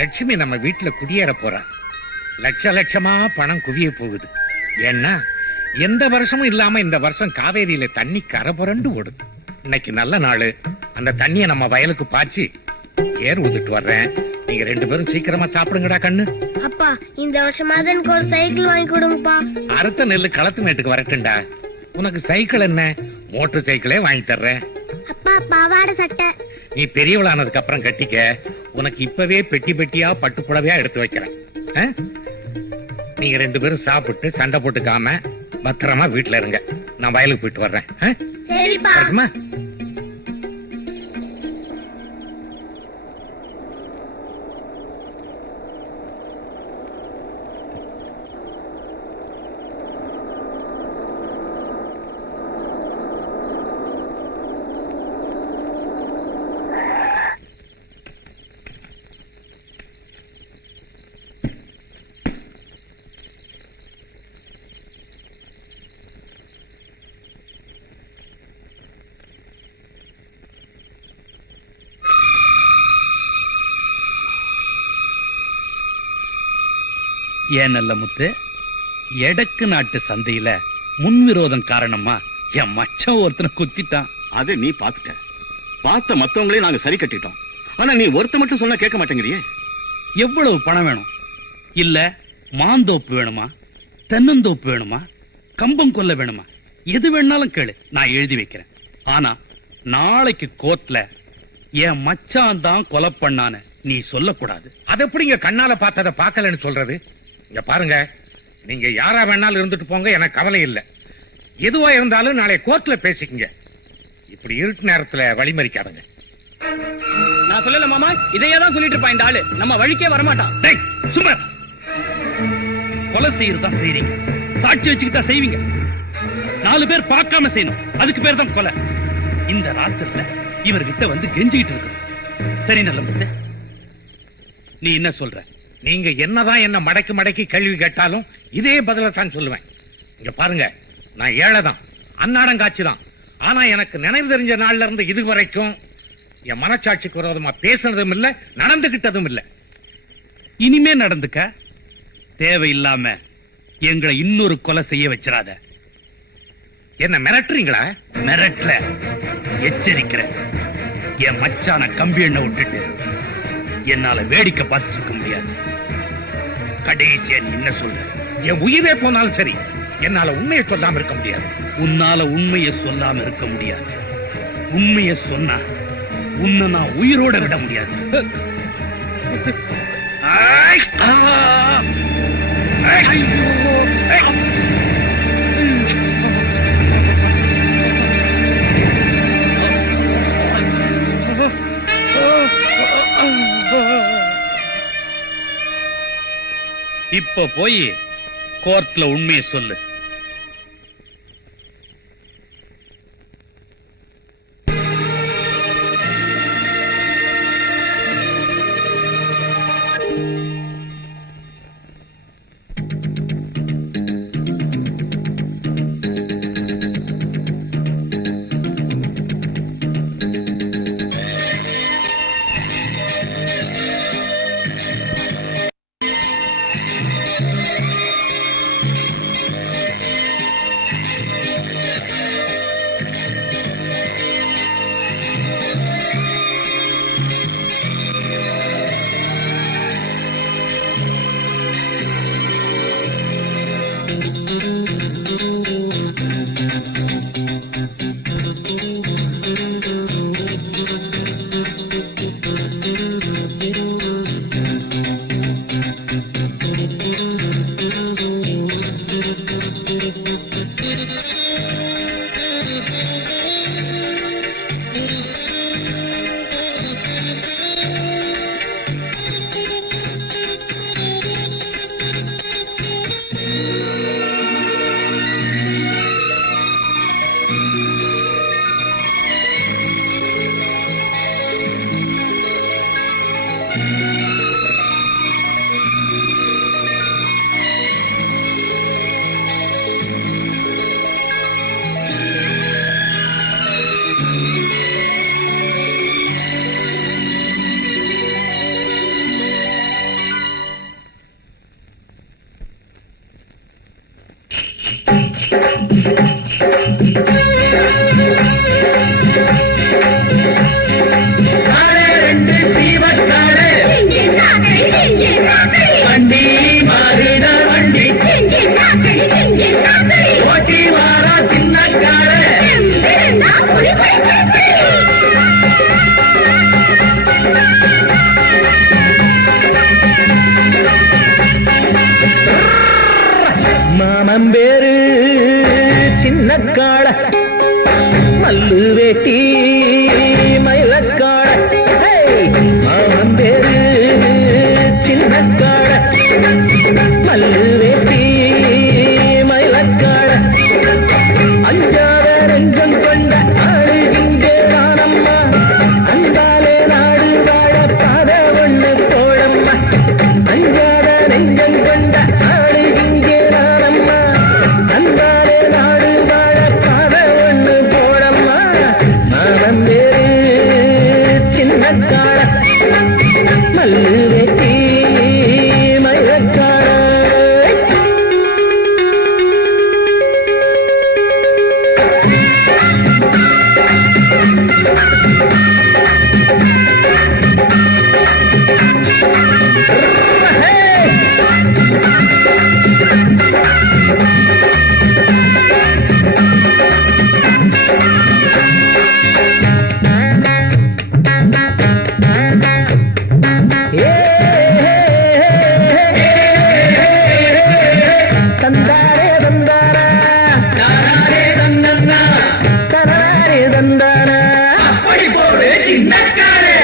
லட்சுமி நம்ம வீட்டுல குடியேற போறா. லட்ச லட்சமா பணம் குவிய போகுது. ஏன்னா எந்த வருஷமும் இல்லாம இந்த வருஷம் காவேரியில தண்ணி கரை புரண்டு ஓடுது. இன்னைக்கு நல்ல நாள். அந்த தண்ணிய நம்ம வயலுக்கு பாய்ச்சி ஏர் ஊதிட்டு வர்றேன். நீங்க 2 பேரும் சீக்கிரமா சாப்பிடுங்கடா கண்ணு. அப்பா இந்த வருஷமாவது எனக்கு ஒரு சைக்கிள் வாங்கி கொடுங்கப்பா. அறுத்த நெல்லு களத்து மேட்டுக்கு வரட்டும்டா. உனக்கு சைக்கிள் என்ன, மோட்டர் சைக்கிளே வாங்கி தர்றேன். அப்பா பாவாடை சட்டை நீ பெரியவளானதுக்கு அப்புறம் கட்டிக்க. உனக்கு இப்பவே பெட்டி பெட்டியா பட்டு புடவையா எடுத்து வைக்கிறேன். நீங்க 2 பேரும் சாப்பிட்டு சண்டை போட்டுக்காம பத்திரமா வீட்டுல இருங்க. நான் வயலுக்கு போயிட்டு வர்றேன். சரிப்பா. ஏன் நல்ல முத்து, எடக்கு நாட்டு சந்தையில முன்விரோதம் காரணமா என் மச்சான் ஒருத்தனை குத்திட்டான். அதை நீ பாத்துட்ட. பார்த்த மத்தவங்களே நாங்க சரி கட்டிட்டோம். ஆனா நீ ஒருத்த மட்டும் சொன்னா கேட்க மாட்டேங்கிறியே. எவ்வளவு பணம் வேணும்? இல்ல மாந்தோப்பு வேணுமா, தென்னந்தோப்பு வேணுமா, கம்பம் கொல்ல வேணுமா? எது வேணாலும் கேளு, நான் எழுதி வைக்கிறேன். ஆனா நாளைக்கு கோர்ட்ல என் மச்சான் தான் கொலை பண்ணான்னு நீ சொல்லக்கூடாது. அது எப்படிங்க கண்ணால பார்த்தத பார்க்கலன்னு சொல்றது? இங்க பாருங்க, நீங்க யாரா வேணாலும் இருந்துட்டு போங்க, எனக்கு கவலை இல்ல. எதுவா இருந்தாலும் நாளை கோர்ட்ல பேசிக்கங்க. இப்படி இருட்டு நேரத்துல வழிமறிக்காதங்க. நான் சொல்லல மாமா, இதையே தான் சொல்லிட்டு இருப்பான் இந்த ஆளு. நம்ம வழிக்கே வரமாட்டான். சும்மா கொலை செய்யறதா செய்றீங்க, சாட்சி வச்சுக்கிட்டா செய்வீங்க. 4 பேர் பார்க்காம செய்யணும், அதுக்கு பேர் தான் கொலை. இந்த ராத்திரில இவர்கிட்ட வந்து கெஞ்சிக்கிட்டு இருக்கு. சரி நல்ல முத்து, நீ என்ன சொல்ற? நீங்க என்னதான் என்ன மடக்கி மடக்கி கேள்வி கேட்டாலும் இதே பதில தான் சொல்லுவேன். இங்க பாருங்க, நான் ஏழைதான், அன்னாடம் காட்சிதான். ஆனா எனக்கு நினைவு தெரிஞ்ச நாள்ல இருந்து இது வரைக்கும் என் மனச்சாட்சிக்கு விரோதமா பேசுனதும் இல்ல, நடந்துகிட்டதும் இல்ல. இனிமே நடந்துக்க. தேவையில்லாம எங்களை இன்னொரு கொலை செய்ய வச்சிடாத. என்ன மிரட்டுறீங்களா? மிரட்டல, எச்சரிக்கிறேன். என் மச்சான கம்பி எண்ணெய் விட்டுட்டு என்னால வேடிக்கை பார்த்துட்டு இருக்க முடியாது. கடைசியா நீ என்ன சொல்ற? என் உயிரே போனாலும் சரி, என்னால உண்மையை சொல்லாம இருக்க முடியாது. உன்னால உண்மையை சொல்லாம இருக்க முடியாது. உண்மையை சொன்னா உன்னை நான் உயிரோட விட முடியாது. இப்ப போய் கோர்ட்ல உண்மையை சொல்லு. மாமம்பேரு சின்னக்காள மல்லு வேட்டி மயிலக்காள மாமம்பேரு சின்னக்காள மல்லு வேட்டி மயிலக்காள அஞ்சாத நெஞ்சம் கொண்ட ஆளு இங்கே நானம்மா அந்தாலே நாடு வாழ பாத ஒண்ணு தோழம்மா அஞ்சாத நெஞ்சம் கொண்ட ஆளு இங்கே நானம்மா அந்தாலே நாடு வாழ பாத ஒண்ணு தோழம்மா மாமம்பேரு சின்னக்காள மல்லு வேட்டி மயிலக்காள தந்தாரே தந்தாரா தாரே தந்தன்னா தராரே தந்தாரா அப்படி போடு சின்னக்காரே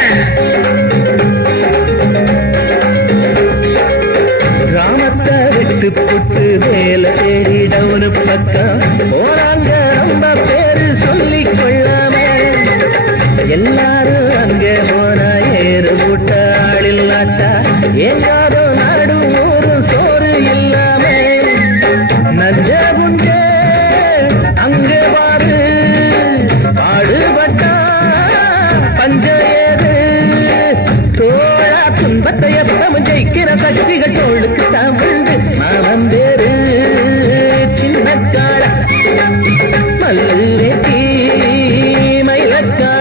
ராமத்தை விட்டு புட்டு மேல தேடி டவுனு பக்கம் போறாங்க ரொம்ப பேரு சொல்லிக் கொள்ளாம எல்லாரும் அங்கே போனா ஏறு மூட்ட ஆளில் நாட்டா எங்காதோ நாடு ஊரு சோறு இல்லாம நஞ்ச குண்டே அங்கே பாரு பாடுபட்டா பஞ்ச ஏது தோழா துன்பத்தை எப்பவும் ஜெயிக்கிற சக்திகள் தோளுக்கு தான் உண்டு மாமந்தேரு சின்னக்காள மல்லு வேட்டி மயிலக்காள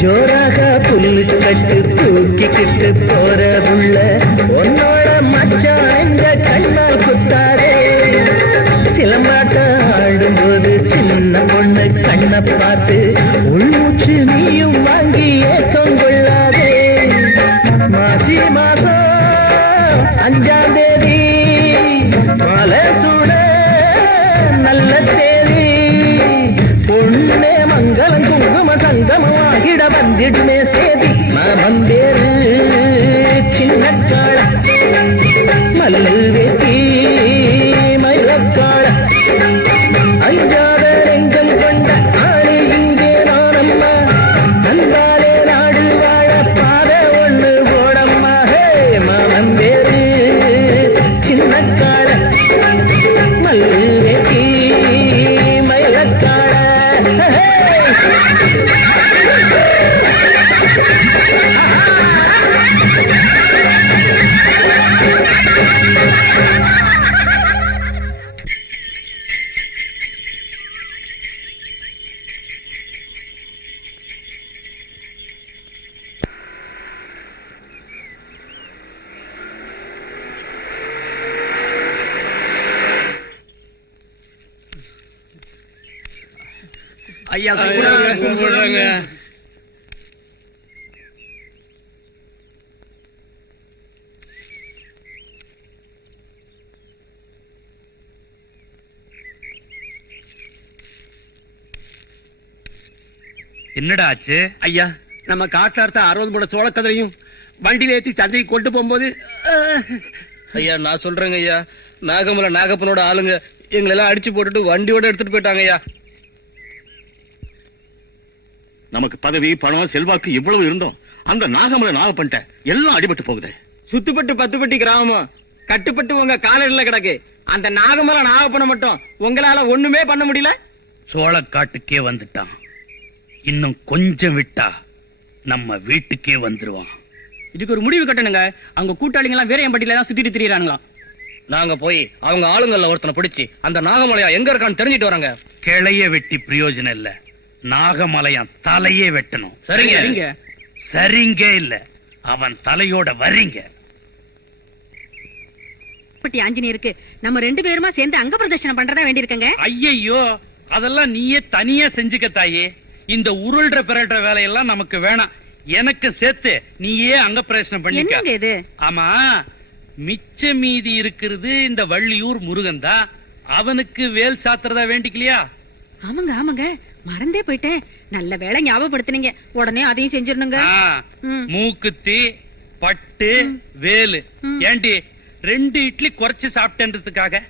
ஜோராக புல்லு கட்டு தூக்கிக்கிட்டு போற புள்ள உன்னோட மச்சான் என்ற கண்ணால் குத்தாரே சிலம்பாட்ட ஆடும்போது சின்ன பொண்ணு கண்ணை பார்த்து உள்மூச்சு நீயும் வாங்கி ஏக்கம் கொள்ளாதே மாசி மாசம் 5ஆம் தேதி மாலை சூட நல்ல தேதி பொண்ணே மங்களம் குங்கும சங்கமமாகிட வந்திடுமே சேதி மாமந்தேரு சின்னக்காள மல்லு வேட்டி மயிலக்காள அஞ்சாத நெஞ்சம் கொண்ட ஆளு இங்கே நானம்மா அந்தாலே நாடு வாழ பாத ஒண்ணு போடம்மா ஹே மாமந்தேரு சின்னக்காள மல்லு வேட்டி மயிலக்காள ஹே ஐயா கும்பிடுறாங்க. என்னடா ஆச்சு? ஐயா நம்ம காட்டார்த்த 60 மூட சோளக்கதிரையும் வண்டியில ஏத்தி சந்தைக்கு கொண்டு போகும்போது ஐயா நான் சொல்றேங்க ஐயா, நாகமலை நாகப்பனோட ஆளுங்க எங்களை எல்லாம் அடிச்சு போட்டுட்டு வண்டியோட எடுத்துட்டு போயிட்டாங்க ஐயா. நமக்கு பதவி பணம் செல்வாக்கு இவ்வளவு இருந்தோம் அந்த நாகமலை நாகப்பன்ட்ட எல்லாம் அடிபட்டு போகுது. சுத்துப்பட்டு 10 பெட்டி கிராமம் கட்டுப்பட்டு உங்க காலடியில கிடக்கு. அந்த நாகமலை நாகப்பனை மட்டும் உங்களால ஒண்ணுமே பண்ண முடியல. சோளக்காட்டுக்கே வந்துட்டான். இன்னும் கொஞ்சம் விட்டா நம்ம வீட்டுக்கே வந்துருவான். இதுக்கு ஒரு முடிவு கட்டணுங்க. அவங்க கூட்டாளிங்க எல்லாம் வீரையம்பட்டியில தான் சுத்திட்டு திரியறானுங்க. நாங்க போய் அவங்க ஆளுங்கள்ல ஒருத்தனை பிடிச்சி அந்த நாகமலையா எங்க இருக்கான்னு தெரிஞ்சிட்டு வராங்க. கிளைய வெட்டி பிரயோஜனம் இல்ல, நாகமலையான் தலையே வெட்டணும். சரிங்க. சரிங்க இல்ல, அவன் தலையோட வரீங்க. ஆஞ்சநேயருக்கு நம்ம 2 பேருமா சேர்ந்து அங்க பிரதர்ஷனம் பண்றதா வேண்டியிருக்கங்க. ஐயையோ, அதெல்லாம் நீயே தனியா செஞ்சுக்க தாயே. இந்த உருள்ற பிறட்ட வேலையெல்லாம் நமக்கு வேணாம். எனக்கு சேர்த்து நீயே அங்க பிரதர்ஷனம் என்னங்க பண்ணிக்க. இது? ஆமா, மிச்ச மீதி இருக்கிறது இந்த வள்ளியூர் முருகன் தான். அவனுக்கு வேல் சாத்துறதா வேண்டிக்கலையா? ஆமாங்க ஆமாங்க, மறந்தே போயிட்டேன். நல்ல வேளை ஞாபகப்படுத்துனீங்க. உடனே அதையும் செஞ்சிடணுங்க. மூக்குத்தி பட்டு வேலு. ஏண்டி 2 இட்லி குறைச்சு சாப்பிட்டேன்றதுக்காக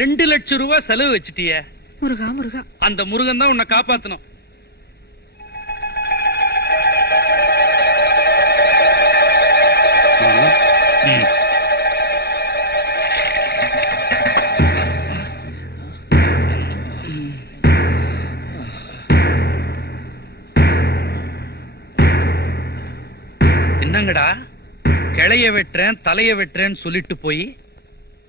2 லட்சம் ரூபாய் செலவு வச்சுட்டிய. முருகா முருகா, அந்த முருகன் தான் உன்னை காப்பாத்தணும். என்னங்கடா, கிளைய வெட்டுறேன் தலைய வெட்டுறேன்னு சொல்லிட்டு போய்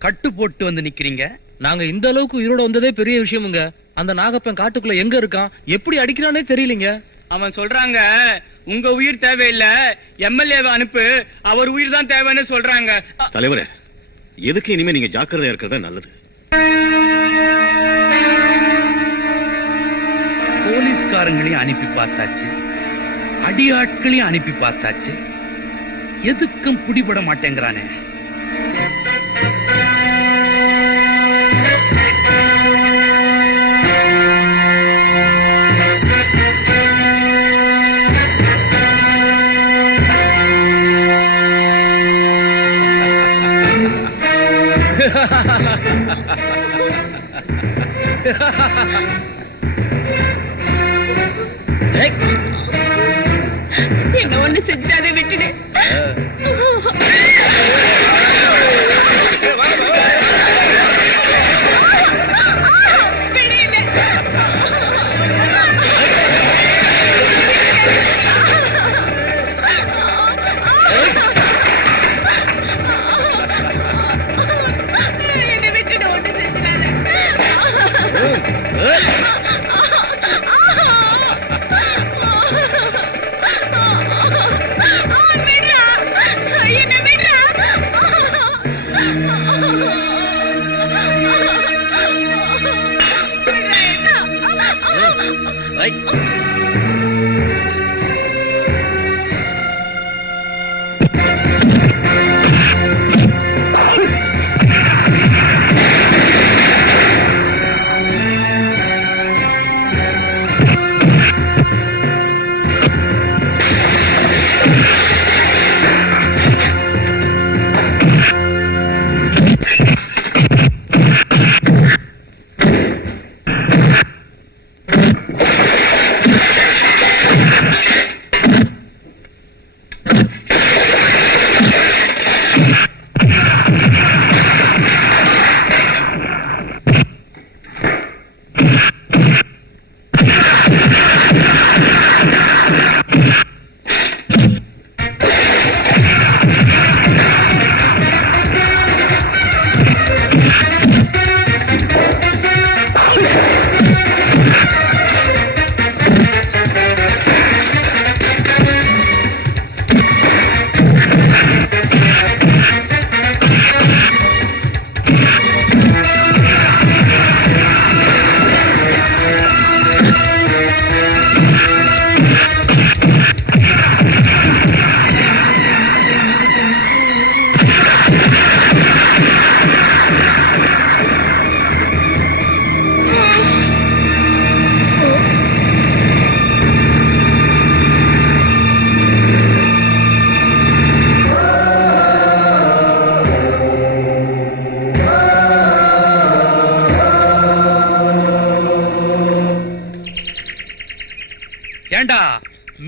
கட்டு போட்டு வந்து நிக்கிறீங்க. நாங்க இந்த அளவுக்கு உயிரோட வந்ததே பெரிய விஷயமுங்க. அந்த நாகப்பன் காட்டுக்குள்ள எங்க இருக்கான், எப்படி அடிக்கிறானே தெரியலங்க. அவன் சொல்றாங்க உங்க உயிர் தேவையில்ல, எம்எல்ஏவை அனுப்பு, அவர் உயிர் தான் தேவைன்னு சொல்றாங்க. தலைவரே, எதுக்கு இனிமே நீங்க ஜாக்கிரதையா இருக்கிறதா நல்லது. போலீஸ்காரங்களையும் அனுப்பி பார்த்தாச்சு, அடியாட்களையும் அனுப்பி பார்த்தாச்சு, எதுக்கும் பிடிபட மாட்டேங்கிறானே. என்ன ஒண்ணு செஞ்சாதே, விட்டுடு. என்னை விட்டுடு, ஒண்ணு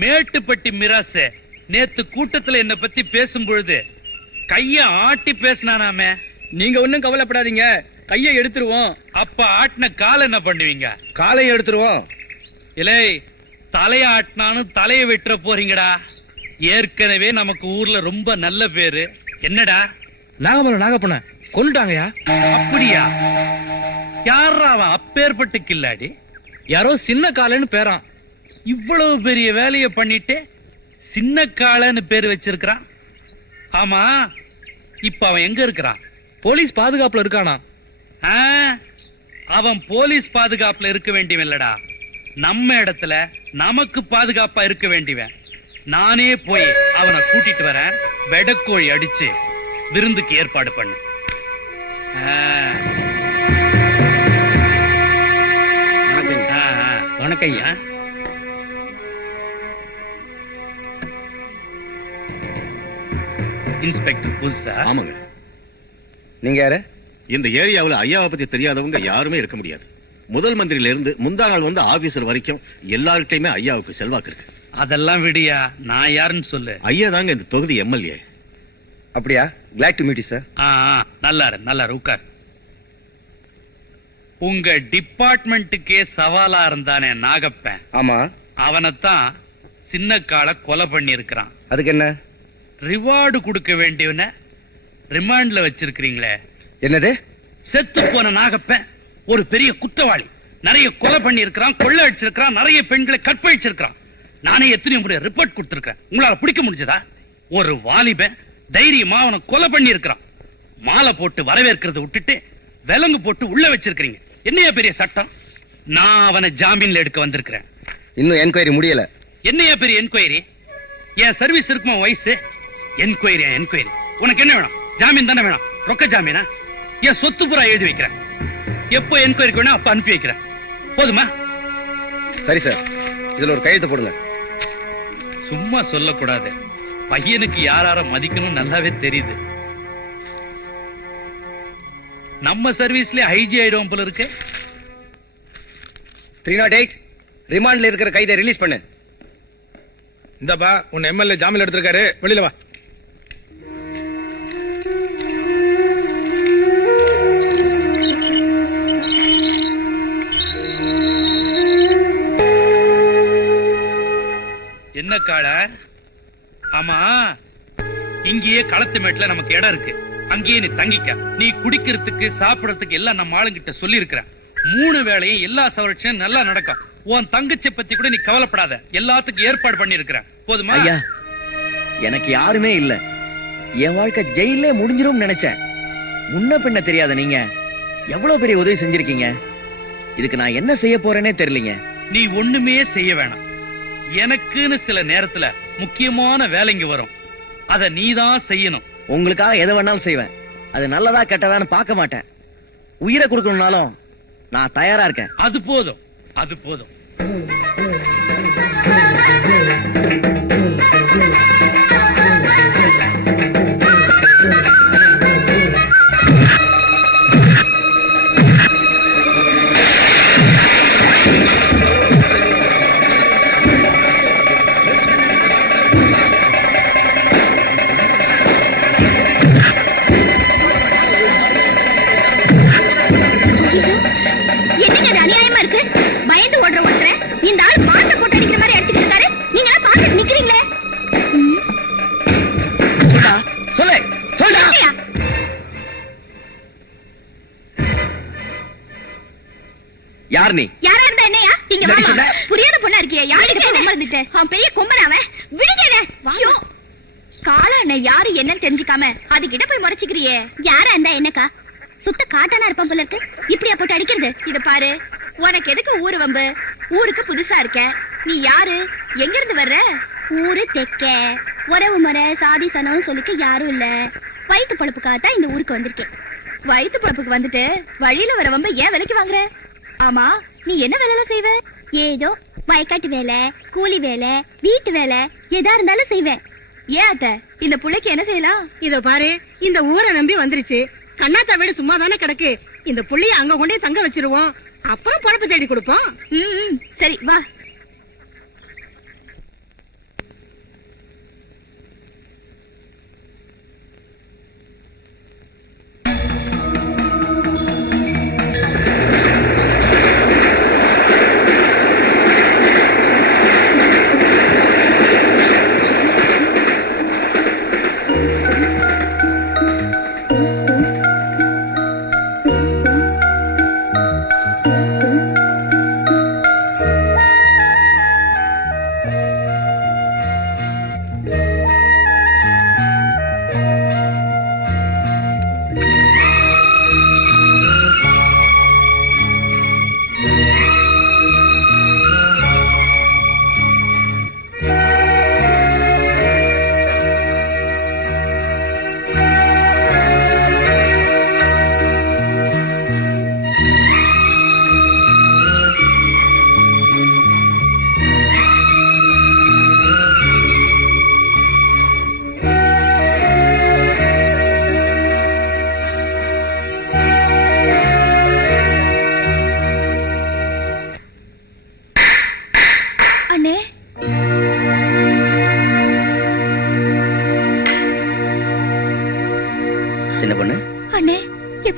மேட்டுப்பட்டி மிராசு நேத்து கூட்டத்துல என்ன பத்தி பேசும் பொழுது கைய ஆட்டி பேசினானாமே. நீங்க ஒண்ணும் கவலைப்படாதீங்க, கையை எடுத்துருவோம். அப்ப ஆட்டின கால் என்ன பண்ணுவீங்க? காலையை எடுத்துருவோம். இலை தலைய ஆட்டினானு தலைய வெட்டுற போறீங்கடா. ஏற்கனவே நமக்கு ஊர்ல ரொம்ப நல்ல பேரு. என்னடா நாகமலை நாகப்பண்ண கொண்டுட்டாங்கயா? அப்படியா? யாரா அவன் அப்பேற்பட்டு கில்லாடி? யாரோ சின்ன காலன்னு பேரான். இவ்வளவு பெரிய வேலைய பண்ணிட்டு சின்ன காலன்னு பேர் வச்சிருக்கான். ஆமா, இப்ப அவன் எங்க இருக்கிறான்? போலீஸ் பாதுகாப்புல இருக்கானா? ஆ, அவன் போலீஸ் பாதுகாப்புல இருக்க வேண்டியவன் இல்லடா, நம்ம இடத்துல நமக்கு பாதுகாப்பா இருக்க வேண்டியவன். நானே போய் அவனை கூட்டிட்டு வரேன். வெடக்கோழி அடிச்சு விருந்துக்கு ஏற்பாடு பண்ணு. வணக்கம் ஐயா. இன்ஸ்பெக்டர் புதுசா? ஆமாங்க. நீங்க யாரு? இந்த ஏரியாவுல ஐயாவை பத்தி தெரியாதவங்க யாருமே இருக்க முடியாது. முதல் மந்திரியில இருந்து முந்தா நாள் வந்து ஆபீசர் வரைக்கும் எல்லார்கிட்டயுமே ஐயாவுக்கு செல்வாக்கு இருக்கு. அதெல்லாம் விடியா, நான் யாருன்னு சொல்லு. ஐயா தாங்க இந்த தொகுதி எம்எல்ஏ. அப்படியா? glad to meet you sir. நல்லாரு உட்கார். உங்க டிபார்ட்மெண்ட்டுக்கே சவாலா இருந்தானே நாகப்பன், ஆமா. அவனைத்தான் சின்ன கால கொலை பண்ணி இருக்கிறான். அதுக்கு என்ன? ரிவார்டு கொடுக்க வேண்டியவன ரிமாண்ட்ல வச்சிருக்கீங்களே. என்னது? செத்து போன நாகப்பன் ஒரு பெரிய குற்றவாளி. நிறைய கொலை பண்ணி இருக்கிறான், கொள்ளை அடிச்சிருக்கான், நிறைய பெண்களை கற்பழிச்சிருக்கான். நானே எத்தனை முறை ரிப்போர்ட் கொடுத்திருக்கேன். உங்களால பிடிக்க முடிஞ்சதா? ஒரு வாலிபன் தைரியமா அவனை கொலை பண்ணி இருக்கிறான். மாலை போட்டு வரவேற்கிறத விட்டுட்டு விலங்கு போட்டு உள்ள வச்சிருக்கீங்க. என்னையா பெரிய சட்டம்? நான் அவனை ஜாமீன்ல எடுக்க வந்திருக்கிறேன். இன்னும் என்கொயரி முடியல. என்னையா பெரிய என்கொயரி? என் சர்வீஸ் இருக்குமா வயசு? Enquiry enquiry. உனக்கு என்ன வேணும்? ஜாமீன் தானே வேணும்? ரொக்க ஜாமீனா? என் சொத்து பூரா எழுதி வைக்கிறேன். எப்போ என்கொயரி வேணும் அப்ப அனுப்பி வைக்கிறேன். போதுமா? சரி சார், இதுல ஒரு கையெழுத்து போடுங்க. சும்மா சொல்லக்கூடாது. பையனுக்கு யார மதிக்கணும் நல்லாவே தெரியுது. நம்ம சர்வீஸ்ல ஐஜி ஆயிடும் போல இருக்கு. 308 ரிமாண்ட்ல இருக்கிற கைதை ரிலீஸ் பண்ணு. இந்தப்பா உன் எம்எல்ஏ ஜாமீன் எடுத்திருக்காரு, வெளியில வா. என்ன கால? ஆமா, இங்கேயே களத்து மேட்ல நமக்கு இடம் இருக்கு. அங்கேயே நீ தங்கிக்க. நீ குடிக்கிறதுக்கு சாப்பிடறதுக்கு எல்லாம் நம்ம ஆளுங்கிட்ட சொல்லி இருக்கிறேன். 3 வேளையும் எல்லா சவரட்சம் நல்லா நடக்கும். உன் தங்கச்சி பத்தி கூட நீ கவலைப்படாத, எல்லாத்துக்கும் ஏற்பாடு பண்ணி இருக்கிறேன். போதுமா? ஐயா, எனக்கு யாருமே இல்ல. என் வாழ்க்கை ஜெயிலே முடிஞ்சிரும் நினைச்சேன். முன்ன பின்ன தெரியாத நீங்க எவ்வளவு பெரிய உதவி செஞ்சிருக்கீங்க. இதுக்கு நான் என்ன செய்ய போறேனே தெரியலீங்க. நீ ஒண்ணுமே செய்ய வேணாம். எனக்குன்னு சில நேரத்துல முக்கியமான வேலைங்க வரும். அத நீதான் செய்யணும். உங்களுக்காக எதை வேணாலும் செய்வேன். அது நல்லதா கெட்டதான்னு பார்க்க மாட்டேன். உயிரை கொடுக்கணும்னாலும் நான் தயாரா இருக்கேன். அது போதும், அது போதும். என்னங்க இது அநியாயமா இருக்கு? பயந்து ஓடுற ஒருத்தர இந்த ஆள் மாட்ட போட்டு அடிக்கிற மாதிரி அடிச்சிட்டு இருக்காரு. நீங்க எல்லாம் பாத்துட்டு நிக்கிறீங்களே. சொல்லு சொல்லு. யார் நீ? யாரா இருந்தா என்னையா? இங்க வாமா. புரியாத பொண்ணா இருக்கியா? யாருக்கு ரொம்ப இருந்துட்டு அவன் பெரிய கொம்பனாவன். விடுங்க. ஐயோ, கால அண்ணன் யாரு என்னன்னு தெரிஞ்சுக்காம அதுகிட்ட போய் முறைச்சுக்கிறியே. யாரா இருந்தா என்னக்கா? சுத்த காட்டானா இருப்பான் போல இருக்கு. இப்படியா போட்டு அடிக்கிறது? இத பாரு, உனக்கு எதுக்கு ஊரு வம்பு? ஊருக்கு புதுசா இருக்க. நீ யாரு? எங்க இருந்து வர்ற? ஊரு தெக்க. உறவு முறை சாதி சனம்னு சொல்லிக்க யாரும் இல்ல. வயிற்று பழப்புக்காகத்தான் இந்த ஊருக்கு வந்திருக்கேன். வயிற்று பழப்புக்கு வந்துட்டு வழியில வர வம்ப ஏன் விலைக்கு வாங்குற? ஆமா, நீ என்ன வேலை செய்வ? ஏதோ வயக்காட்டு வேலை, கூலி வேலை, வீட்டு வேலை எதா இருந்தாலும் செய்வேன். ஏன் அத்த, இந்த புள்ளைக்கு என்ன செய்யலாம்? இதோ பாரு, இந்த ஊரை நம்பி வந்துருச்சு. கண்ணாத்தா வீடு சும்மா தானே கிடக்கு. இந்த புள்ளைய அங்க கொண்டே தங்க வச்சிருவோம். அப்புறம் பொழப்பு தேடி கொடுப்போம். சரி வா.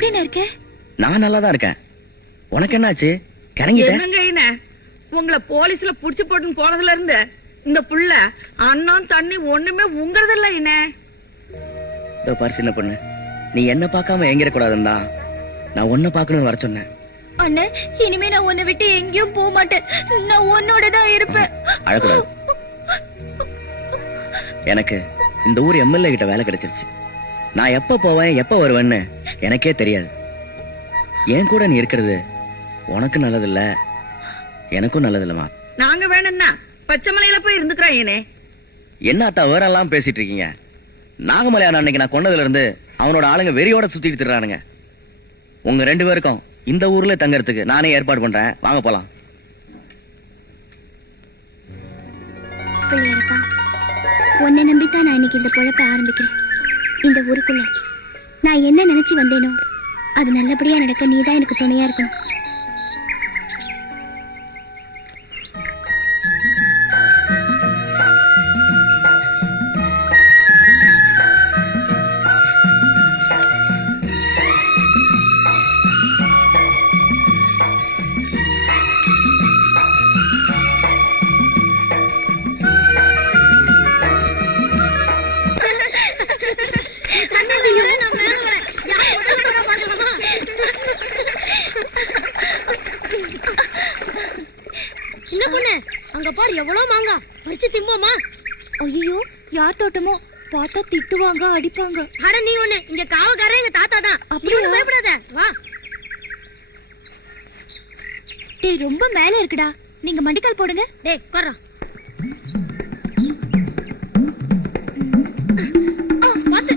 எப்படின்னு இருக்க? நான் நல்லா தான் இருக்கேன். உனக்கு என்னாச்சு? கரங்கிட்ட? என்னங்க உங்களை போலீஸ்ல புடிச்சு போட்டுன்னு போனதுல இருந்து இந்த புள்ள அண்ணன் தண்ணி ஒண்ணுமே உங்கறதில்ல என்ன. இதோ பாரு சின்ன பொண்ணு, நீ என்ன பார்க்காம எங்கிட கூடாதுன்னா நான் உன்னை பார்க்கணும்னு வர சொன்னேன். அண்ணே, இனிமே நான் உன்னை விட்டு எங்கேயும் போக மாட்டேன். நான் உன்னோட தான் இருப்பேன். அழக்கூடாது. எனக்கு இந்த ஊர் எம்எல்ஏ கிட்ட வேலை கிடைச்சிருச்சு. நான் எப்ப போவேன் எப்ப வருவேன்னு எனக்கே தெரியாது. என் கூட நீ இருக்கிறது உனக்கு நல்லதில்ல, எனக்கும் நல்லதில்லமா. நாங்க வேணும்னா பச்சைமலையில போய் இருந்துக்கிறோம். ஏனே என்ன அத்தா வேற எல்லாம் பேசிட்டு இருக்கீங்க? நாகமலையான அன்னைக்கு நான் கொண்டதுல இருந்து அவனோட ஆளுங்க வெறியோட சுத்திட்டு திரிறானுங்க. உங்க 2 பேருக்கும் இந்த ஊர்ல தங்கறதுக்கு நானே ஏற்பாடு பண்றேன். வாங்க போலாம். பிள்ளையரப்பா, உன்னை நம்பித்தான் நான் இன்னைக்கு இந்த பொழப்ப ஆரம்பிக்கிறேன். இந்த ஊருக்குள்ள நான் என்ன நினைச்சு வந்தேனோ அது நல்லபடியா நடக்க நீதான் எனக்கு துணையா இருக்கணும். சின்ன பொண்ணு, அங்க பாரு எவ்வளவு மாங்கா பறிச்சு திம்போமா. ஐயோ, யார் தோட்டமோ, பார்த்தா திட்டுவாங்க, அடிப்பாங்க. அட நீ ஒண்ணு, இங்க காவக்காரன் எங்க தாத்தா தான். அப்படியா? நீ பயப்படாத, வா. டேய், ரொம்ப மேல இருக்குடா, நீங்க மண்டிக்கால் போடுங்க. டேய் கொர்றா. பாத்து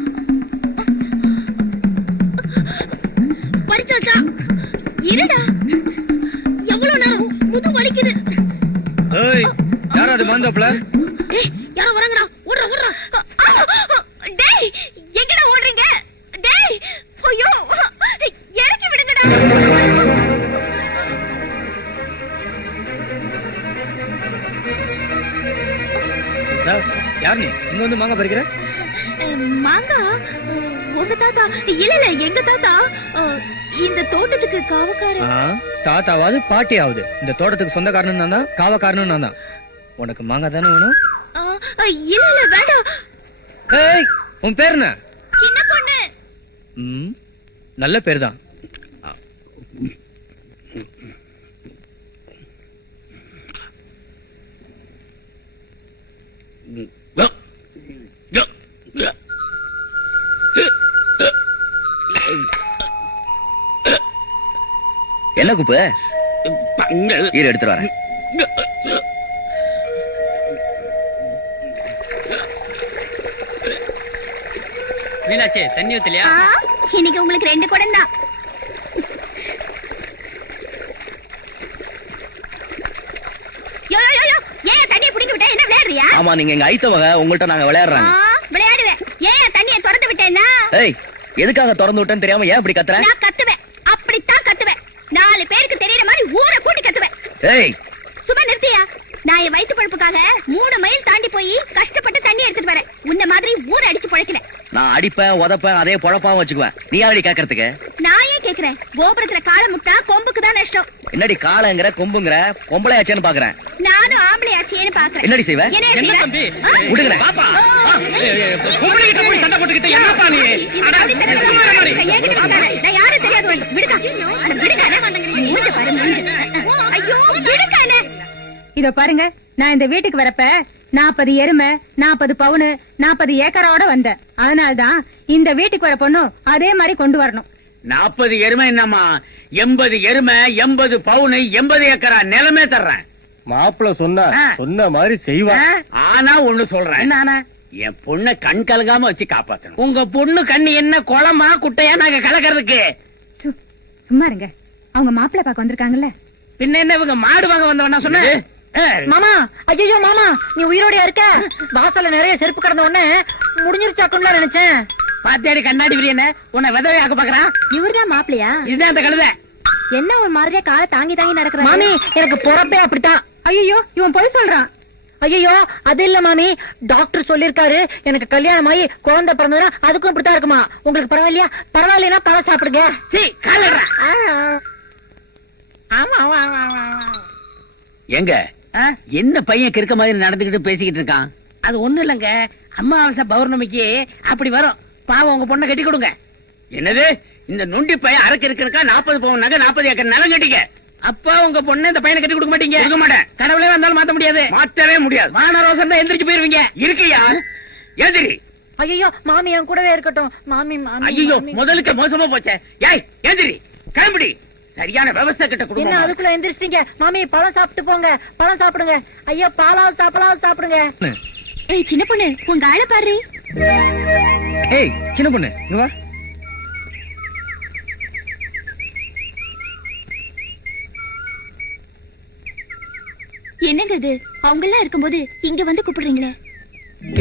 பறிச்சாச்சா? இருடா, எவ்வளவு நேரம் முது வலிக்குது. யாரும் அது மாந்தோப்புல? டேய் யாரோ வராங்கடா, ஓடுறா ஓடுறா. டேய், எங்கடா ஓடுறீங்க? டேய், ஐயோ, இறக்கி விடுங்கடா. யார் நீ இங்க வந்து மாங்காய் பறிக்கிற? மாங்கா உங்க தாத்தா? இல்ல இல்ல, எங்க தாத்தா. இந்த தோட்டத்துக்கு காவக்காரன். தாத்தாவாது பாட்டியாவது இந்த தோட்டத்துக்கு சொந்தக்காரனும் நான் தான், காவக்காரனும் நான் தான். உனக்கு மாங்காய் தானே வேணும்? இல்ல இல்ல, வேண்டாம். ஏய், உன் பேர் என்ன? சின்ன பொண்ணு. நல்ல பேர் தான். என்ன குப்பு? ஈர எடுத்துட்டு வரேன். மீனாட்சி, தண்ணி ஊத்தலையா? இன்னைக்கு உங்களுக்கு 2 குடம் தான். யோ யோ யோ, ஏன் தண்ணியை புடிங்க விட்டா? என்ன விளையாடுறியா? ஆமா, நீங்க எங்க ஐத்தவங்க, உங்கள்ட்ட நாங்க விளையாடுறாங்க. விளையாடுவேன். ஏன் தண்ணியை திறந்து விட்டேன்னா? ஏய், எதுக்காக திறந்து விட்டேன்னு தெரியாம ஏன் இப்படி கத்துற? நான் கத்துவேன், அப்படித்தான் கத்துவேன். 4 பேருக்கு தெரியற மாதிரி ஊரை கூட்டி கத்துவேன். ஏய், சும்மா நிறுத்தியா? நான் என் வயிற்று பழப்புக்காக 3 மைல் தாண்டி போய் கஷ்டப்பட்டு தண்ணி எடுத்துட்டு வரேன். உன்ன மாதிரி ஊரை அடிச்சு பழக்கல. நான் அடிப்பேன், உதப்பேன், அதே பொழப்பாவும் வச்சுக்குவேன். நீ யாரடி கேக்குறதுக்கு? நான் ஏன் கேக்குறேன்? கோபுரத்துல காலை முட்டா கொம்புக்கு தான் நஷ்டம். என்னடி காளைங்கிற கொம்புங்கிற? பொம்பளையாச்சேன்னு பாக்குறேன். நானும் ஆம்பளையாச்சேன்னு பாக்குறேன். என்னடி செய்வ? என்ன தம்பி? விடுங்க. பாப்பா, பொம்பளைகிட்ட போய் சண்டை போட்டுக்கிட்டு என்னப்பா நீ? நான் யாரும் தெரியாது. விடுக்கா, விடுங்க. பாரு, ஐயோ, விடுக்கானே. இதோ பாருங்க, நான் இந்த வீட்டுக்கு வரப்ப 40 எருமை, 40 பவுனு, 40 ஏக்கரோட வந்தேன். அதனால்தான் இந்த வீட்டுக்கு வர பொண்ணு அதே மாதிரி கொண்டு வரணும். 40 எருமை என்னம்மா, 80 எருமை, 80 பவுனு, 80 ஏக்கரா நிலமே தர்றேன். மாப்பிள்ள சொன்ன மாதிரி செய்வா. ஆனா ஒண்ணு சொல்றேன், என்ன? என் பொண்ணை கண் கலகாம வச்சு காப்பாத்தணும். உங்க பொண்ணு கண்ணு என்ன குளமா குட்டையா நாங்க கலக்கிறதுக்கு? சும்மா இருங்க, அவங்க மாப்பிள்ளை பார்க்க வந்திருக்காங்கல்ல. பின்ன என்ன இவங்க மாடு வாங்க வந்தவனா சொன்ன? மாமா, ஐயோ மாமா, நீ உயிரோட இருக்க? வாசல்ல நிறைய செருப்பு கிடந்த உடனே முடிஞ்சிருச்சாக்குன்னு நினைச்சேன். பாத்தியாடி கண்ணாடி விரியன உன்னை விதவையாக்க பாக்குறான். இவர்தான் மாப்பிள்ளையா? இதுதான் அந்த கழுதை. என்ன ஒரு மாதிரியா காலை தாங்கி தாங்கி நடக்கிற? மாமி, எனக்கு பொறப்பே அப்படித்தான். ஐயோ, இவன் பொய் சொல்றான். ஐயோ அது இல்ல மாமி, டாக்டர் சொல்லிருக்காரு எனக்கு கல்யாணம் ஆகி குழந்தை பிறந்ததுன்னா அதுக்கும் இப்படித்தான் இருக்குமா. உங்களுக்கு பரவாயில்லையா? பரவாயில்லைன்னா பழம் சாப்பிடுங்க. எங்க என்ன பையன் கிறுக்க மாதிரி நடந்துகிட்டு பேசிக்கிட்டு இருக்கான்? அது ஒண்ணு இல்லங்க, அமாவாசை பௌர்ணமிக்கு அப்படி வரும். பாவம் உங்க பொண்ணை கட்டி கொடுங்க. என்னது இந்த நொண்டி பையன் அரக்கு இருக்கா? 40 பவுன் நகை 40 ஏக்கர் நிலம் கட்டிக்க. அப்பா உங்க பொண்ணு இந்த பையனை கட்டி கொடுக்க மாட்டீங்க? கொடுக்க மாட்டேன். கடவுளே வந்தாலும் மாத்த முடியாது. மாத்தவே முடியாது. வான ரோசம் தான் எந்திரிச்சு போயிருவீங்க. இருக்கியா? எதிரி. ஐயோ மாமி என் கூடவே இருக்கட்டும். மாமி ஐயோ முதலுக்கு மோசமா போச்சே. ஏய் எதிரி கிளம்பிடி. சரியான விவசாய கிட்ட என்ன குடும்பம். அதுக்குள்ள எந்திரிச்சிட்டீங்க? மாமி பழம் சாப்பிட்டு போங்க, பழம் சாப்பிடுங்க. ஐயோ பாலாவது சாப்பிடுங்க. ஏய் சின்ன பொண்ணு, உங்க ஆளை பாரு. ஏய் சின்ன பொண்ணு இங்க வா. என்னங்க இது? அவங்க எல்லாம் இருக்கும்போது இங்க வந்து கூப்பிடுறீங்களே?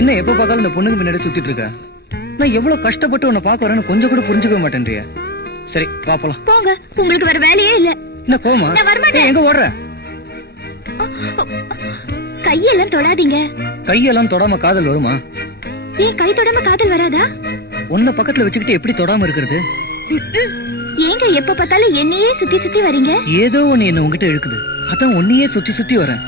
என்ன எப்ப பார்த்தாலும் இந்த பொண்ணுக்கு பின்னாடி சுத்திட்டு இருக்க? நான் எவ்வளவு கஷ்டப்பட்டு உன்னை பாக்க வரேன்னு கொஞ்சம் கூட புரிஞ்சுக்க மாட்டேன்றியா? சரி வா போலாம். போங்க, உங்களுக்கு வேற வேலையே இல்ல. என்ன கோமா? நான் வரமாட்டேன். எங்க ஓடுற? கையெல்லாம் தொடாதீங்க. கையெல்லாம் தொடாம காதல் வருமா? ஏன் கை தொடாம காதல் வராதா? உன்னை பக்கத்துல வச்சுக்கிட்டு எப்படி தொடாம இருக்கிறது? ஏங்க எப்ப பார்த்தாலும் என்னையே சுத்தி சுத்தி வரீங்க? ஏதோ ஒண்ணு என்ன உங்ககிட்ட இழுக்குது, அதான் உன்னையே சுத்தி சுத்தி வரேன்.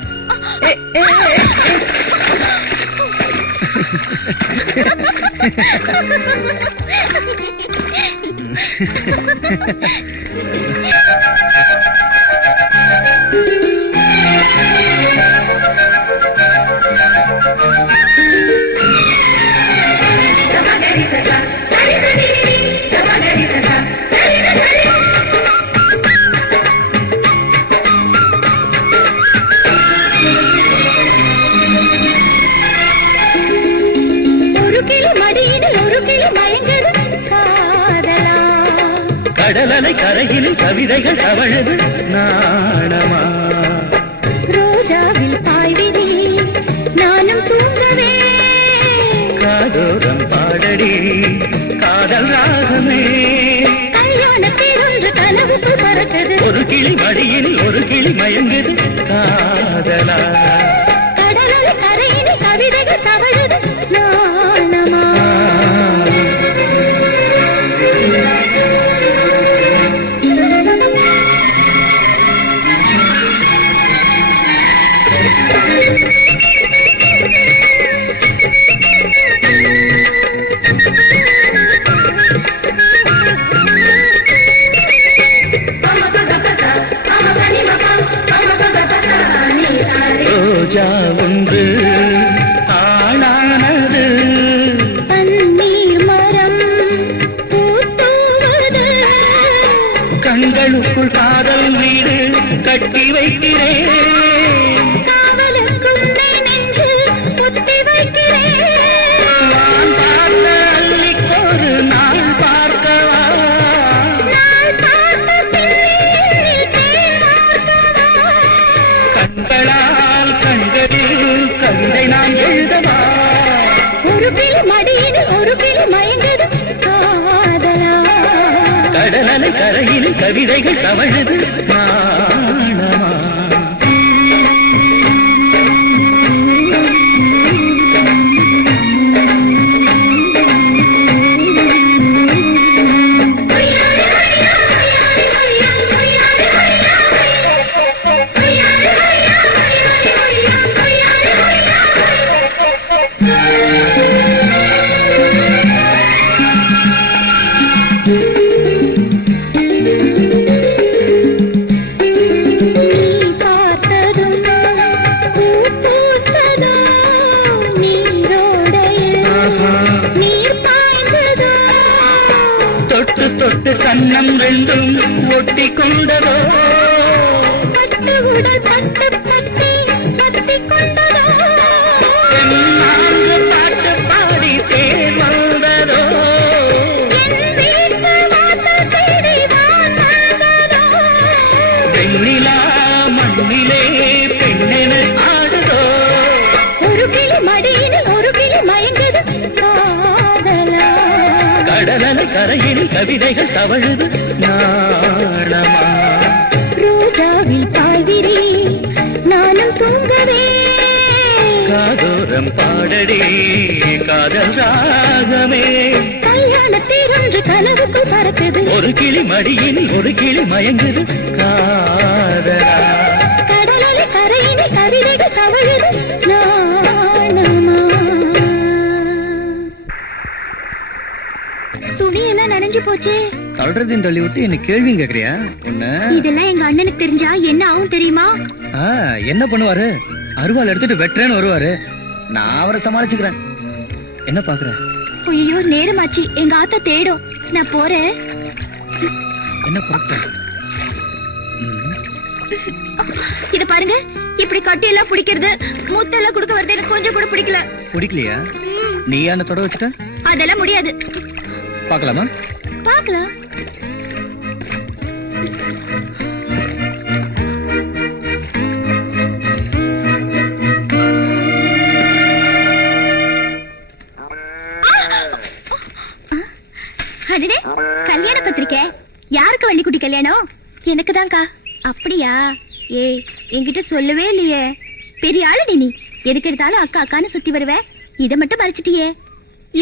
கடலலை கரையில் கவிதைகள் தவழுது நாணமா. ரோஜாவில் பாய்வினே நானும் தூங்கவே. காதோரம் பாடடி காதல் ராகமே. கல்யாணத்தில் ஒன்று கனவுக்குள் பறக்குது. ஒரு கிளி மடியில் ஒரு கிளி மயங்குது காதலா. கடலலை கரையில் கவிதைகள் தவழுது நாணமா. ரோஜா ஒன்று ஆளானது, பன்னீர் மரம் பூத்துவது. கண்களுக்குள் காதல் வீடு கட்டி வைக்கிறேன். காவலுக்குள்ளே நெஞ்சு பொத்தி வைக்கிறேன். நான் பார்த்த அள்ளிக்கொரு நாள் பார்க்கவா. நாள் பார்த்த பின்னே தேன் வார்த்தவா. கண்களால் கண்களில் கவிதை நான் எழுதவா. ஒரு பிள்ளை மடியில் ஒரு பிள்ளை மயங்குது காதலா. கடலலை கரையில் கவிதைகள் தவழுது நாணமா. தொட்டு தொட்டு கண்ணம் ரெண்டும் ஒட்டி கொண்டதோ. பட்டு உடல் பட்டு பட்டி பட்டி கொண்டதோ. தென்னாங்கு பாட்டு பாடி தேர் வந்ததோ. என் வீட்டு வாசல் தேடி வான் வந்ததோ. வெண்ணிலா மண்ணிலே பெண்ணென ஆடுதோ. ஒரு கிளி மடியில் ஒரு கிளி மயங்குது காதலா. கடலலை கரையில் கவிதைகள் தவழுது நாணமா. ரோஜாவில் பாய்விரே நானும் தூங்கவே. கேளடி காதல் ராகமே. கல்யாணத்தேரொன்று கனவுக்குள் பறக்குது. ஒரு கிளி மடியில் ஒரு கிளி மயங்குது காதலா. கடலலை கரையினை கவிதைகள் தவழுது நாணமா. துணியெல்லாம் நனைஞ்சு போச்சே. தள்ளுறதையும் தள்ளி விட்டு என்ன கேள்வி கேக்குறியா? ஒண்ணு இதெல்லாம் எங்க அண்ணனுக்கு தெரிஞ்சா என்ன ஆகும் தெரியுமா? என்ன பண்ணுவாரு? அருவாள் எடுத்துட்டு வெட்டுறேன்னு வருவாரு. நான் அவரை சமாளிச்சுக்கிறேன். என்ன பாக்குற? ஐயோ நேரமாச்சு, எங்க ஆத்தா தேடும். நான் போறேன். என்ன பொறுத்த? இத பாருங்க, இப்படி கட்டி எல்லாம் பிடிக்கிறது மூத்தெல்லாம் குடுக்க வருது எனக்கு கொஞ்சம் கூட பிடிக்கல. பிடிக்கலையா? நீ என்ன தொட வச்சுட்ட? அதெல்லாம் முடியாது. பாக்கலாமா? பாக்கலாம். கல்யாண பத்திரிக்கை யாருக்கு? வள்ளிக்குட்டி கல்யாணம்? எனக்கு தான்க்கா. அப்படியா? ஏய் என்கிட்ட சொல்லவே இல்லையே. பெரிய ஆளுடி நீ. எதுக்கு எடுத்தாலும் அக்கா அக்கான்னு சுத்தி வருவ. இத மட்டும் மறைச்சிட்டியே.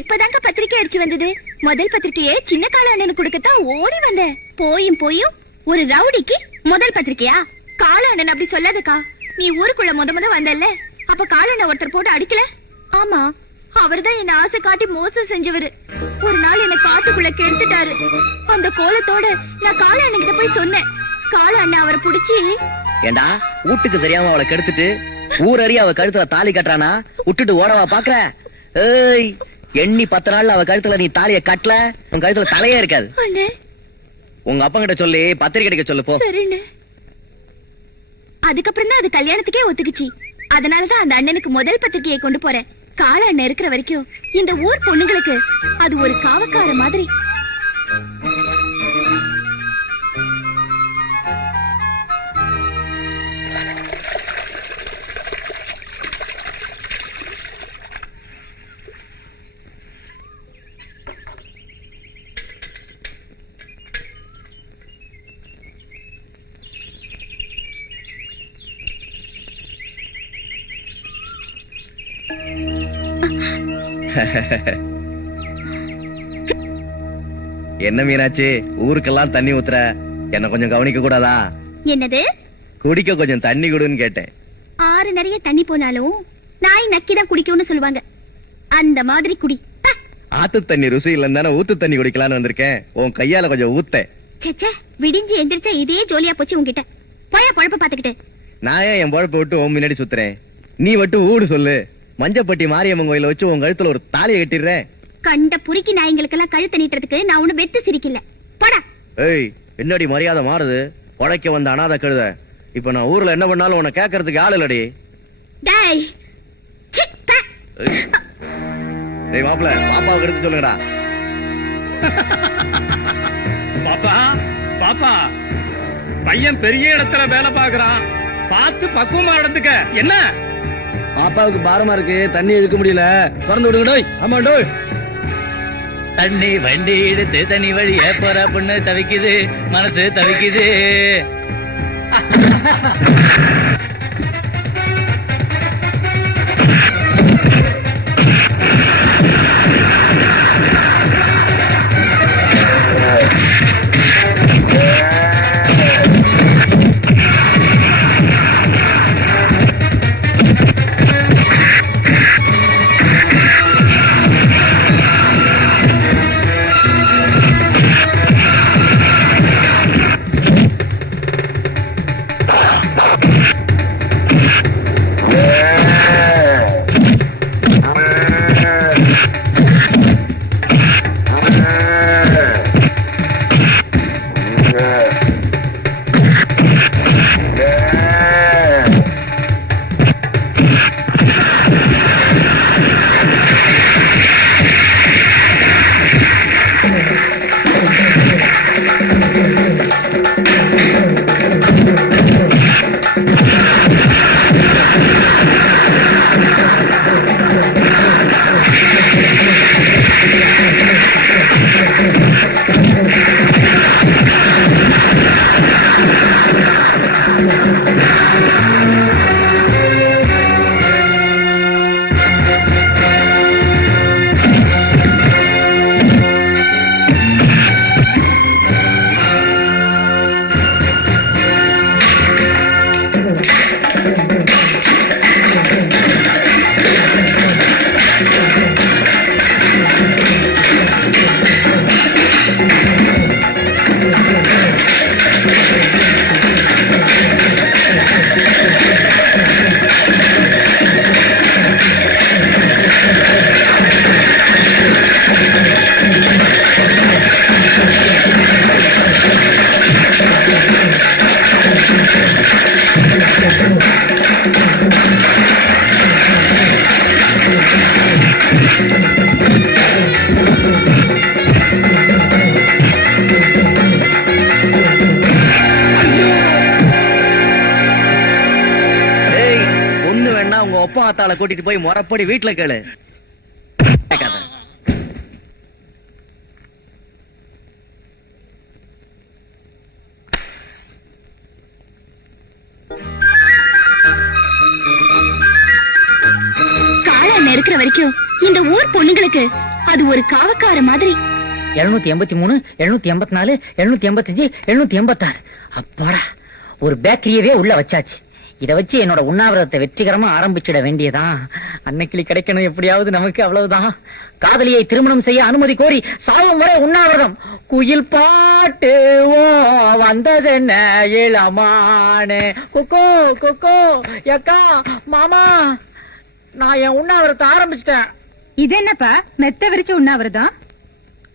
இப்பதாங்க பத்திரிக்கை அடிச்சு வந்தது. முதல் பத்திரிக்கையே சின்ன கால அண்ணனுக்கு கொடுக்கத்தான் ஓடி வந்தேன். போயும் ஒரு ரவுடிக்கு முதல் பத்திரிக்கையா? கால அண்ணன் அப்படி சொல்லாதக்கா. நீ ஊருக்குள்ள முத வந்தல்ல, அப்ப கால அண்ணன் ஒருத்தர் போட்டு அடிக்கல? ஆமா, அவர்தான் என்ன ஆசை காட்டி மோசம் செஞ்சவரு. ஒரு நாள் என்ன காட்டுக்குள்ள கெடுத்துட்டாரு. அந்த கோலத்தோட நான் கால அண்ணன் கிட்ட போய் சொன்னேன். கால அண்ணன் அவரை புடிச்சு, ஏண்டா வீட்டுக்கு தெரியாம அவளை கெடுத்துட்டு ஊரறிய அவ கழுத்துல தாலி கட்டுறானா விட்டுட்டு ஓடவா பாக்குற? ஏய், எண்ணி 10 நாள்ல அவ கழுத்துல நீ தாலிய கட்டல, உன் கழுத்துல தலையே இருக்காது. உங்க அப்பா கிட்ட சொல்லி பத்திரிக்கை அடிக்க சொல்லு போ. அதுக்கப்புறம் தான் அது கல்யாணத்துக்கே ஒத்துக்குச்சு. அதனாலதான் அந்த அண்ணனுக்கு முதல் பத்திரிக்கையை கொண்டு போறேன். கால அண்ணன் இருக்கிற வரைக்கும் இந்த ஊர் பொண்ணுங்களுக்கு அது ஒரு காவக்கார மாதிரி. என்ன மீனாட்சி, ஊருக்கெல்லாம் தண்ணி ஊத்துற, என்ன கொஞ்சம் கவனிக்க கூடாதா? என்னது? குடிக்க கொஞ்சம் தண்ணி குடுன்னு கேட்டேன். ஆறு நிறைய தண்ணி போனாலும் நாய் நக்கிதான் குடிக்கும்னு சொல்லுவாங்க. அந்த மாதிரி குடி. ஆத்து தண்ணி ருசி இல்லன்னு தானே ஊத்து தண்ணி குடிக்கலான்னு வந்திருக்கேன். உன் கையால கொஞ்சம் ஊத்த. சேச்சே, விடிஞ்சு எந்திரிச்சா இதே ஜோலியா போச்சு உன்கிட்ட. போய பொழப்ப பாத்துக்கிட்டு. நான் ஏன் என் பொழப்ப விட்டு உன் முன்னாடி சுத்துறேன்? நீ விட்டு ஊடு சொல்லு. மஞ்சப்பட்டி மாரியம்மன் கோயில வச்சு உன் கழுத்துல ஒரு தாலியை கட்டிடுறேன். கண்ட புரிக்கி நாய்களுக்கெல்லாம் கழுத்து நீட்டுறதுக்கு நான் ஒண்ணு வெத்து சிரிக்கல. போடா. ஏய், என்னடி மரியாதை மாறுது? உழைக்க வந்த அனாதை கழுத. இப்ப நான் ஊர்ல என்ன பண்ணாலும் உன்னை கேட்கறதுக்கு ஆள் இல்லடி. டேய் டேய் மாப்ள, பாப்பாவுக்கு எடுத்து சொல்லுங்கடா. பாப்பா பாப்பா, பையன் பெரிய இடத்துல வேலை பாக்குறான், பார்த்து பக்குவமா நடந்துக்க. என்ன பாப்பாவுக்கு பாரமா இருக்கு, தண்ணி எடுக்க முடியல, திறந்து விடுங்க. ஆமா டோய். தண்ணி வண்டி எடுத்து தண்ணி வழிய போற பொண்ணு தவிக்குது, மனசு தவிக்குது. ஆத்தாளை கூட்டிட்டு போய் முறப்படி வீட்டுல கேளு. கேட்காத. காலம் இருக்கிற வரைக்கும் இந்த ஊர் பொண்ணுங்களுக்கு அது ஒரு காவக்கார மாதிரி. 783, 784, 785, 786. அப்பாடா, ஒரு பேக்கரியவே உள்ள வச்சாச்சு. இத வச்சு என்னோட உண்ணாவிரதத்தை வெற்றிகரமா ஆரம்பிச்சிட வேண்டியதான். அன்னைக்கிளி கிடைக்கணும் எப்படியாவது நமக்கு, அவ்வளவுதான். காதலியை திருமணம் செய்ய அனுமதி கோரி சாகும் வரை உண்ணாவிரதம். குயில் பாட்டு ஓ வந்ததென்ன இளமானே. கொக்கோ கொக்கோ எக்கா மாமா, நான் என் உண்ணாவிரதத்தை ஆரம்பிச்சிட்டேன். இது என்னப்பா மெத்த விரிச்சு உண்ணாவிரதம்?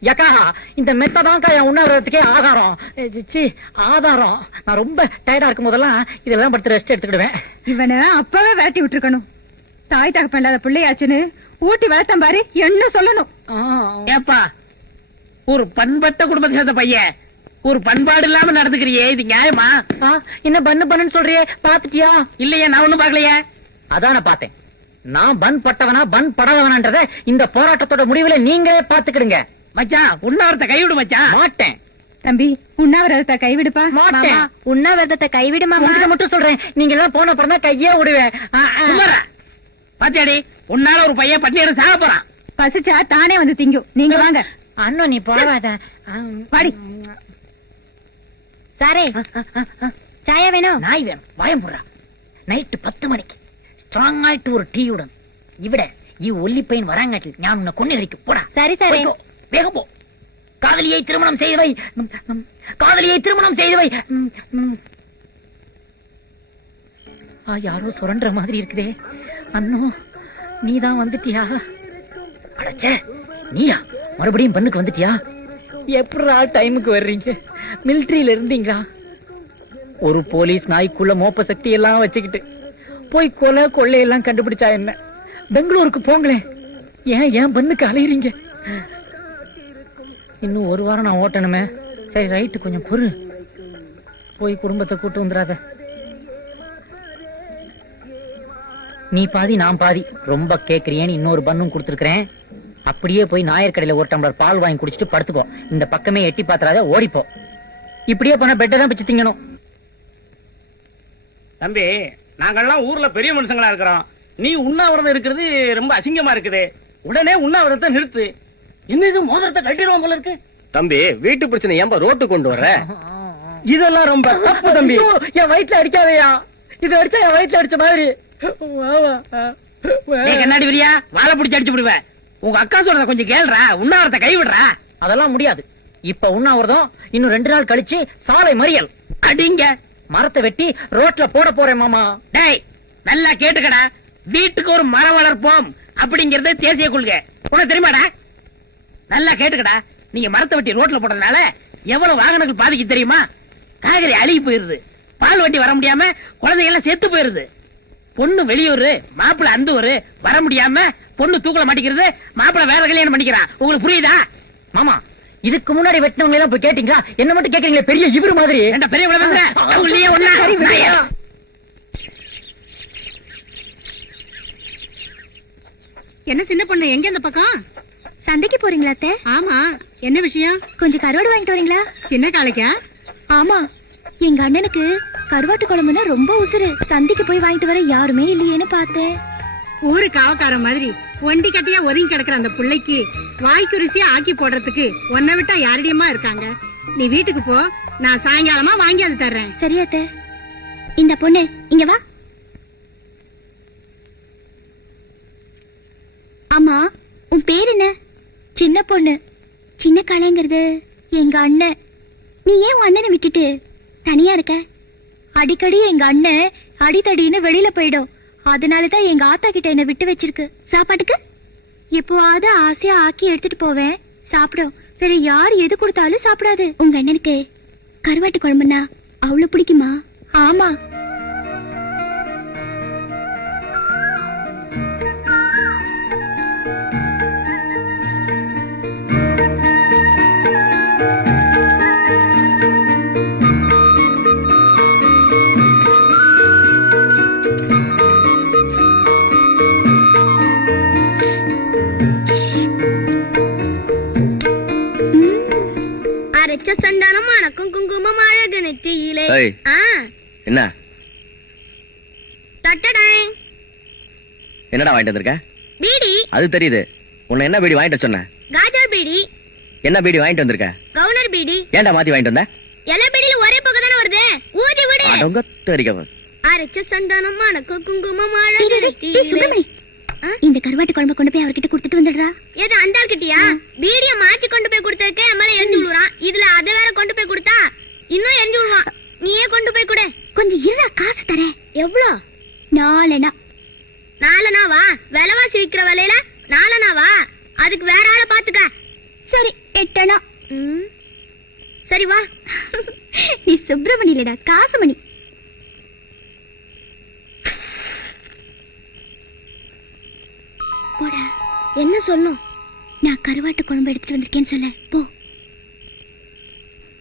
யக்கா, இந்த மெத்ததான்க்கா என் உண்ணாவிரதத்துக்கே ஆகாரம். சி, ஆதாரம். நான் ரொம்ப டயர்டா இருக்கும் போதெல்லாம் இதெல்லாம் படுத்து ரெஸ்ட் எடுத்துக்கிடுவேன். இவனை அப்பவே விரட்டி விட்டுருக்கணும். தாய் தகப்பன் இல்லாத பிள்ளையாச்சுன்னு ஊட்டி வளர்த்தம் பாரு, என்ன சொல்லணும். ஏப்பா, ஒரு பண்பட்ட குடும்பத்தை சேர்ந்த பையன் ஒரு பண்பாடு இல்லாம நடந்துக்கிறியே, இது நியாயமா? என்ன பண்ணுன்னு சொல்றியே, பாத்துட்டியா? இல்லையே, நான் ஒண்ணும் பாக்கலையே. அதான் நான் பார்த்தேன். நான் பன் பட்டவனா பன் படவனான்றத இந்த போராட்டத்தோட முடிவுல நீங்களே பாத்துக்கிடுங்க. மச்சான், உண்ணாவிரத்தை கைவிடு மச்சான். மாட்டேன் தம்பி, உண்ணாவிரதத்தை கைவிடுப்பா. மாட்டேன். உண்ணாவிரதத்தை கைவிடுமா? உங்ககிட்ட மட்டும் சொல்றேன். நீங்க எல்லாம் போன அப்புறம் தான் கையே விடுவேன். பாத்தியாடி, உன்னால ஒரு பையன் பட்டியல சாக போறான். பசிச்சா தானே வந்து திங்கும். நீங்க வாங்க. அண்ணன் நீ போகாத. பாடி சாரே, சாயா வேணும்? நாய் வேணும். வாயம் போடுறா. நைட்டு 10 மணிக்கு ஸ்ட்ராங் ஆயிட்டு ஒரு டீயுடன் இவிட ஒல்லி பையன் வராங்காட்டில் நான் உன்னை கொண்டு வரைக்கு போடா. சரி சாரே, வேகம் போ. காதலியை திருமணம் செய்தவை, காதலியை திருமணம் செய்தவை. யாரோ சுரண்ட மாதிரி இருக்குதே. அண்ணோ, நீதான் வந்துட்டியா? அடச்ச, நீயா மறுபடியும் பண்ணுக்கு வந்துட்டியா? எப்படா டைமுக்கு வர்றீங்க? மிலிட்டரியில இருந்தீங்களா? ஒரு போலீஸ் நாய்க்குள்ள மோப்ப சக்தி எல்லாம் வச்சுக்கிட்டு போய் கொலை கொள்ளையெல்லாம் கண்டுபிடிச்சா என்ன? பெங்களூருக்கு போங்களேன். ஏன் பண்ணுக்கு அலையிறீங்க? இன்னும் ஒரு வாரம் நான் ஓட்டணுமே. சரி ரைட்டு, கொஞ்சம் பொறு. போய் குடும்பத்தை கூட்டு வந்துடாத. நீ பாதி நான் பாதி. ரொம்ப கேக்குறியேன்னு இன்னொரு பண்ணும் கொடுத்துருக்கேன். அப்படியே போய் நாயர் கடையில ஒரு டம்ளர் பால் வாங்கி குடிச்சிட்டு படுத்துக்கோ. இந்த பக்கமே எட்டி பாத்துறாத, ஓடிப்போ. இப்படியே போனா பெட்டை தான் பிச்சு திங்கணும். தம்பி, நாங்கெல்லாம் ஊர்ல பெரிய மனுஷங்களா இருக்கிறோம். நீ உண்ணாவிரதம் இருக்கிறது ரொம்ப அசிங்கமா இருக்குது. உடனே உண்ணாவிரதத்தை நிறுத்து. என்ன இது, மோதிரத்தை கட்டிடுவோம் போல இருக்கு. தம்பி, வீட்டு பிரச்சனை ஏன்பா ரோட்டு கொண்டு வர்ற? இதெல்லாம் ரொம்ப தப்பு தம்பி. என் வயிற்றுல அடிக்காதயா. இது அடிச்சா என் வயிற்றுல அடிச்ச மாதிரி. கண்ணாடி வரியா, வாழை பிடிச்சி அடிச்சு விடுவேன். உங்க அக்கா சொல்றத கொஞ்சம் கேள்றா, உண்ணாவிரத்தை கைவிடுறா. அதெல்லாம் முடியாது. இப்ப உண்ணாவிரதம். இன்னும் 2 நாள் கழிச்சு சாலை மறியல். அடிங்க. மரத்தை வெட்டி ரோட்ல போட போறேன் மாமா. டேய், நல்லா கேட்டுக்கடா. வீட்டுக்கு ஒரு மரம் வளர்ப்போம் அப்படிங்கறது தேசிய கொள்கை. உனக்கு தெரியுமாடா? நல்லா கேட்டுக்கடா. நீங்க மரத்தை வெட்டி ரோட்ல போடுறதுனால எவ்வளவு வாகனங்கள் பாதிக்கு தெரியுமா? காய்கறி அழுகி போயிருது. பால் வண்டி வர முடியாம குழந்தைங்க எல்லாம் செத்து போயிருது. பொண்ணு வெளியூர், மாப்பிள்ள அந்த ஊரு வர முடியாம பொண்ணு தூக்கல மாட்டிக்கிறது. மாப்பிள்ள வேற கல்யாணம் பண்ணிக்கிறான். உங்களுக்கு புரியுதா மாமா? இதுக்கு முன்னாடி வெட்டினவங்க எல்லாம் போய் கேட்டீங்களா? என்ன மட்டும் கேக்குறீங்களே பெரிய இவரு மாதிரி. பெரிய என்ன சின்ன பொண்ணு, எங்க இந்த பக்கம்? சந்தைக்கு போறீங்களா அத்தை? ஆமா, என்ன விஷயம்? கொஞ்சம் கருவாடு வாங்கிட்டு வரீங்களா? சின்ன காலைக்கா? ஆமா, எங்க அண்ணனுக்கு கருவாட்டு குழம்புனா ரொம்ப உசுரு. சந்தைக்கு போய் வாங்கிட்டு வர யாருமே இல்லையேன்னு பார்த்தேன். ஊரு காவக்கார மாதிரி ஒண்டி கட்டியா ஒதுங்கி கிடக்குற அந்த பிள்ளைக்கு வாய்க்கு ருசியா ஆக்கி போடுறதுக்கு உன்னை விட்டா யாரிடமா இருக்காங்க? நீ வீட்டுக்கு போ, நான் சாயங்காலமா வாங்கி அது தர்றேன். சரி அத்தை. இந்த பொண்ணு இங்க வா. ஆமா, உன் பேர் என்ன? சின்ன பொண்ணு. சின்ன கலைங்கிறது எங்க அண்ணன். நீ ஏன் உன் அண்ணனை விட்டுட்டு தனியா இருக்க? அடிக்கடி எங்க அண்ணன் அடித்தடின்னு வெளியில போயிடும். அதனாலதான் எங்க ஆத்தா கிட்ட என்ன விட்டு வச்சிருக்கு. சாப்பாட்டுக்கு எப்போவாவது ஆசையா ஆக்கி எடுத்துட்டு போவேன், சாப்பிடும். வேற யார் எது கொடுத்தாலும் சாப்பிடாது. உங்க அண்ணனுக்கு கருவாட்டு குழம்புனா அவ்வளவு பிடிக்குமா? ஆமா. ஏய், என்ன தட்டடாய் என்னடா வாங்கிட்டு வந்திருக்க? பீடி. அது தெரியுது. உன்னை என்ன பீடி வாங்கிட்டு சொன்ன? காஜர் பீடி. என்ன பீடி வாங்கிட்டு வந்திருக்க? கவுனர் பீடி. ஏன்டா மாத்தி வாங்கிட்டு வந்த? எல்லா பீடியில ஒரே புகை தானே வருது. ஊதி விடு. அடங்க தெரிக்கவ. அரைச்ச சந்தானம் மணக்கு குங்குமம் சுப்பிரமணி, இந்த கருவாட்டு குழம்பு கொண்டு போய் அவர்கிட்ட கொடுத்துட்டு வந்துடுறா. ஏதோ அந்த ஆள்கிட்டயா? பீடிய மாத்தி கொண்டு போய் கொடுத்ததுக்கே என் மேல எரிஞ்சு விடுறான். இதுல அதை வேற கொண்டு போய் கொடுத்தா இன்னும் எரிஞ்சு விடுவான். நீயே கொண்டு போய் கொடு. கொஞ்சம் இருடா, காசு தரேன். எவ்வளவு? 4 அணா. 4 அணாவா? விலைவாசி விக்கிற விலையில 4 அணாவா? அதுக்கு வேற ஆளை பாத்துக்க. சரி, 8 அணா. சரி வா. நீ சுப்பிரமணி இல்லடா, காசுமணி. போடா. என்ன சொல்லும்? நான் கருவாட்டு குழம்பு எடுத்துட்டு வந்திருக்கேன்னு சொல்ல. போ.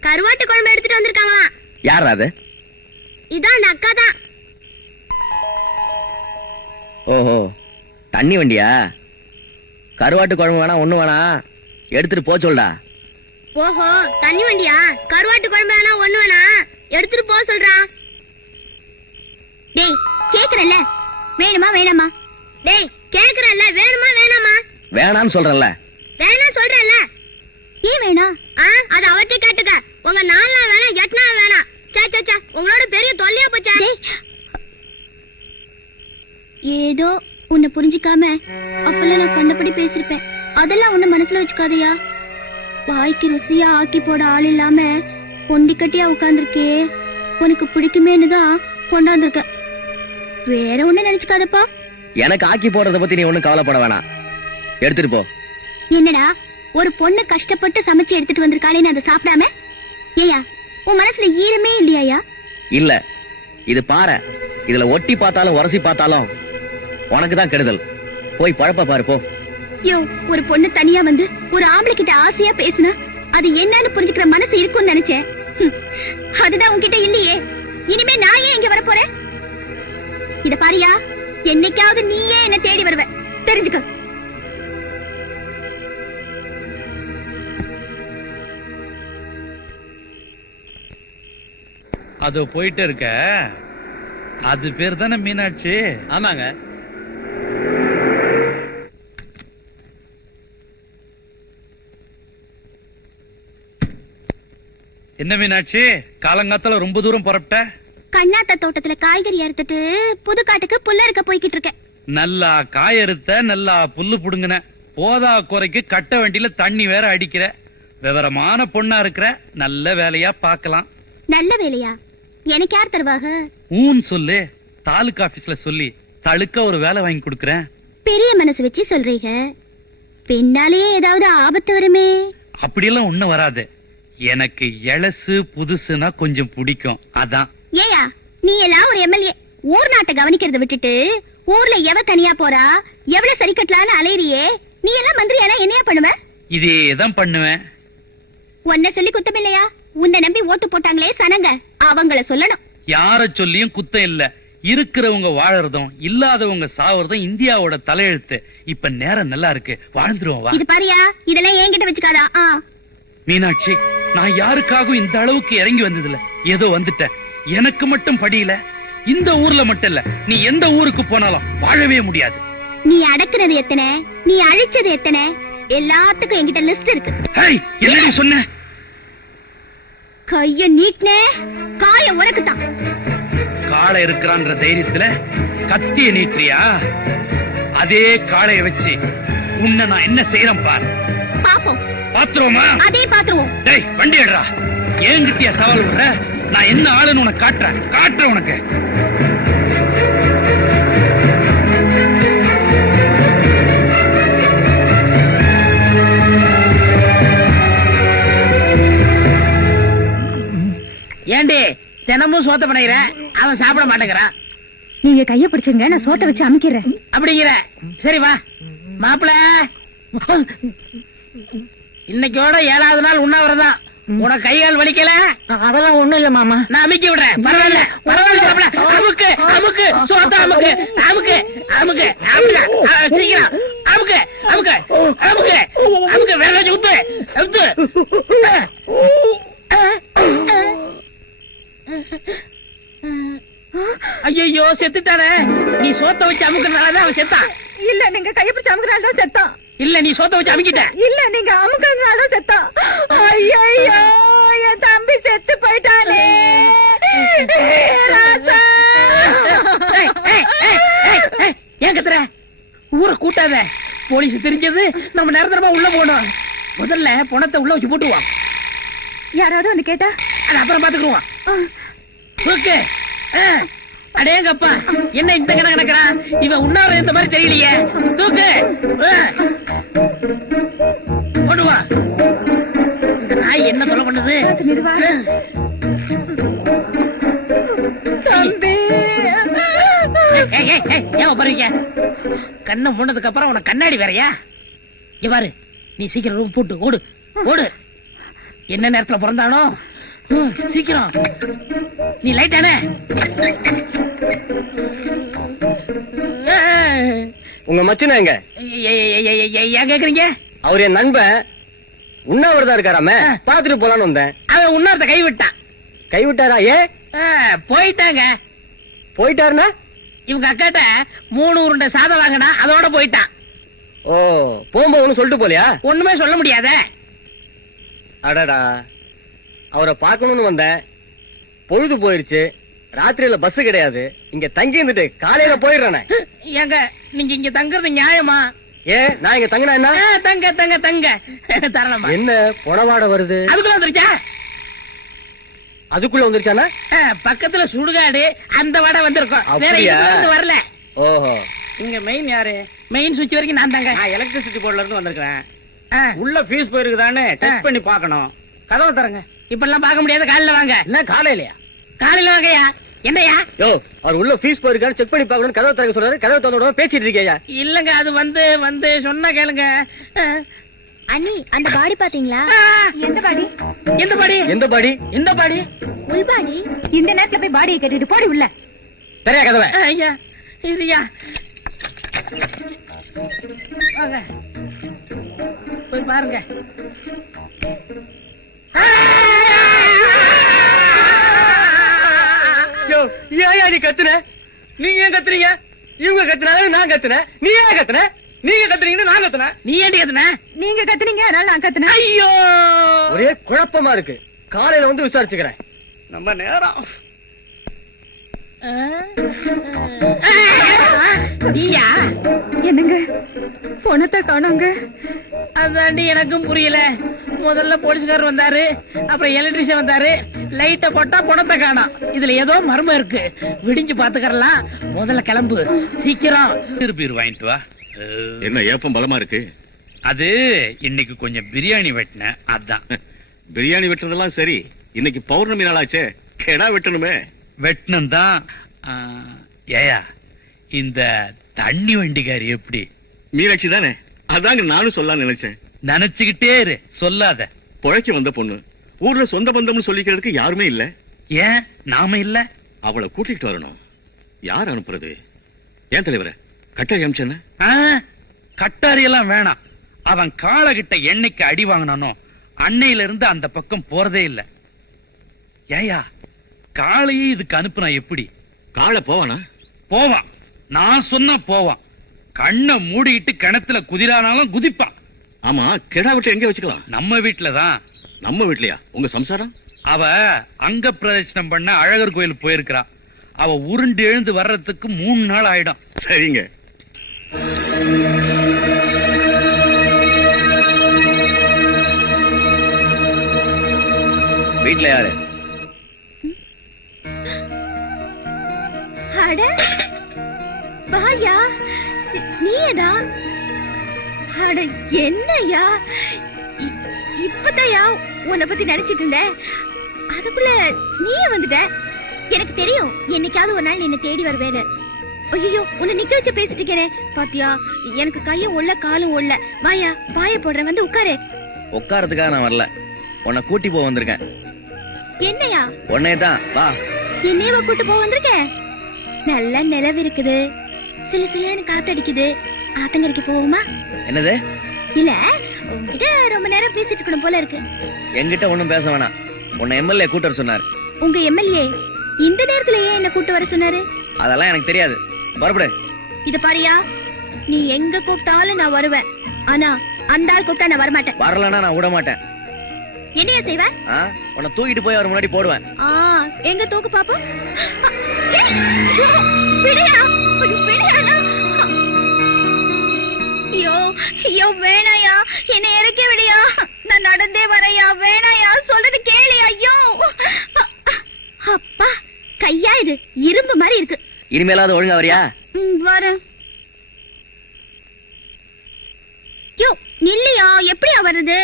கருவாட்டு குழம்பு எடுத்துட்டு வந்திருக்காங்களா? யார் அது? இதான் அந்த அக்கா தான். ஓஹோ, தண்ணி வண்டியா? கருவாட்டு குழம்பு வேணா, ஒண்ணு வேணா, எடுத்துட்டு போ சொல்டா. ஓஹோ, தண்ணி வண்டியா? கருவாட்டு குழம்பு வேணா, ஒண்ணு வேணா, எடுத்துட்டு போ சொல்றா. டேய், கேக்குறல்ல, வேணுமா வேணாமா? டேய், கேக்குறல்ல, வேணுமா வேணாமா? வேணான்னு சொல்றல. வேணா சொல்றல்ல. ஏன் வேணா? அது அவர்கிட்ட கேட்டுக்க. உங்க 4 நாள் வேணா, 8 நாள் வேணா. சே, உங்களோட பெரிய தொல்லையா போச்சா? ஏதோ உன்னை புரிஞ்சுக்காம அப்பெல்லாம் நான் கண்டபடி பேசிருப்பேன். அதெல்லாம் உன்னை மனசுல வச்சுக்காதையா. வாய்க்கு ருசியா ஆக்கி போட ஆள் இல்லாம பொண்டி கட்டியா உட்கார்ந்துருக்கே, உனக்கு பிடிக்குமேனுதான் கொண்டாந்துருக்க. வேற ஒண்ணு நினைச்சுக்காதப்பா. எனக்கு ஆக்கி போடுறத பத்தி நீ ஒண்ணும் கவலைப்பட வேணாம், எடுத்துட்டு போ. என்னடா, ஒரு பொண்ணு கஷ்டப்பட்டு சமைச்சு எடுத்துட்டு வந்திருக்காளேன்னு அதை சாப்பிடாம? ஏயா, உன் மனசுல ஈரமே இல்லையா? இல்ல, இது பாறை. இதுல ஒட்டி பார்த்தாலும் உரசி பார்த்தாலும் உனக்குதான் கெடுதல். போய் பழப்ப பாரு, போ. யோ, ஒரு பொண்ணு தனியா வந்து ஒரு ஆம்பளை கிட்ட ஆசையா பேசினா அது என்னன்னு புரிஞ்சுக்கிற மனசு இருக்கும்னு நினைச்சேன். அதுதான் உன்கிட்ட இல்லையே. இனிமே நான் ஏன் இங்க வர போறேன்? இத பாரியா, என்னைக்காவது நீயே என்ன தேடி வருவ, தெரிஞ்சுக்க. அது போயிட்டு இருக்க. அது பேர் தானே மீனாட்சி? ஆமாங்க. என்ன மீனாட்சி, காலங்காத்தால ரொம்ப தூரம் புறப்பட்ட? கண்ணாத்த தோட்டத்துல காய்கறி அறுத்துட்டு புது காட்டுக்கு புல்ல இருக்க போய்கிட்டு இருக்கேன். நல்லா காயறுத்த, நல்லா புல்லு புடுங்கின, போதா குறைக்கு கட்ட வண்டியில தண்ணி வேற அடிக்கிற. விவரமான பொண்ணா இருக்கிற, நல்ல வேலையா பாக்கலாம். நல்ல வேலையா? எனக்கு யார் தருவாக? ஊன் சொல்லு, தாலுகா ஆபீஸ்ல சொல்லி தழுக்க ஒரு வேலை வாங்கி கொடுக்கறேன். பெரிய மனசு வச்சு சொல்றீங்க, பின்னாலேயே ஏதாவது ஆபத்து வருமே. அப்படியெல்லாம் ஒண்ணும் வராது. எனக்கு எலசு புதுசுனா கொஞ்சம் பிடிக்கும், அதான். ஏயா, நீ எல்லாம் ஒரு எம்எல்ஏ, ஊர் நாட்டை கவனிக்கிறத விட்டுட்டு ஊர்ல எவ தனியா போறா, எவ்வளவு சரி கட்டலான்னு அலையறியே. நீ எல்லாம் மந்திரியானா என்னையா பண்ணுவ? இதேதான் பண்ணுவேன். உன்ன சொல்லி குத்தம் இல்லையா? உன்னை நம்பி ஓட்டு போட்டாங்களே சனங்க, அவங்கள சொல்லணும். யார சொல்லியும் குத்தம் இல்ல. இருக்கிறவங்க வாழறதும் இல்லாதவங்க சாவறதும் இந்தியாவோட தலையெழுத்து. இப்ப நேரம் நல்லா இருக்கு, வாழ்ந்துருவோம். இது பாரியா, இதெல்லாம் என்கிட்ட வச்சுக்காதா. மீனாட்சி, நான் யாருக்காகவும் இந்த அளவுக்கு இறங்கி வந்ததில்ல. ஏதோ வந்துட்டேன். எனக்கு மட்டும் படியில. இந்த ஊர்ல மட்டும் இல்ல, நீ எந்த ஊருக்கு போனாலும் வாழவே முடியாது. நீ அடக்குறது எத்தனை, நீ அழிச்சது எத்தனை, எல்லாத்துக்கும் என்கிட்ட லிஸ்ட் இருக்கு. என்ன சொன்ன? கைய நீட்னே, காய உனக்குத்தான். காளை இருக்கிறான்ற தைரியத்துல கத்திய நீட்டியா? அதே காளைய வச்சு உன்னை நான் என்ன செய்யறேன் பார். பாப்போம். பாத்துருவோமா? அதே பாத்துருவோம். டேய், வண்டி எடுறா. ஏன் கிட்டியா சவால் விடுற? நான் என்ன ஆளுன்னு உனக்கு காட்டுறேன் உனக்கு. ஏண்டி தினமும் சோத்த படைகிற, அவன் சாப்பிட மாட்டேங்கிறான். நீங்க கைய பிடிச்சுங்க, நான் சோத்த வச்சு அமைக்கிறேன். அப்படிங்கிற? சரி வா மாப்பிள. இன்னைக்கோட 7வது நாள் உண்ணாவிரதம். உனக்கு கையால் வலிக்கல? அதெல்லாம் ஒண்ணும் இல்ல மாமா, நான் அமுக்கி விடுறேன். பரவாயில்ல மாப்பிள. அமுக்கு அமுக்கு சோத்த அமுக்கு அமுக்கு அமுக்கு சீக்கிரம் அமுக்கு அமுக்கு அமுக்கு அமுக்கு. வேற ஊத்து ஊத்து. ஐயோ செத்துட்டானே. நீ சோத்த வச்சு அமுக்கிறதுனாலதான் அவன் செத்தான். இல்ல நீங்க கையை பிடிச்சு அமுக்குறாள் செத்தான். இல்ல நீ சோத்த வச்சு அமுக்கிட்ட. இல்ல நீங்க அமுக்குறதுனால செத்தான். ஐயோ என் தம்பி செத்து போயிட்டானே. ஏன் கத்துற? ஊரை கூட்டாத. போலீஸ் தெரிஞ்சது நம்ம நிரந்தரமா உள்ள போனோம். முதல்ல பணத்தை உள்ள வச்சு போட்டுவான். யாராவது வந்து கேட்டா அது அப்புறம் பாத்துக்குருவான். ஓகே. அடேங்கப்பா, என்ன இந்த கணக்கு நடக்கிறான்? இவன் உண்ணாவிர இந்த மாதிரி தெரியலையே. தூக்கு போடுவா. இந்த நாய் என்ன சொல்ல பண்ணுது? ஏன் பாருங்க, கண்ணை மூணதுக்கு அப்புறம் உனக்கு கண்ணாடி வேறையா? பாரு, நீ சீக்கிரம் ரூம் போட்டு ஓடு ஓடு. என்ன நேரத்துல பிறந்தானோ? சீக்கிரம் நீ லைட்டானே. உங்க மச்சனா எங்க? ஏன் கேக்குறீங்க? அவர் என் நண்பன் உண்ணாவிரதம் இருக்காராம, பாத்துட்டு போலான்னு வந்தேன். அவன் உண்ணாவிரத கைவிட்டான். கைவிட்டாரா? ஏன் போயிட்டாங்க? போயிட்டாருன்னா இவங்க அக்காட்ட 3 உருண்டை சாதம் வாங்கினா அதோட போயிட்டான். ஓ, போகும்போது ஒண்ணும் சொல்லிட்டு போலியா? ஒண்ணுமே சொல்ல முடியாத. அடடா, அவரை பார்க்கணும்னு வந்தேன். பொழுது போயிருச்சு, ராத்திரியில பஸ் கிடையாது. இங்க தங்கி இருந்துட்டு காலையில போயிடுறானே. ஏங்க நீங்க இங்க தங்குறது நியாயமா? ஏன் நான் இங்க தங்கினா என்ன? தங்க தங்க தங்க தரலாமா? என்ன பொணவாட வருது? அதுக்குள்ள வந்துருச்சா? அதுக்குள்ள வந்துருச்சானா? பக்கத்துல சுடுகாடு, அந்த வடை வந்திருக்கும். வேற அப்படியா? இதுல இருந்து வரல. ஓஹோ. இங்க மெயின் யாரு? மெயின் சுவிட்ச் வரைக்கும் நான் தாங்க. எலக்ட்ரிசிட்டி போர்ட்ல இருந்து வந்திருக்கேன். உள்ள ஃபீஸ் போயிருக்குதானே செக் பண்ணி பார்க்கணும். கதவை தரங்க. இப்ப எல்லாம் பார்க்க முடியாது. காலையில வாங்க. என்ன காலையிலயா? காலையில வாங்கயா. என்னையா? யோ, அவர் உள்ள ஃபீஸ் போயிருக்கான்னு செக் பண்ணி பார்க்கணும். கதவை திறக்க சொல்றாரு. கதவை திறந்து பேசிட்டு இருக்கேயா? இல்லங்க, அது வந்து சொன்னா கேளுங்க. அண்ணி, அந்த பாடி பாத்தீங்களா? எந்த பாடி? எந்த பாடி? எந்த பாடி? எந்த பாடி? உள் பாடி. இந்த நேரத்துல போய் பாடியை கட்டிட்டு போடி உள்ள. சரியா கதவை? ஐயா இதுயா வாங்க போய் பாருங்க. ஏன் நீ கத்துன? நீங்க ஏன் கத்துறீங்க? இவங்க கத்துனால நான் கத்துனேன். நீ ஏன் கத்துன? நீங்க கத்துறீங்கன்னு நான் கத்துனேன். நீ ஏண்டி கத்துன? நீங்க கத்துனீங்க, அதனால நான் கத்துனேன். ஐயோ, ஒரே குழப்பமா இருக்கு. காலையில வந்து விசாரிச்சுக்கிறேன். நம்ம நேரம். நீயா? என்னங்க பணத்தை காணோங்க? அதாண்டி எனக்கும் புரியல. முதல்ல போலீஸ்காரர் வந்தாரு, அப்புறம் எலக்ட்ரிஷியன் வந்தாரு. லைட்ட போட்டா பணத்தை காணோம். இதுல ஏதோ மர்மம் இருக்கு. விடிஞ்சு பாத்துக்கலாம். முதல்ல கிளம்பு சீக்கிரம். திருப்பீர் வாங்கிட்டு வா. என்ன ஏப்பம் பலமா இருக்கு? அது இன்னைக்கு கொஞ்சம் பிரியாணி வெட்டின, அதான். பிரியாணி வெட்டுறதெல்லாம் சரி, இன்னைக்கு பௌர்ணமி நாளாச்சே, கெடா வெட்டணுமே. வெட்டினம் தான். ஏயா, இந்த தண்ணி வண்டிக்காரி எப்படி? மீனாட்சி தானே? அதாங்க நானும் சொல்லலாம்னு நினைச்சேன். நினைச்சுக்கிட்டே இரு, சொல்லாத. பொழைக்க வந்த பொண்ணு, ஊர்ல சொந்த பந்தம்னு சொல்லிக்கிறதுக்கு யாருமே இல்ல. ஏன் நாம இல்ல? அவளை கூட்டிட்டு வரணும். யார் அனுப்புறது? ஏன் தலைவர கட்டாரி அமிச்சன? கட்டாரி எல்லாம் வேணாம். அவன் காலகிட்ட எண்ணெய்க்கு அடி வாங்கினானோ அன்னையில இருந்து அந்த பக்கம் போறதே இல்ல. ஏயா, காளையே இதுக்கு அனுப்புனா எப்படி? காளை போவானா? போவான். நான் சொன்னா போவான். கண்ணை மூடிட்டு கிணத்துல குதிரானாலும் குதிப்பான். ஆமா, கெடா விட்டு எங்க வச்சுக்கலாம்? நம்ம வீட்டுலதான். நம்ம வீட்லயா? உங்க சம்சாரம்? அவ அங்க பிரதட்சணம் பண்ண அழகர் கோயில் போயிருக்கிறா. அவ உருண்டு எழுந்து வர்றதுக்கு 3 நாள் ஆயிடும். சரிங்க. வீட்டுல யாரு? அட பாயா, நீயடா? அட என்னையா, இப்பதையா உன்னை பத்தி நினைச்சிட்டு இருந்தேன். அதுக்குள்ள நீயே வந்துட்ட. எனக்கு தெரியும் என்னைக்காவது ஒரு நாள் நீ என்ன தேடி வருவேன்னு. ஐயோ, உன்னை நிக்க வச்சு பேசிட்டு இருக்கேனே பாத்தியா? எனக்கு கையும் ஒல்ல காலும் ஒல்ல. வாயா, பாய போடுறேன், வந்து உட்காரு. உட்காரத்துக்காக நான் வரல, உன்னை கூட்டி போக வந்திருக்கேன். என்னையா? உன்னையதான். வா. என்னையவா கூட்டு போக வந்திருக்கேன்? நல்ல நிலவு இருக்குது, சில சிலன்னு காத்தடிக்குது. ஆத்தங்கரைக்கு போவோமா? என்னது? இல்ல, உங்ககிட்ட ரொம்ப நேரம் பேசிட்டு இருக்கணும் போல இருக்கு. என்கிட்ட ஒண்ணும் பேச வேணாம். உன்னை எம்எல்ஏ கூட்டர் சொன்னார். உங்க எம்எல்ஏ இந்த நேரத்துல ஏன் என்ன கூட்டு வர சொன்னாரு? அதெல்லாம் எனக்கு தெரியாது. புறப்படு. இத பாரியா, நீ எங்க கூப்பிட்டாலும் நான் வருவேன். ஆனா அந்த ஆள் கூப்பிட்டா நான் வரமாட்டேன். வரலன்னா நான் விட மாட்டேன். என்னைய செய்வ? உன்னை தூக்கிட்டு போய் அவர் முன்னாடி போடுவேன். எங்க தூக்கு பாப்போம். விடையா, விடையானா? ஐயோ ஐயோ, வேணாயா, என்னை இறக்கி விடையா, நான் நடந்தே வரையா. வேணாயா, சொல்றது கேளு. ஐயோ அப்பா, கையா இது இரும்பு மாதிரி இருக்கு. இனிமேலாவது ஒழுங்கா வரியா? வரேன். நில்லையா, எப்படியா வர்றது?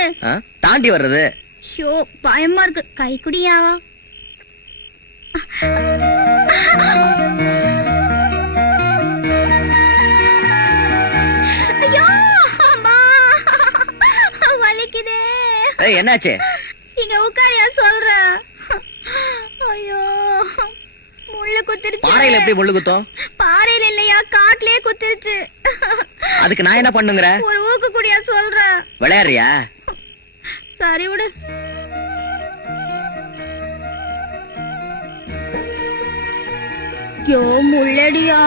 தாண்டி வர்றது. ஐயோ பயமா இருக்கு. கை குடியா. ஐயோ அம்மா, வலிக்குதே. என்னாச்சு? இங்க உட்காரியா சொல்றேன். ஐயோ முள்ளு குத்திருச்சு. பாறையில எப்படி முள்ளு குத்தும்? பாறையில இல்லையா, காட்டுலயே குத்திருச்சு. அதுக்கு நான் என்ன பண்ணுங்கற? ஒரு ஊக்கு குடியா சொல்றேன். விளையாடுறியா? சரி விடு. யோ முள்ளடியா,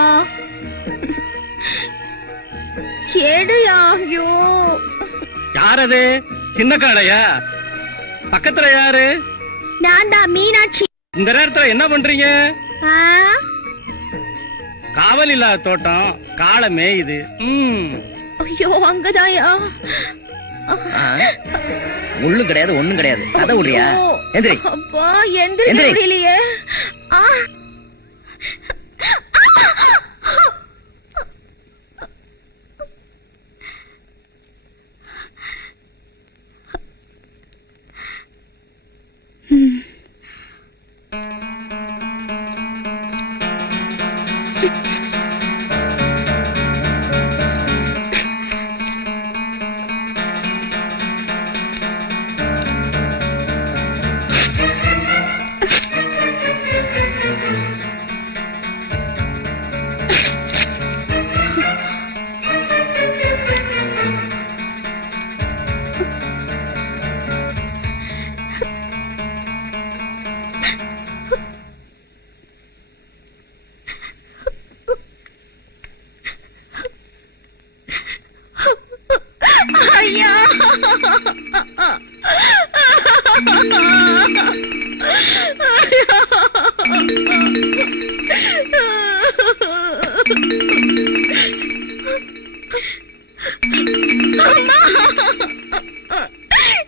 கேடுயா. யோ யாரது? சின்ன காளையா? பக்கத்துல யாரு? நான் தான் மீனாட்சி. இந்த நேரத்துல என்ன பண்றீங்க? காவல் இல்லாத தோட்டம், காளை மேயுது. ஐயோ அங்கதாயா. முள்ளு கிடையாது, ஒண்ணும் கிடையாது. கதை விடுறியா? எந்திரி. அப்பா எந்திரிக்க முடியலையே.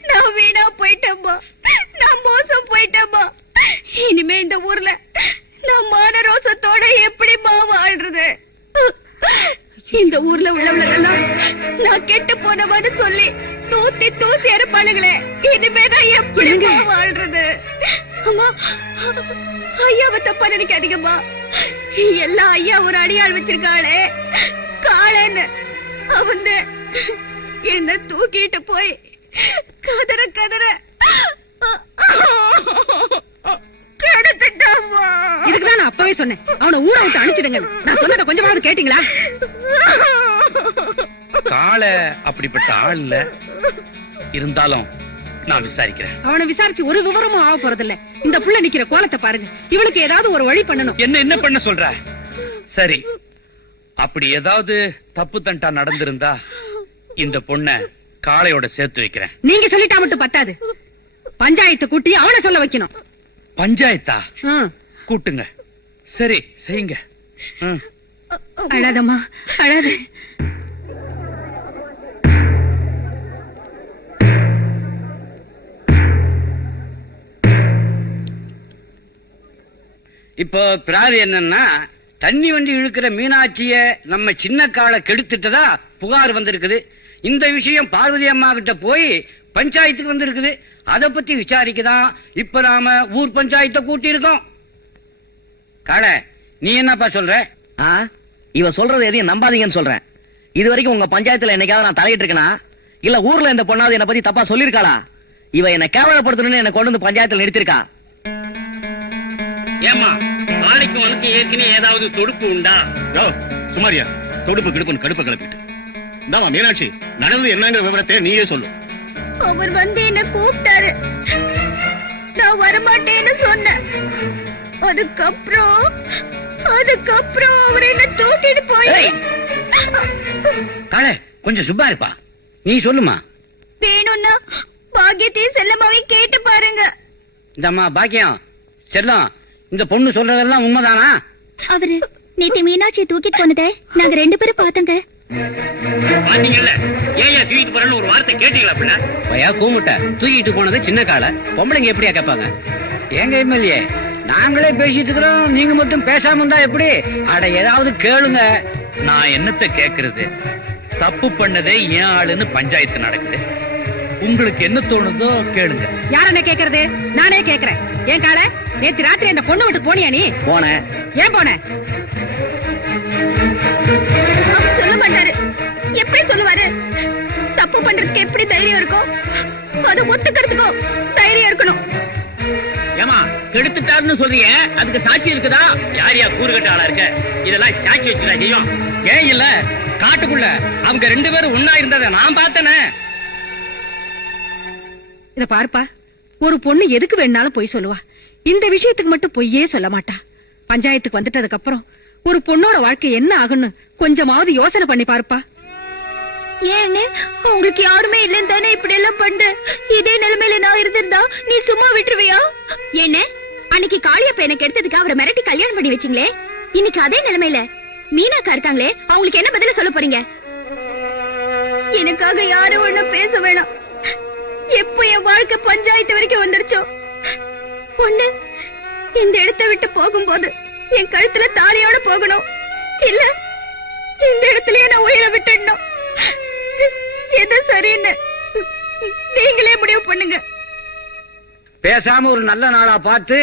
நான் வீணா போயிட்டேம்மா, நான் மோசம் போயிட்டேம்மா. இனிமே இந்த ஊர்ல நான் மான ரோசத்தோட எப்படிமா வாழ்றது? இந்த ஊர்ல உள்ளவங்களெல்லாம் நான் கெட்டு போனவான்னு சொல்லி தூத்தி தூசி அறுப்பாளுங்களே. இனிமே நான் எப்படிமா வாழ்றது? அம்மா, ஐயாவை தப்பா நினைக்காதீங்கம்மா. எல்லா ஐயா ஒரு அடியாள் வச்சிருக்காளே காளன்னு, அவன் என்ன தூக்கிட்டு போய் கதற கதற கெடுத்துட்டாமா. இதுக்குதான் நான் அப்பவே சொன்னேன், அவனை ஊரை விட்டு அனுப்பிச்சிடுங்க. நான் சொன்னதை கொஞ்சமாவது கேட்டீங்களா? காளை அப்படிப்பட்ட ஆள் இல்ல, இருந்தாலும் நான் விசாரிக்கிறேன். அவனை விசாரிச்சு ஒரு விவரமும் ஆக போறதில்ல. இந்த புள்ள நிக்கிற கோலத்தை பாருங்க. இவளுக்கு ஏதாவது ஒரு வழி பண்ணணும். என்ன பண்ண சொல்ற? சரி, அப்படி ஏதாவது தப்பு தண்டா நடந்திருந்தா இந்த பொண்ண காளையோட சேர்த்து வைக்கிறேன். நீங்க சொல்லிட்டா மட்டும் பத்தாது, பஞ்சாயத்து கூட்டி அவனை சொல்ல வைக்கணும். பஞ்சாயத்தா? கூட்டுங்க. சரி செய்யுங்க. அழாதம்மா, அழாது. இப்போ பிராதி என்னன்னா, தண்ணி வண்டி இழுக்கிற மீனாட்சிய நம்ம சின்ன காளை கெடுத்துட்டதா புகார் வந்திருக்குது. இந்த விஷயம் பார்வதி அம்மா கிட்ட போய் பஞ்சாயத்துக்கு வந்திருக்குது. அத பத்தி விசாரிக்கதான் இப்ப நாம ஊர் பஞ்சாயத்தை கூட்டி இருக்கோம். காளை, நீ என்னப்பா சொல்ற? இவ சொல்றது எதையும் நம்பாதீங்கன்னு சொல்றேன். இது வரைக்கும் உங்க பஞ்சாயத்துல என்னைக்காவது நான் தலையிட்டு இருக்கேனா? இல்ல ஊர்ல இந்த பொண்ணாவது என்ன பத்தி தப்பா சொல்லிருக்காளா? இவ என்ன கேவலப்படுத்தணும்னு என்ன கொண்டு வந்து பஞ்சாயத்துல நிறுத்திருக்கா. ஏமா, நாளைக்கு உனக்கு ஏற்கனவே ஏதாவது தொடுப்பு உண்டா? சுமாரியா, தொடுப்பு கிடுப்புன்னு கடுப்ப கிளப்பிட்டு. இந்தாமா மீனாட்சி, நடந்தது என்னங்கிற விவரத்தை நீயே சொல்லு. அவர் வந்து என்ன கூப்பிட்டாரு, நான் வரமாட்டேன்னு சொன்னேன். அதுக்கப்புறம் அவர் என்ன தூக்கிட்டு போய் காளை கொஞ்சம் சும்மா இருப்பா. நீ சொல்லுமா. வேணும்னா பாக்கியத்தையும் செல்லமாவையும் கேட்டு பாருங்க. இந்த அம்மா பாக்கியம் செல்லம், இந்த பொண்ணு சொல்றதெல்லாம் உண்மைதானா? அவரு நேத்து மீனாட்சியை தூக்கிட்டு போனதை நாங்க 2 பேரும் பார்த்தோங்க. பாத்தீங்கல்ல, ஏன் தூக்கிட்டு போறேன்னு ஒரு வார்த்தை கேட்டீங்களா? பிள்ளை பையா கூமுட்ட தூக்கிட்டு போனது சின்ன காலை, பொம்பளைங்க எப்படியா கேட்பாங்க? எங்க எம்எல்ஏ நாங்களே பேசிட்டு இருக்கிறோம், நீங்க மட்டும் பேசாம இருந்தா எப்படி? அட ஏதாவது கேளுங்க. நான் என்னத்த கேக்குறது? தப்பு பண்ணதே ஏன் ஆளுன்னு பஞ்சாயத்து நடக்குது. உங்களுக்கு என்ன தோணுதோ கேளுங்க. யார் என்ன கேக்குறது? நானே கேக்குறேன். ஏன் கால நேத்து ராத்திரி அந்த பொண்ணு விட்டு போனியா நீ? போனேன். ஏன் போன? சொல்ல மாட்டாரு. எப்படி சொல்லுவாரு? தப்பு பண்றதுக்கு எப்படி தைரியம் இருக்கும்? அது ஒத்துக்கிறதுக்கும் தைரியம் இருக்கணும். ஏமா கெடுத்துட்டாருன்னு சொல்றீங்க, அதுக்கு சாட்சி இருக்குதா? யார் யார் கூறுகட்ட ஆளா இருக்க? இதெல்லாம் சாட்சி வச்சுதான் செய்யும். ஏன் இல்ல, காட்டுக்குள்ள அவங்க 2 பேரும் ஒன்னா இருந்ததை நான் பார்த்தேனே. இத பாருப்பா, ஒரு பொண்ணு எதுக்கு வேணாலும் பொய் சொல்லுவா. இந்த விஷயத்துக்கு மட்டும் பொய்யே சொல்ல மாட்டா. பஞ்சாயத்துக்கு வந்துட்டதுக்கு அப்புறம் ஒரு பொண்ணோட வாழ்க்கை என்ன ஆகுன்னு கொஞ்சமாவது யோசனை பண்ணி பாருப்பா. ஏன்னு உங்களுக்கு யாருமே இல்லன்னு தானே இப்படி எல்லாம் பண்ற? இதே நிலைமையில நான் இருந்திருந்தா நீ சும்மா விட்டுருவியா? என்ன அன்னைக்கு காளியப்ப எனக்கு எடுத்ததுக்கு அவரை மிரட்டி கல்யாணம் பண்ணி வச்சிங்களே, இன்னைக்கு அதே நிலைமையில மீனாக்கா இருக்காங்களே, அவங்களுக்கு என்ன பதில சொல்ல போறீங்க? எனக்காக யாரும் ஒண்ணு பேச வேணாம். எப்போ என் வாழ்க்கை பஞ்சாயத்து வரைக்கும் வந்துருச்சோ, ஒண்ணு இந்த இடத்தை விட்டு போகும்போது என் கழுத்துல தாலியோட போகணும், இல்ல இந்த இடத்துலயே நான் உயிரை விட்டுடணும். எது சரின்னு நீங்களே முடிவு பண்ணுங்க. பேசாம ஒரு நல்ல நாளா பார்த்து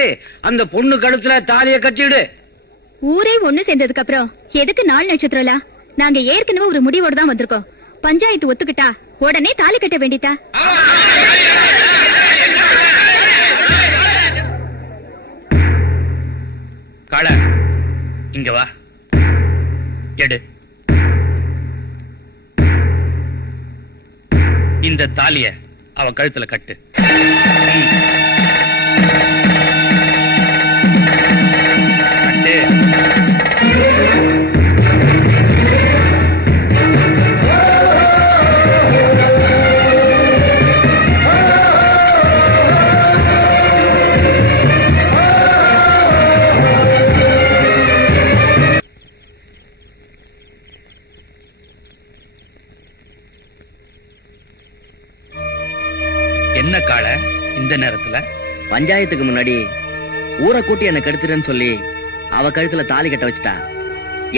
அந்த பொண்ணு கழுத்துல தாலிய கட்டிடு. ஊரே ஒண்ணு சேர்ந்ததுக்கு அப்புறம் எதுக்கு 4 நட்சத்திரம்லாம்? நாங்க ஏற்கனவே ஒரு முடிவோட தான் வந்திருக்கோம். பஞ்சாயத்து ஒத்துக்கிட்டா உடனே தாலி கட்ட வேண்டியதா? காள இங்க வா, எடு இந்த தாலிய அவ கழுத்துல கட்டு. கட்டு. என்ன காள இந்த நேரத்துல? பஞ்சாயத்துக்கு முன்னாடி ஊரை கூட்டி என்ன கெடுத்துறேன்னு சொல்லி அவ கழுத்துல தாலி கட்ட வச்சுட்டா.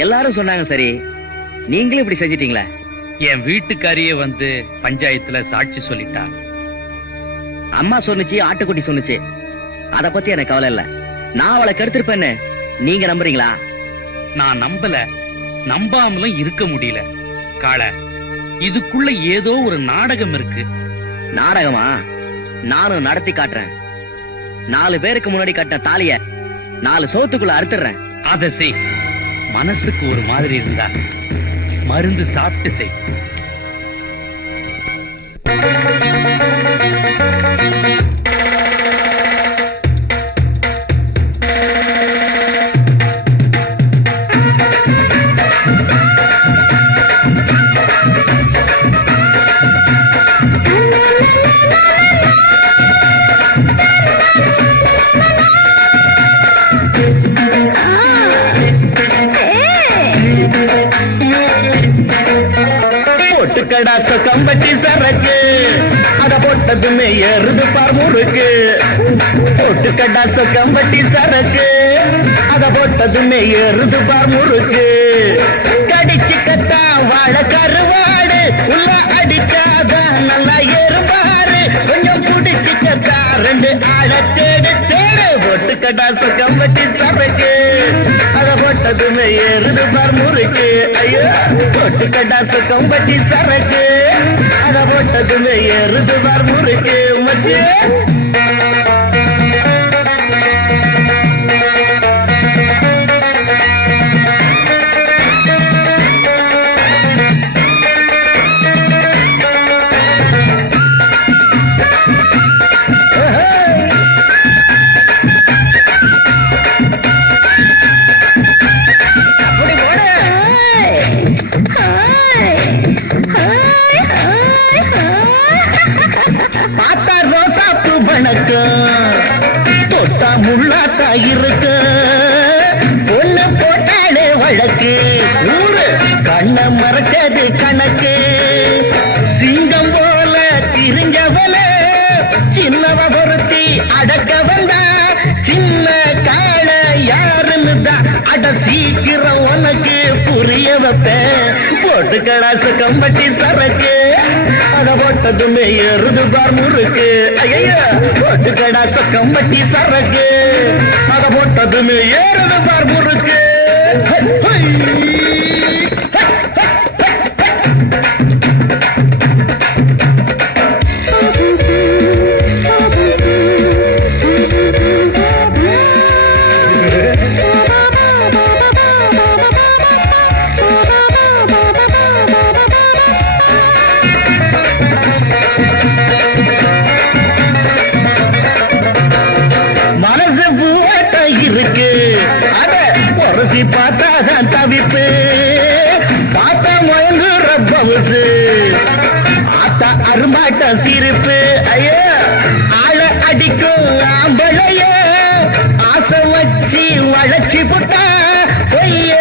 எல்லாரும் சொன்னாங்க சரி, நீங்களும் இப்படி செஞ்சிட்டீங்களே. என் வீட்டுக்காரியே வந்து பஞ்சாயத்துல சாட்சி சொல்லிட்டா. அம்மா சொன்னுச்சு, ஆட்டுக்குட்டி சொன்னுச்சு, அத பத்தி எனக்கு கவலை இல்ல. நான் அவளை கெடுத்திருப்பேன்னு நீங்க நம்புறீங்களா? நான் நம்பல, நம்பாமலும் இருக்க முடியல. காள இதுக்குள்ள ஏதோ ஒரு நாடகம் இருக்கு. நாடகமா? நானும் நடத்தி காட்டுறேன். 4 பேருக்கு முன்னாடி கட்ட தாலிய 4 சோத்துக்குள்ள அறுத்துறேன். அத செய். மனசுக்கு ஒரு மாதிரி இருந்தா மருந்து சாப்பிட்டு செய். பொட்டுக்கடாச கம்பட்டி சரக்கு அத போட்டதுமே ஏறுது பார் முறுக்கு. பொட்டுக்கடாச கம்பட்டி சரக்கு அத போட்டதுமே ஏறுது பார் முறுக்கு. கடிச்சு கத்தா வாழ கருவாடு உள்ள அடிக்காத நல்லா ஏறுபாரு. கொஞ்சம் குடிச்சு கத்தா 2 ஆள தேடு தேடு. பொட்டுக்கடாச கம்பட்டி சரக்கு அத போட்டதுமே ஏறுது பார் முறுக்கு. ஐயோ பொட்டுக்கடாச கம்பட்டி சரக்கு அத போட்டதுமே ஏறுது பார் முறுக்கு. மச்சி வழக்கு ஊரு கண்ண மறைச்சது கணக்கு சிங்கம் போல திரிஞ்சவன சின்னவ பொருத்தி அடக்க வந்த சின்ன கால யாருன்னு தான் அட சீக்கிரம் உனக்கு புரிய வைப்பேன் போட்டு கடாசு கம்பட்டி சரக்கு அத போட்டதுமே எருது பார் முறுக்கு ஐயா போட்டு கடாச கம்பட்டி சரக்கு அத போட்டதுமே ஏறுது பார் முறுக்கு மனசு பூவாட்ட இருக்கு அத பொறசி பார்த்தாதான் தவிப்பு பார்த்தா முயங்குற பவுசு ஆத்தா அருமாட்ட சிரிப்பு ஐயோ ஆள அடிக்கும் ஆம்பளைய ஆசை வச்சு வளர்ச்சி புட்டா பொய்ய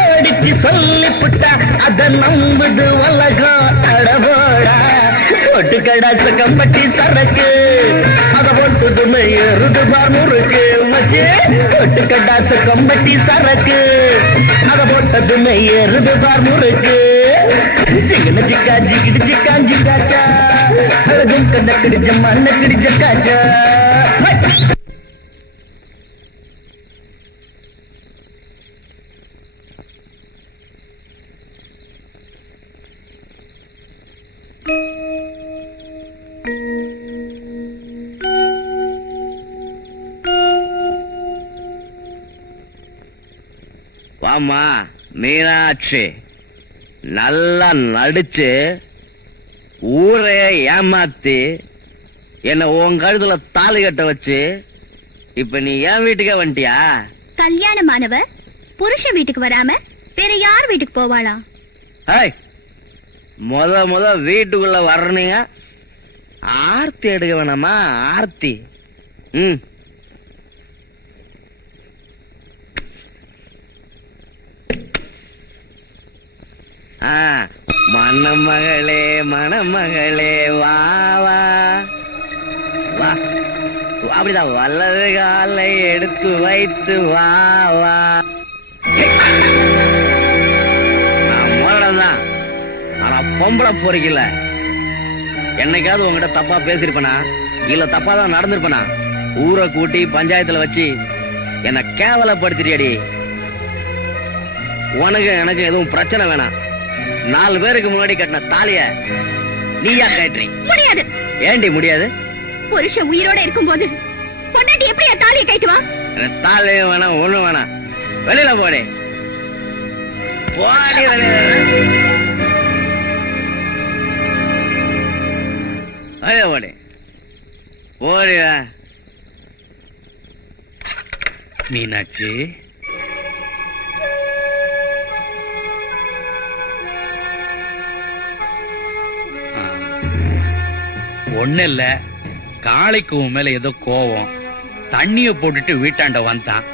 ஓடிச்சு சொல்லி புட்டா அத நம்புது உலகம் அடபோடா போட்டு கடாச கம்பட்டி சரக்கு அத போட்டுதுமே எருது பார் முறுக்கு மச்சி போட்டு கடாச கம்பட்டி சரக்கு அத போட்டதுமே எருது பார் முறுக்கு ஜிகன ஜிக்கா ஜிகிடு ஜிக்கா ஜிக்காச்சா அழகும் கண்டக்கிடி ஜம்மண்ண கிடி ஜக்காச்சா வாமா மீனாட்சி நல்லா நடிச்சு ஊரே ஏமாத்தி என்ன உன் கழுத்துல தாலி கட்ட வச்சு இப்ப நீ என் வீட்டுக்கே வந்துட்டியா? கல்யாணமானவ புருஷன் வீட்டுக்கு வராம வேற யார் வீட்டுக்கு போவாளாம்? முத வீட்டுக்குள்ள வர்றீங்க ஆர்த்தி எடுக்க வேணாமா? ஆர்த்தி மணமகளே மணமகளே வா வா வா அப்படிதான் வலது காலை எடுத்து வைத்து வா வா. நான் முரடதான், ஆனா பொம்பளை பொறிக்கல. என்னைக்காவது உங்ககிட்ட தப்பா பேசிருப்பனா இல்ல தப்பா தான் நடந்திருப்பனா? ஊரை கூட்டி பஞ்சாயத்துல வச்சு என்ன கேவலப்படுத்திட்டியடி. உனக்கு எனக்கு எதுவும் பிரச்சனை வேணாம். 4 பேருக்கு முன்னாடி கட்டின தாலிய நீயா கட்டுறீ? முடியாது. ஏண்டி முடியாது? புருஷன் உயிரோட இருக்கும் போது பொண்டாட்டி எப்படி தாலியை கட்டுவா? தாலியும் வேணாம் ஒண்ணும் வேணாம். வெளியில போடி போடி வெளியில போடி போடி. மீனாட்சி, ஒண்ணு இல்ல, காளைக்கு உன் மேல ஏதோ கோவம். தண்ணிய போட்டுட்டு வீட்டாண்ட வந்தான்.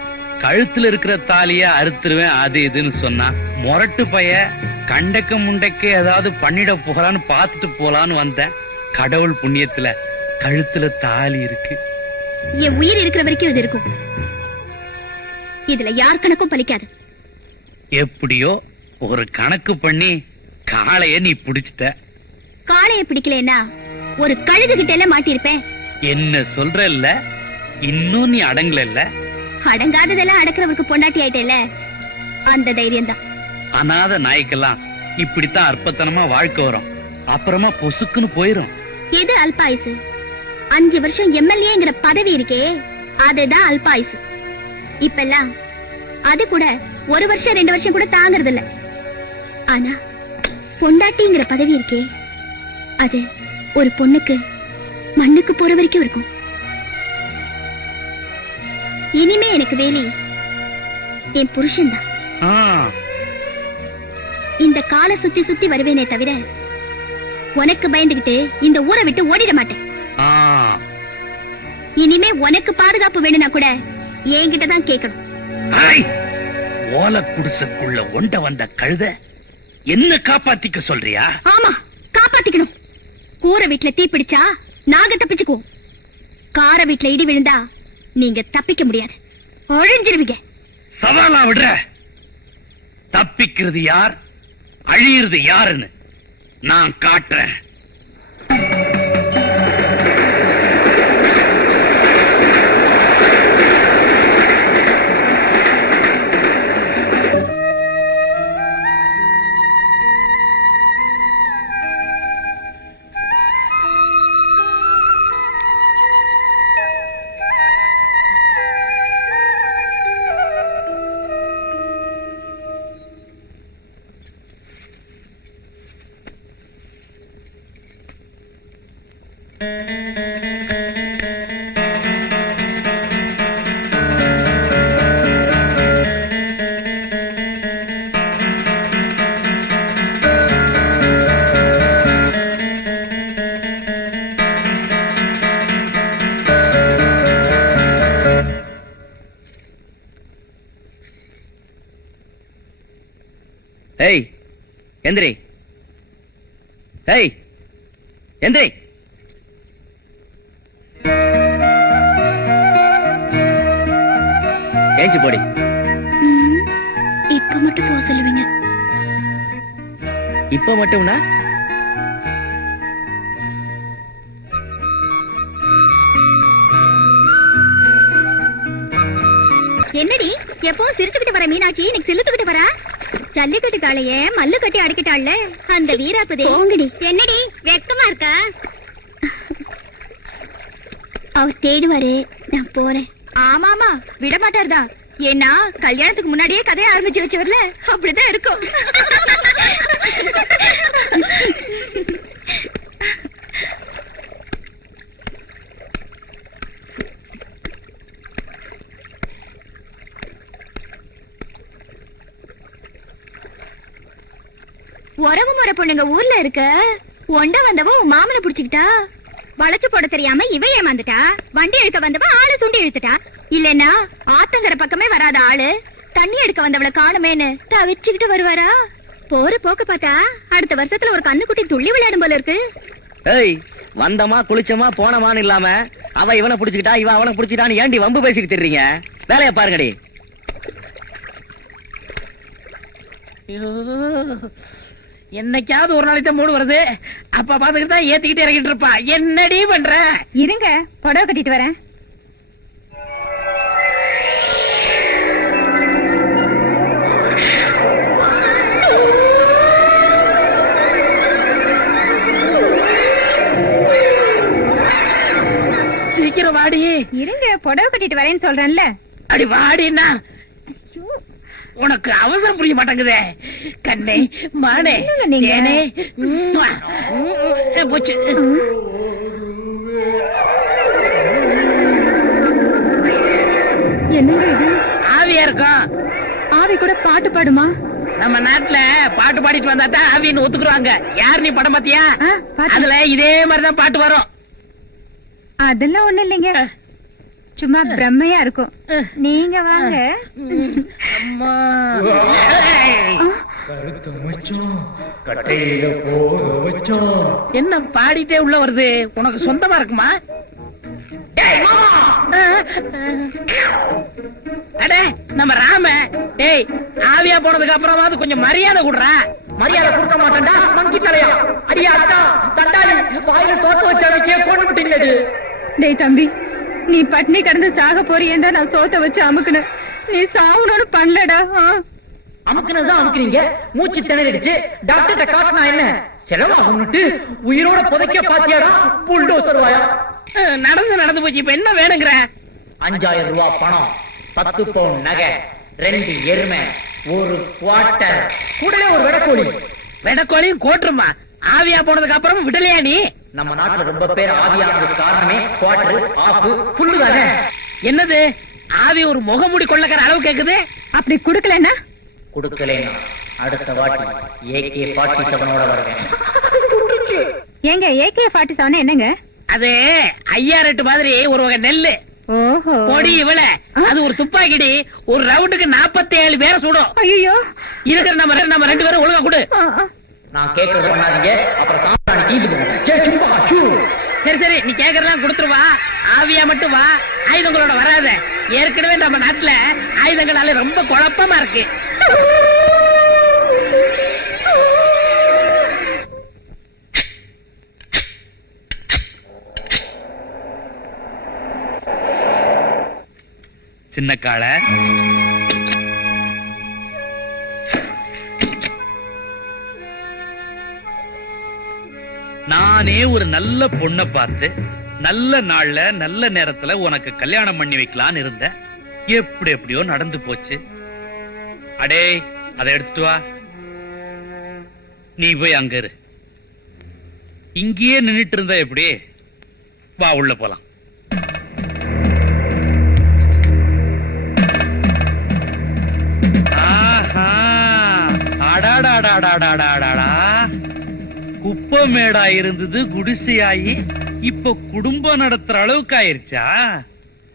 கழுத்துல இருக்கிற தாலிய அறுத்துருவேன் அது இதுன்னு சொன்னான். முரட்டு பைய கண்டக்க முண்டக்க ஏதாவது பண்ணிட போறான்னு பாத்துட்டு போலான்னு வந்தேன். கடவுள் புண்ணியத்துல கழுத்துல தாலி இருக்கு. என் உயிர் இருக்கிற வரைக்கும் இது இருக்கும். இதுல யார் கணக்கும் பலிக்காது. எப்படியோ ஒரு கணக்கு பண்ணி காளைய நீ பிடிச்சிட்ட. காளைய பிடிக்கலன்னா ஒரு கழுகு கிட்ட எல்லாம் மாட்டிருப்பேன். என்ன சொல்ற இல்ல, இன்னும் நீ அடங்கல இல்ல. அடங்காததெல்லாம் அடக்கிறவருக்கு பொண்டாட்டி ஆயிட்டேல, அந்த தைரியம் தான். அனாத நாய்க்கெல்லாம் இப்படித்தான் அற்பத்தனமா வாழ்க்கை வரும், அப்புறமா பொசுக்குன்னு போயிரும். எது அல்பாயுசு? 5 வருஷம் எம்எல்ஏங்கிற பதவி இருக்கே, அதுதான் அல்பாயுசு. இப்பெல்லாம் அது கூட 1 வருஷம் 2 வருஷம் கூட தாங்கறது இல்ல. ஆனா பொண்டாட்டிங்கிற பதவி இருக்கே, அது ஒரு பொண்ணுக்கு மண்ணுக்கு போற வரைக்கும் இருக்கும். இனிமே எனக்கு வேலி என் புருஷன் தான். இந்த காலை சுத்தி சுத்தி வருவேனே தவிர உனக்கு பயந்துகிட்டு இந்த ஊரை விட்டு ஓடிட மாட்டேன். இனிமே உனக்கு பாதுகாப்பு வேணும்னா கூட என்கிட்ட தான் கேட்கணும். ஓலை குடிசைக்குள்ள ஒண்ட வந்த கழுத என்ன காப்பாத்திக்க சொல்றியா? ஆமா, காப்பாத்திக்கணும். கூரை வீட்டுல தீ பிடிச்சா நாங்க தப்பிச்சுக்குவோம். கார வீட்டுல இடி விழுந்தா நீங்க தப்பிக்க முடியாது, அழிஞ்சிருவீங்க. சவாலா விடுற? தப்பிக்கிறது யார், அழியிறது யாருன்னு நான் காட்டுறேன். ஏய் எந்திரி, ஏய் எந்திரி. ஏஞ்சி போடி. இப்ப மட்டும் போக சொல்லுவீங்க? இப்ப மட்டும்னா என்னடி எப்பவும் சிரிச்சுக்கிட்டு வர மீனாட்சி இன்னைக்கு சிலுத்துக்கிட்டு வரா? ஜல்லிக்கட்டு காளைய மல்லு கட்டி அடிக்கிட்டாள்ல அந்த வீராப்பதே. என்னடி வெக்கமா இருக்கா? அவர் தேடுவாரு, நான் போறேன். ஆமாமா, விட மாட்டார்தான். ஏன்னா கல்யாணத்துக்கு முன்னாடியே கதையை ஆரம்பிச்சு வச்சவர்ல, அப்படிதான் இருக்கும். உறவு முறை பொண்ணுங்க ஊர்ல இருக்க ஒண்ட வந்தவ உன் மாமனை புடிச்சுக்கிட்டா. வளைச்சு போட தெரியாம இவ ஏமாந்துட்டா. வண்டி எடுக்க வந்தவ ஆளை சுண்டி இழுத்துட்டா. இல்லன்னா ஆத்தங்கர பக்கமே வராத ஆளு தண்ணி எடுக்க வந்தவளை காணுமேன்னு தவிச்சுக்கிட்டு வருவாரா? போற போக்க பார்த்தா அடுத்த வருஷத்துல ஒரு கண்ணுக்குட்டி துள்ளி விளையாடும் போல இருக்கு. ஏய், வந்தமா குளிச்சமா போனமான்னு இல்லாம அவ இவனை புடிச்சுக்கிட்டா இவன் அவனை புடிச்சுட்டான்னு ஏண்டி வம்பு பேசிக்கிட்டு இருக்கீங்க? வேலைய பாருங்கடி. என்னைக்காவது ஒரு நாளைக்கு தான் மூடு வருது. அப்ப பாத்துக்கிட்டு தான் ஏத்திக்கிட்டு இறங்கிட்டு இருப்பா. என்னடி பண்ற? இருங்க, புடவை கட்டிட்டு வரேன். சீக்கிரம் வாடி. இருங்க, புடவை கட்டிட்டு வரேன்னு சொல்றேன்ல. அடி வாடினா உனக்கு அவசரம் புரிய மாட்டேங்குதே. கண்ணே மானே ஏனே போச்சு. என்னங்க இது? ஆவியா இருக்கும். ஆவி கூட பாட்டு பாடுமா? நம்ம நாட்டுல பாட்டு பாடிட்டு வந்தாதான் ஆவின்னு ஒத்துக்குறாங்க. யார் நீ படம் பாத்தியா? அதுல இதே மாதிரிதான் பாட்டு வரும். அதெல்லாம் ஒண்ணு இல்லைங்க, சும்மா பிரம்மையா இருக்கும். நீங்க வாங்க. அம்மா என்ன பாடிட்டே உள்ள வருது? உனக்கு சொந்தமா இருக்குமா? அட நம்ம ராம, டேய் ஆவியா போனதுக்கு அப்புறமாவது கொஞ்சம் மரியாதை கொடுறா. மரியாதை கொடுக்க மாட்டேன்டா நம்பி தலையா. அடியா அக்கா சண்டாளி வாயில தோட்ட வச்சே போட்டு விட்டீங்களே. டேய் தம்பி, நீ பட்னி கடந்து சாக போறியேண்டா நான் சோத்த வச்சு அமுக்குனேன். நீ சாவுனோடு பண்ணலடா. அமுக்குனதான் அமுக்குறீங்க. மூச்சு திணறிடுச்சு. டாக்டர்கிட்ட காட்டினா என்ன செலவாகும்னுட்டு உயிரோட புதைக்க பாத்தியாடா புல்டோசர் வாயா. நடந்து போச்சு. இப்ப என்ன வேணுங்கிற? 5000 ரூபாய் பணம், 10 பவுன் நகை, 2 எருமை, ஒரு குவார்ட்டர், கூடவே ஒரு வெடக்கோழி. வெடக்கோழியும் கோட்டுருமா? ஆவியா போனதுக்கு அப்புறம் விடலையா நீ? நம்ம நாட்டுல ரொம்ப பேர் ஆவியானதுக்கு காரணமே குவார்ட்டர், ஆஃப், ஃபுல்லு தானே. என்னது ஆவி ஒரு முகமூடி கொள்ளக்கார அளவு கேக்குது? அப்படி குடுக்கலன்னா? குடுக்கலைன்னா அடுத்த வாட்டி AK-47 வருவேன். ஏங்க AK-47 என்னங்க? அது 5008 மாதிரி ஒரு வகை நெல்லு. ஓஹோ பொடி இவள அது ஒரு துப்பாக்கிடி ஒரு ரவுண்டுக்கு 47 பேரை சுடும். ஐயோ இருக்கிற நம்ம 2 பேரும் ஒழுங்கா கொடு. நான் கேட்கறது பண்ணாதீங்க, அப்புறம் சாப்பிட்டாங்க தீந்து போகும். சரி நீ கேக்குறதெல்லாம் கொடுத்துருவா, ஆவியா மட்டும் வா, ஆயுதங்களோட வராத. ஏற்கனவே நம்ம நாட்டுல ஆயுதங்களால ரொம்ப குழப்பமா இருக்கு. சின்ன காளை, நானே ஒரு நல்ல பொண்ணை பார்த்து நல்ல நாள்ல நல்ல நேரத்துல உனக்கு கல்யாணம் பண்ணி வைக்கலான்னு இருந்தேன். எப்படியோ நடந்து போச்சு. அடே, அதை எடுத்துட்டு வா. நீ போய் அங்க இரு. இங்கேயே நின்னுட்டு இருந்தா எப்படி? வா, உள்ள போலாம். குப்பமேடா இருந்தது குடிசையாயி இப்ப குடும்பம் நடத்துற அளவுக்கு ஆயிருச்சா?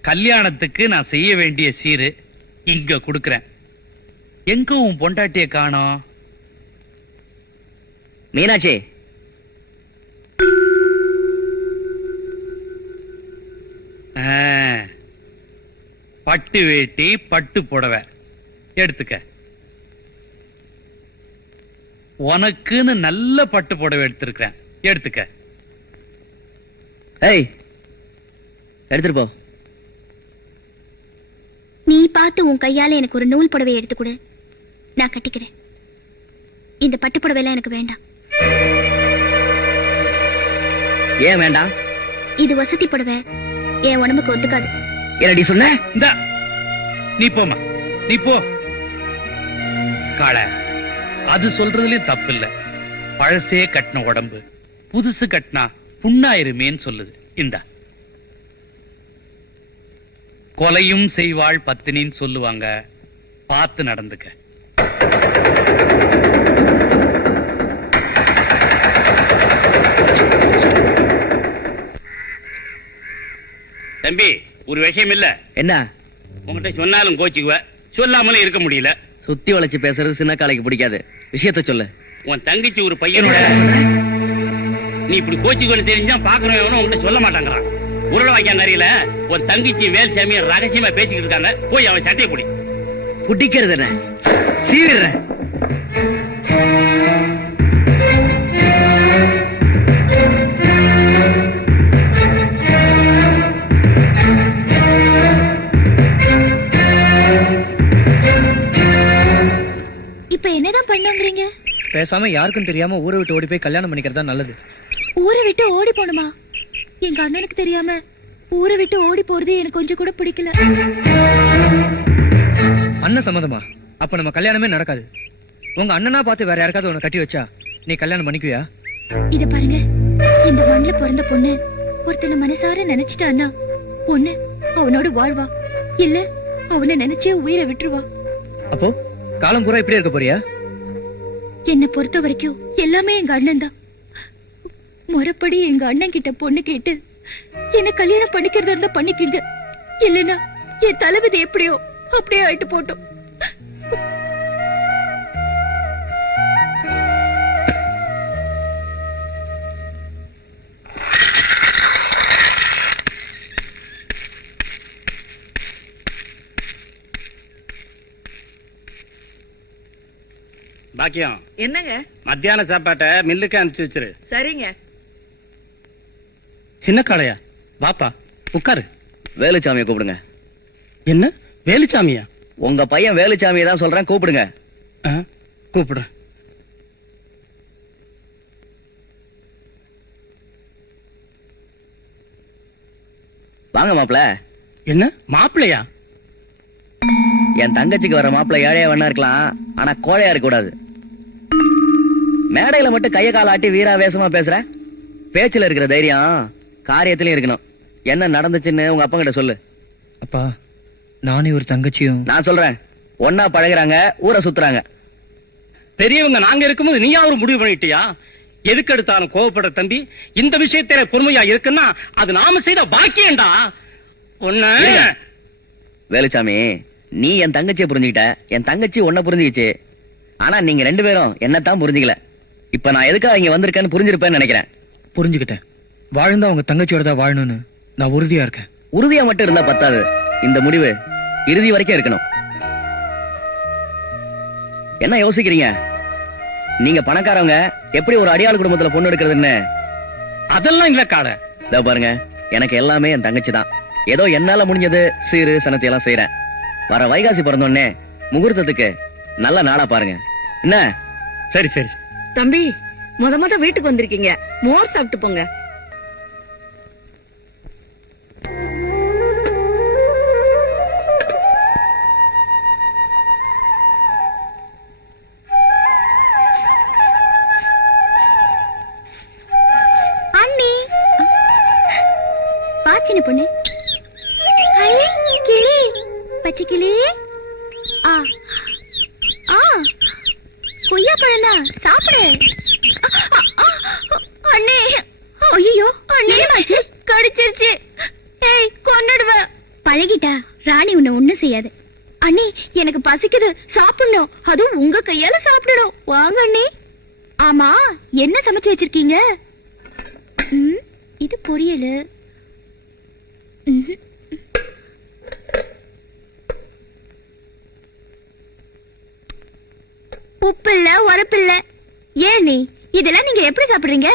கல்யாணத்துக்கு நான் செய்ய வேண்டிய சீரு இங்க குடுக்கறேன். எங்க உன் பொண்டாட்டிய காணோம்? மீனாட்சி, பட்டு வேட்டி பட்டு புடவை எடுத்துக்க. உனக்குன்னு நல்ல பட்டு புடவை எடுத்திருக்கிறேன், எடுத்துக்க. ஏய், எடுத்துட்டு போ. நீ பார்த்து உன் கையால எனக்கு ஒரு நூல் புடவை எடுத்து கொடு, நான் கட்டிக்கிறேன். இந்த பட்டு புடவை எல்லாம் எனக்கு வேண்டாம். ஏன் வேண்டாம்? இது வசதி புடவை, என் உடம்புக்கு ஒத்துக்காது. என்னடி சொன்ன? இந்த நீ போமா, நீ போ. காளை, அது சொல்றதுலயும் தப்பு இல்ல. பழசே கட்டின உடம்பு புதுசு கட்டினா புண்ணாயிருமேன்னு சொல்லுது. இந்த கொலையும் செய்வாள் பத்தினின்னு சொல்லுவாங்க, பார்த்து நடந்துக்க. தம்பி, ஒரு விஷயம் இல்ல. என்ன? உங்ககிட்ட சொன்னாலும் கோச்சுக்குவ, சொல்லாமலும் இருக்க முடியல. சுத்தி வளைச்சு பேசுறது சின்ன காளைக்கு பிடிக்காது. விஷயத்த சொல்லு. உன் தங்கச்சி ஒரு பையனோட நீ இப்படி கோச்சுக்குன்னு தெரிஞ்சா பாக்குறவன் உங்ககிட்ட சொல்ல மாட்டாங்கிறான். உருளை வாய்க்கான் நிறையில உன் தங்கச்சி வேல்சாமிய ரகசியமா பேசிக்கிட்டு இருக்காங்க. போய் அவன் சட்டையை பிடி. புட்டிக்கிறது என்ன? சீவிடுறேன். இப்ப என்னதான் பண்ணுங்கிறீங்க? பேசாம யாருக்கும் தெரியாம ஊரை விட்டு ஓடி போய் கல்யாணம் பண்ணிக்கிறதா நல்லது. ஊரை விட்டு ஓடி போணுமா? எங்க அண்ணனுக்கு தெரியாம ஊரை விட்டு ஓடி போறது எனக்கு கொஞ்சம் கூட பிடிக்கல. அண்ணன் சம்மதமா? அப்ப நம்ம கல்யாணமே நடக்காது. உங்க அண்ணனா பார்த்து வேற யாருக்காவது உன்னை கட்டி வச்சா நீ கல்யாணம் பண்ணிக்குவியா? இத பாருங்க, இந்த மண்ணுல பிறந்த பொண்ணு ஒருத்தனை மனசார நினைச்சிட்டான்னா பொண்ணு அவனோட வாழ்வா, இல்ல அவனை நினைச்சே உயிரை விட்டுருவா. அப்போ காலம் பூரா இப்படி இருக்க போறியா? என்னை பொறுத்த வரைக்கும் எல்லாமே எங்க அண்ணன் தான். முறைப்படி எங்க அண்ணன் கிட்ட பொண்ணு கேட்டு என்ன கல்யாணம் பண்ணிக்கிறதா இருந்தா பண்ணிக்கிங்க, இல்லைன்னா என் தலைவிதி எப்படியோ அப்படியே ஆயிட்டு போட்டோம். பாக்கியம், என்னங்க? மத்தியான சாப்பாட்டை மில்லுக்கு அனுப்பிச்சு வச்சிரு. சரிங்க. சின்ன காளையா, வாப்பா உட்காரு. வேலுச்சாமியை கூப்பிடுங்க. என்ன வேலுச்சாமியா? உங்க பையன் வேலுச்சாமியை தான் சொல்றேன், கூப்பிடுங்க. கூப்பிடுறேன். வாங்க மாப்பிள. என்ன மாப்பிள்ளையா? என் தங்கச்சிக்கு வர மாப்பிள ஏழையா வேணா இருக்கலாம், ஆனா கோழையா இருக்க கூடாது. மேடையில மட்டும் கைய கால ஆட்டி வீராவேசமா பேசுற, பேச்சுல இருக்கிற தைரியம் காரியத்திலயும் இருக்கணும். என்ன நடந்துச்சுன்னு உங்க அப்பா கிட்ட சொல்லு. அப்பா, நானே ஒரு தங்கச்சியும். நான் சொல்றேன், ஒன்னா பழகுறாங்க, ஊரை சுத்துறாங்க. பெரியவங்க நாங்க இருக்கும்போது நீயா ஒரு முடிவு பண்ணிட்டியா? எதுக்கு எடுத்தாலும் கோவப்பட தம்பி. இந்த விஷயத்தில பொறுமையா இருக்குன்னா அது நாம செய்த பாக்கியம்டா. ஒண்ணு வேலுச்சாமி, நீ என் தங்கச்சியை புரிஞ்சுக்கிட்ட, என் தங்கச்சி உன்ன புரிஞ்சுக்கிச்சு. ஆனா நீங்க 2 பேரும் என்னத்தான் புரிஞ்சுக்கல. இப்ப நான் எதுக்காக இங்க வந்திருக்கேன்னு புரிஞ்சிருப்பேன்னு நினைக்கிறேன். புரிஞ்சுக்கிட்டேன். வாழ்ந்தா உங்க தங்கச்சியோட தான் வாழணும்னு நான் உறுதியா இருக்கேன். உறுதியா மட்டும் இருந்தா பத்தாது, இந்த முடிவு இறுதி வரைக்கும் இருக்கணும். என்ன யோசிக்கிறீங்க? நீங்க பணக்காரவங்க, எப்படி ஒரு அடியாள் குடும்பத்துல பொண்ணு எடுக்கிறதுன்னு? அதெல்லாம் இல்ல கால. இதோ பாருங்க, எனக்கு எல்லாமே என் தங்கச்சி தான். ஏதோ என்னால முடிஞ்சது சீரு சனத்தி எல்லாம் செய்யறேன். வர வைகாசி பிறந்தோடனே முகூர்த்தத்துக்கு நல்ல நாளா பாருங்க. என்ன? சரி சரி. தம்பி, முத வீட்டுக்கு வந்திருக்கீங்க, மோர் சாப்பிட்டு போங்க. அண்ணி, பாச்சின பொண்ணு. கிளி, பச்சை கிளி. கொய்யா பழம்னா சாப்பிடு. அண்ணே, ஐயோ அண்ணே, கடிச்சிருச்சு. ஏய், கொன்னுடுவேன். பழகிட்டா ராணி உன்னை ஒண்ணும் செய்யாது. அண்ணே, எனக்கு பசிக்குது, சாப்பிடணும். அதுவும் உங்க கையால சாப்பிடணும். வாங்க அண்ணே. ஆமா, என்ன சமைச்சு வச்சிருக்கீங்க? இது பொரியல். உப்பு இல்ல, உரப்பு இல்ல. ஏன் நீ இதெல்லாம் நீங்க எப்படி சாப்பிடுறீங்க?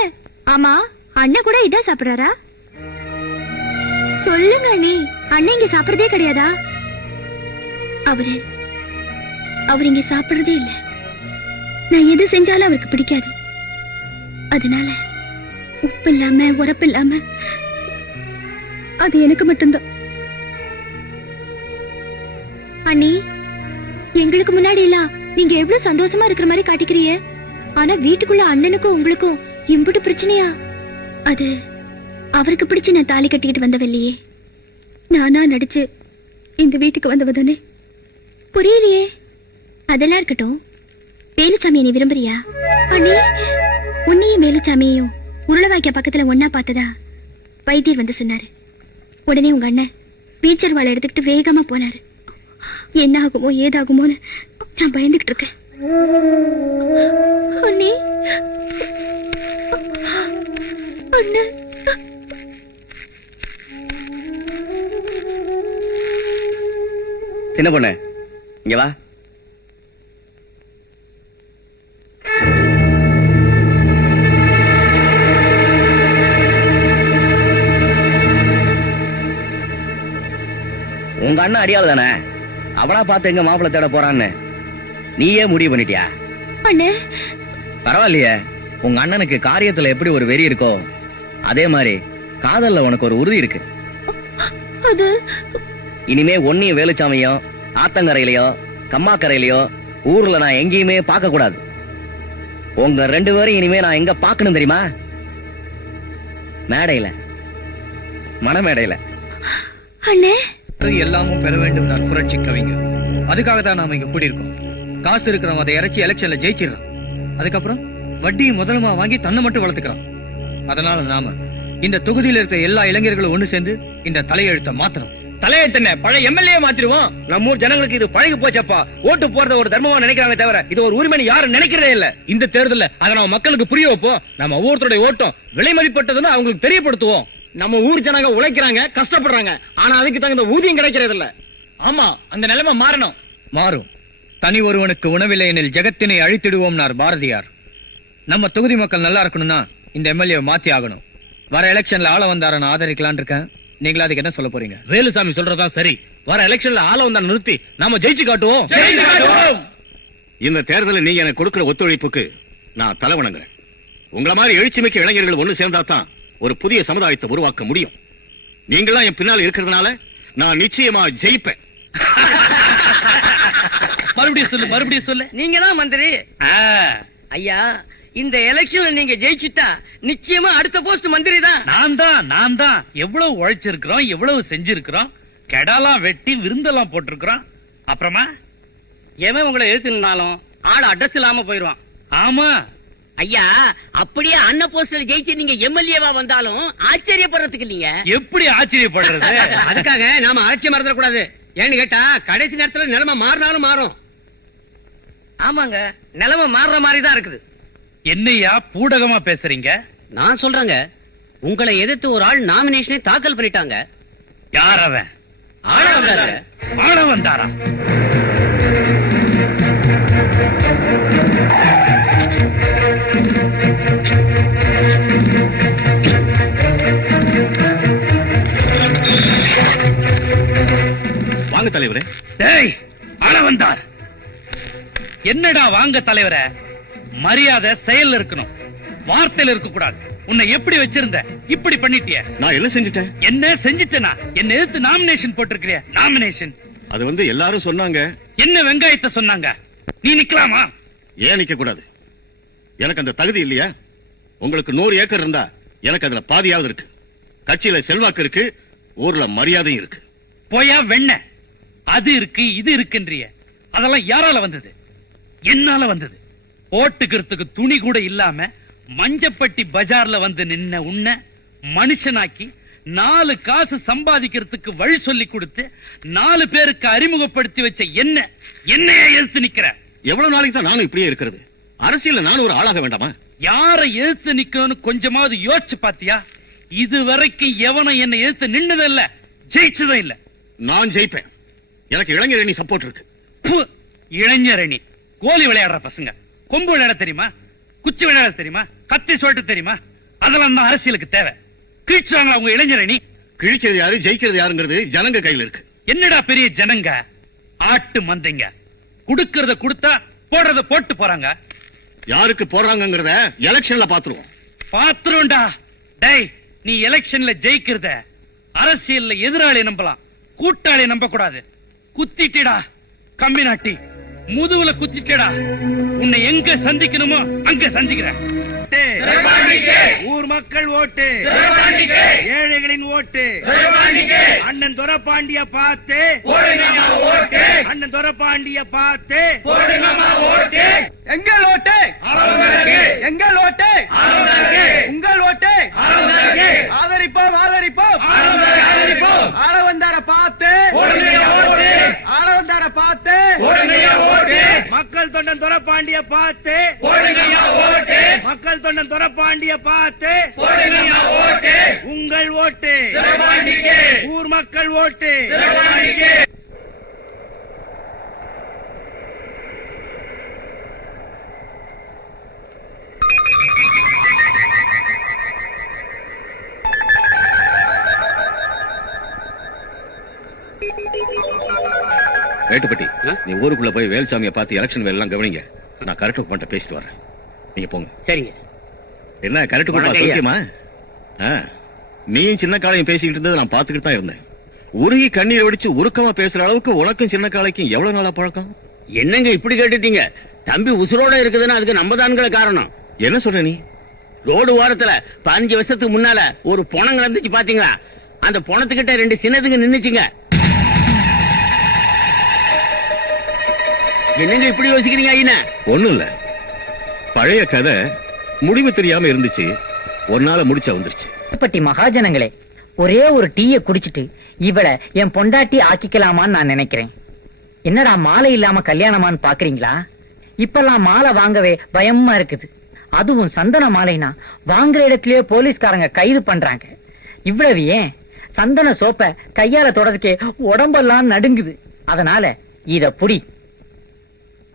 ஆமா, அண்ணன் கூட இதான் சாப்பிடுறாரா? சொல்லுங்க நீ, அண்ணன் இங்க சாப்பிடுறதே கிடையாதா? அவர் இங்க சாப்பிடுறதே இல்ல. நான் எது செஞ்சாலும் அவருக்கு பிடிக்காது. அதனால உப்பு இல்லாம உரப்பு இல்லாம அது எனக்கு மட்டும்தான். அண்ணி, எங்களுக்கு முன்னாடி எல்லாம் நீங்க எவ்வளவு சந்தோஷமா இருக்கிற மாதிரி காட்டிக்கிறீங்க. ஆனா வீட்டுக்குள்ள அண்ணனுக்கும் உங்களுக்கும் இம்புட்டு பிரச்சனையா? அது அவருக்கு பிடிச்சு நான் தாலி கட்டிக்கிட்டு வந்தவில்லையே, நானா நடிச்சு இந்த வீட்டுக்கு வந்தவ தானே. புரியலையே. அதெல்லாம் இருக்கட்டும், வேலுச்சாமி நீ விரும்புறியா? அண்ணி, உன்னையும் வேலுச்சாமியையும் உருளவாய்க்க பக்கத்துல ஒன்னா பார்த்ததா வைத்தியர் வந்து சொன்னாரு. உடனே உங்க அண்ணன் பீச்சர் வாழை எடுத்துக்கிட்டு வேகமா போனாரு. என்ன ஆகுமோ ஏதாகுமோன்னு நான் பயந்துகிட்டு இருக்கேன். அண்ணே, அண்ணே, சின்ன பொண்ணு, இங்க வா. உங்க அண்ணன் அடியாள் தானே, அவனா பார்த்து எங்க மாப்பிள்ளை தேட போறான்னு நீயே முடிவு பண்ணிட்டியா? அண்ணே, பரவாயில்லையே. உங்க அண்ணனுக்கு காரியத்துல எப்படி ஒரு வெறி இருக்கோ, அதே மாதிரி காதல்ல உனக்கு ஒரு உறுதி இருக்கு. அது இனிமே ஒன்னியும் வேலுச்சாமியோ ஆத்தங்கரையிலயோ கம்மாக்கரையிலயோ ஊர்ல நான் எங்கேயுமே பார்க்க கூடாது. உங்க 2 பேரும் இனிமே நான் எங்க பார்க்கணும் தெரியுமா? மேடையில, மணமேடையில. அண்ணே, எல்லாமும் பெற வேண்டும் நான் புரட்சி கவிஞர். அதுக்காக தான் நாம இங்க கூடியிருக்கோம். காசு இருக்கிறவன் அதை இறைச்சி எலெக்ஷன்ல ஜெயிச்சிடறான். அதுக்கப்புறம் வட்டியை முதலமா வாங்கி தன்னை மட்டும் வளர்த்துக்கிறான். அதனால நாம இந்த தொகுதியில இருக்கிற எல்லா இளைஞர்களும் ஒண்ணு சேர்ந்து இந்த தலையெழுத்தை மாத்தணும். தலையெழுத்தன பழைய எம்எல்ஏ மாத்திருவோம். நம்ம ஊர் ஜனங்களுக்கு இது பழகி போச்சப்பா. ஓட்டு போறத ஒரு தர்மமா நினைக்கிறாங்க தவிர இது ஒரு உரிமை யாரும் நினைக்கிறதே இல்ல. இந்த தேர்தல்ல அதை நம்ம மக்களுக்கு புரிய வைப்போம். நம்ம ஒவ்வொருத்தருடைய ஓட்டம் விலை மதிப்பட்டதுன்னு அவங்களுக்கு தெரியப்படுத்துவோம். நம்ம ஊர் ஜனங்க உழைக்கிறாங்க, கஷ்டப்படுறாங்க. ஆனா அதுக்கு தகுந்த ஊதியம் கிடைக்கிறது இல்ல. ஆமா, அந்த நிலைமை மாறணும். மாறும். தனி ஒருவனுக்கு உணவில்லை எனில் ஜெகத்தினை அழித்திடுவோம்னார் பாரதியார். நம்ம தொகுதி மக்கள் நல்லா இருக்கணும்னா இந்த எம்எல்ஏ மாத்தி ஆகணும். வர எலெக்ஷன்ல ஆள வந்தார ஆதரிக்கலான் இருக்கேன். நீங்களா அதுக்கு என்ன சொல்ல போறீங்க? வேலுசாமி சொல்றதா சரி. வர எலெக்ஷன்ல ஆள வந்தா நிறுத்தி நாம ஜெயிச்சு காட்டுவோம். இந்த தேர்தலில் நீங்க எனக்கு கொடுக்கிற ஒத்துழைப்புக்கு நான் தலை வணங்குறேன். உங்களை மாதிரி எழுச்சிமிக்க இளைஞர்கள் ஒண்ணு சேர்ந்தா தான் ஒரு புதிய சமுதாயத்தை உருவாக்க முடியும். நீங்களாம் என் பின்னால் இருக்கிறதுனால நான் நிச்சயமா ஜெயிப்பேன். மறுபடியும் சொல்லு. நீங்க தான் மந்திரி. ஐயா, இந்த எலெக்ஷன்ல நீங்க ஜெயிச்சிட்டா நிச்சயமா அடுத்த போஸ்ட் மந்திரி தான். நான் தான் எவ்வளவு உழைச்சிருக்கிறோம், எவ்வளவு செஞ்சிருக்கிறோம். கெடாலாம் வெட்டி விருந்தெல்லாம் போட்டிருக்கிறோம். அப்புறமா எவன் உங்களை எழுத்துனாலும் ஆள் அட்ரஸ் இல்லாம போயிருவான். ஆமா, ஐயா அப்படியே அன்ன போஸ்டர் ஜெயிச்சு நீங்க எம்எல்ஏவா வந்தாலும் ஆச்சரியப்படுறதுக்கு இல்லீங்க. எப்படி ஆச்சரியப்படுறது? அதுக்காக நாம ஆட்சி மறந்துட கூடாது. ஏன்னு கேட்டா கடைசி நேரத்துல நிலைமை மாறினாலும் மாறும். ஆமாங்க, நிலைமை மாறுற மாதிரி தான் இருக்குது. என்னையா பூடகமா பேசுறீங்க? நான் சொல்றேங்க, உங்களை எதிர்த்து ஒரு ஆள் நாமினேஷனை தாக்கல் பண்ணிட்டாங்க. யார் அவன்? ஆள வந்தாரு. ஆள வந்தாரா? வாங்க தலைவரே. டேய், ஆள வந்தார். என்னடா வாங்க தலைவரே? மரியாதை செயல்ல இருக்கணும், வார்த்தையில இருக்க கூடாது. உன்னை எப்படி வச்சிருந்த? இப்படி பண்ணிட்டிய. நான் என்ன செஞ்சுட்டேன்? என்ன செஞ்சிட்டனா? என்ன எதிர்த்து நாமினேஷன் போட்டிருக்கிறிய? நாமினேஷன் அது வந்து எல்லாரும் சொன்னாங்க. என்ன வெங்காயத்தை சொன்னாங்க? நீ நிக்கலாமா? ஏன் நிக்க கூடாது? எனக்கு அந்த தகுதி இல்லையா? உங்களுக்கு 100 ஏக்கர் இருந்தா எனக்கு அதுல பாதியாவது இருக்கு. கட்சியில செல்வாக்கு இருக்கு, ஊர்ல மரியாதையும் இருக்கு. போயா வெண்ண, அது இருக்கு இது இருக்குன்றிய. அதெல்லாம் யாரால வந்தது? என்னால வந்தது. ஓட்டுக்கிறதுக்கு துணி கூட இல்லாம மஞ்சப்பட்டி பஜார்ல வந்து நின்ன உன்ன மனுஷனாக்கி 4 காசு சம்பாதிக்கிறதுக்கு வழி சொல்லி கொடுத்து 4 பேருக்கு அறிமுகப்படுத்தி வச்ச என்னைய எதிர்த்து நிக்கிற? எவ்வளவு நாளைக்கு தான் நானும் இப்படியே இருக்கிறது? அரசியல்ல நானும் ஒரு ஆளாக வேண்டாமா? யாரை எதிர்த்து நிக்கணும்னு கொஞ்சமாவது யோசிச்சு பாத்தியா? இதுவரைக்கும் எவனை என்ன எதிர்த்து நின்னதும் இல்ல, ஜெயிச்சதும் இல்ல. நான் ஜெயிப்பேன். எனக்கு இளைஞரணி சப்போர்ட் இருக்கு. இளைஞரணி கோலி விளையாடுற பசங்க. கொம்பு விளையாட தெரியுமா? குச்சி விளையாட தெரியுமா? கத்தி சொல்லிட்டு தெரியுமா? அதெல்லாம் தான் அரசியலுக்கு தேவை. கிழிச்சுவாங்களா உங்க இளைஞரணி? கிழிக்கிறது யாரு, ஜெயிக்கிறது யாருங்கிறது ஜனங்க கையில இருக்கு. என்னடா பெரிய ஜனங்க? ஆட்டு மந்தைங்க. குடுக்கறத கொடுத்தா போடுறத போட்டு போறாங்க. யாருக்கு போடுறாங்கிறத எலெக்ஷன்ல பாத்துருவோம். பாத்துருவோம்டா. டேய், நீ எலெக்ஷன்ல ஜெயிக்கிறத அரசியல்ல எதிராளி நம்பலாம், கூட்டாளி நம்ப கூடாது. குத்திட்டா கம்பி நாட்டி முதுகுல குத்திட்டா. உன்னை எங்க சந்திக்கணுமோ அங்க சந்திக்கிறேன். ஊர் மக்கள் ஓட்டு, ஏழைகளின் ஓட்டு, அண்ணன் துரப்பாண்டிய பார்த்து, அண்ணன் துரப்பாண்டிய பார்த்து எங்கள் ஓட்டு, எங்கள் ஓட்டு, உங்கள் ஓட்டு, ஆதரிப்போம், ஆதரிப்போம், ஆள வந்தார பார்த்து, ஆள வந்தார பார்த்து, மக்கள் தொண்டன் துரப்பாண்டிய பார்த்து, மக்கள் தொண்டன் துரப்பாண்டிய பார்த்து உங்கள் ஓட்டு, ஊர் மக்கள் ஓட்டு. வேட்டுப்பட்டி, நீ ஊருக்குள்ள போய் வேல்சாமியை பார்த்து எலெக்ஷன் வேலை கவனிங்க. நான் கரெக்ட் பண்ணிட்டு பேசிட்டு வரேன். நீங்க போங்க. சரிங்க. என்ன கரெக்ட் பண்ணா சோக்கியமா? நீயும் சின்ன காலையும் பேசிக்கிட்டு இருந்தது நான் பாத்துக்கிட்டு தான் இருந்தேன். உருகி கண்ணீர் வெடிச்சு உருக்கமா பேசுற அளவுக்கு உனக்கும் சின்ன காலைக்கும் எவ்வளவு நாளா பழக்கம்? என்னங்க இப்படி கேட்டுட்டீங்க? தம்பி உசுரோட இருக்குதுன்னா அதுக்கு நம்ம தான்கள காரணம். என்ன சொல்ற நீ? ரோடு ஓரத்துல 15 வருஷத்துக்கு முன்னால ஒரு பொணம் கிடந்துச்சு பாத்தீங்களா? அந்த பொணத்துக்கிட்ட 2 சின்னதுங்க நின்னுச்சுங்க. என்னங்க இப்படி யோசிக்கிறீங்க ஐயா? ஒண்ணும் இல்ல, பழைய கதை முடிவு தெரியாம இருந்துச்சு, ஒன்னால முடிச்ச வந்துருச்சு. பட்டி மகாஜனங்களே, ஒரே ஒரு டீயை குடிச்சிட்டு இவளை என் பொண்டாட்டி ஆக்கிக்கலாமான்னு நான் நினைக்கிறேன். என்னடா மாலை இல்லாம கல்யாணமான்னு பாக்குறீங்களா? இப்பெல்லாம் மாலை வாங்கவே பயமா இருக்குது. அதுவும் சந்தன மாலைனா வாங்குற இடத்திலேயே போலீஸ்காரங்க கைது பண்றாங்க. இவ்வளவு ஏன், சந்தன சோப்பை கையால தொடர்க்கே உடம்பெல்லாம் நடுங்குது. அதனால இத புடி.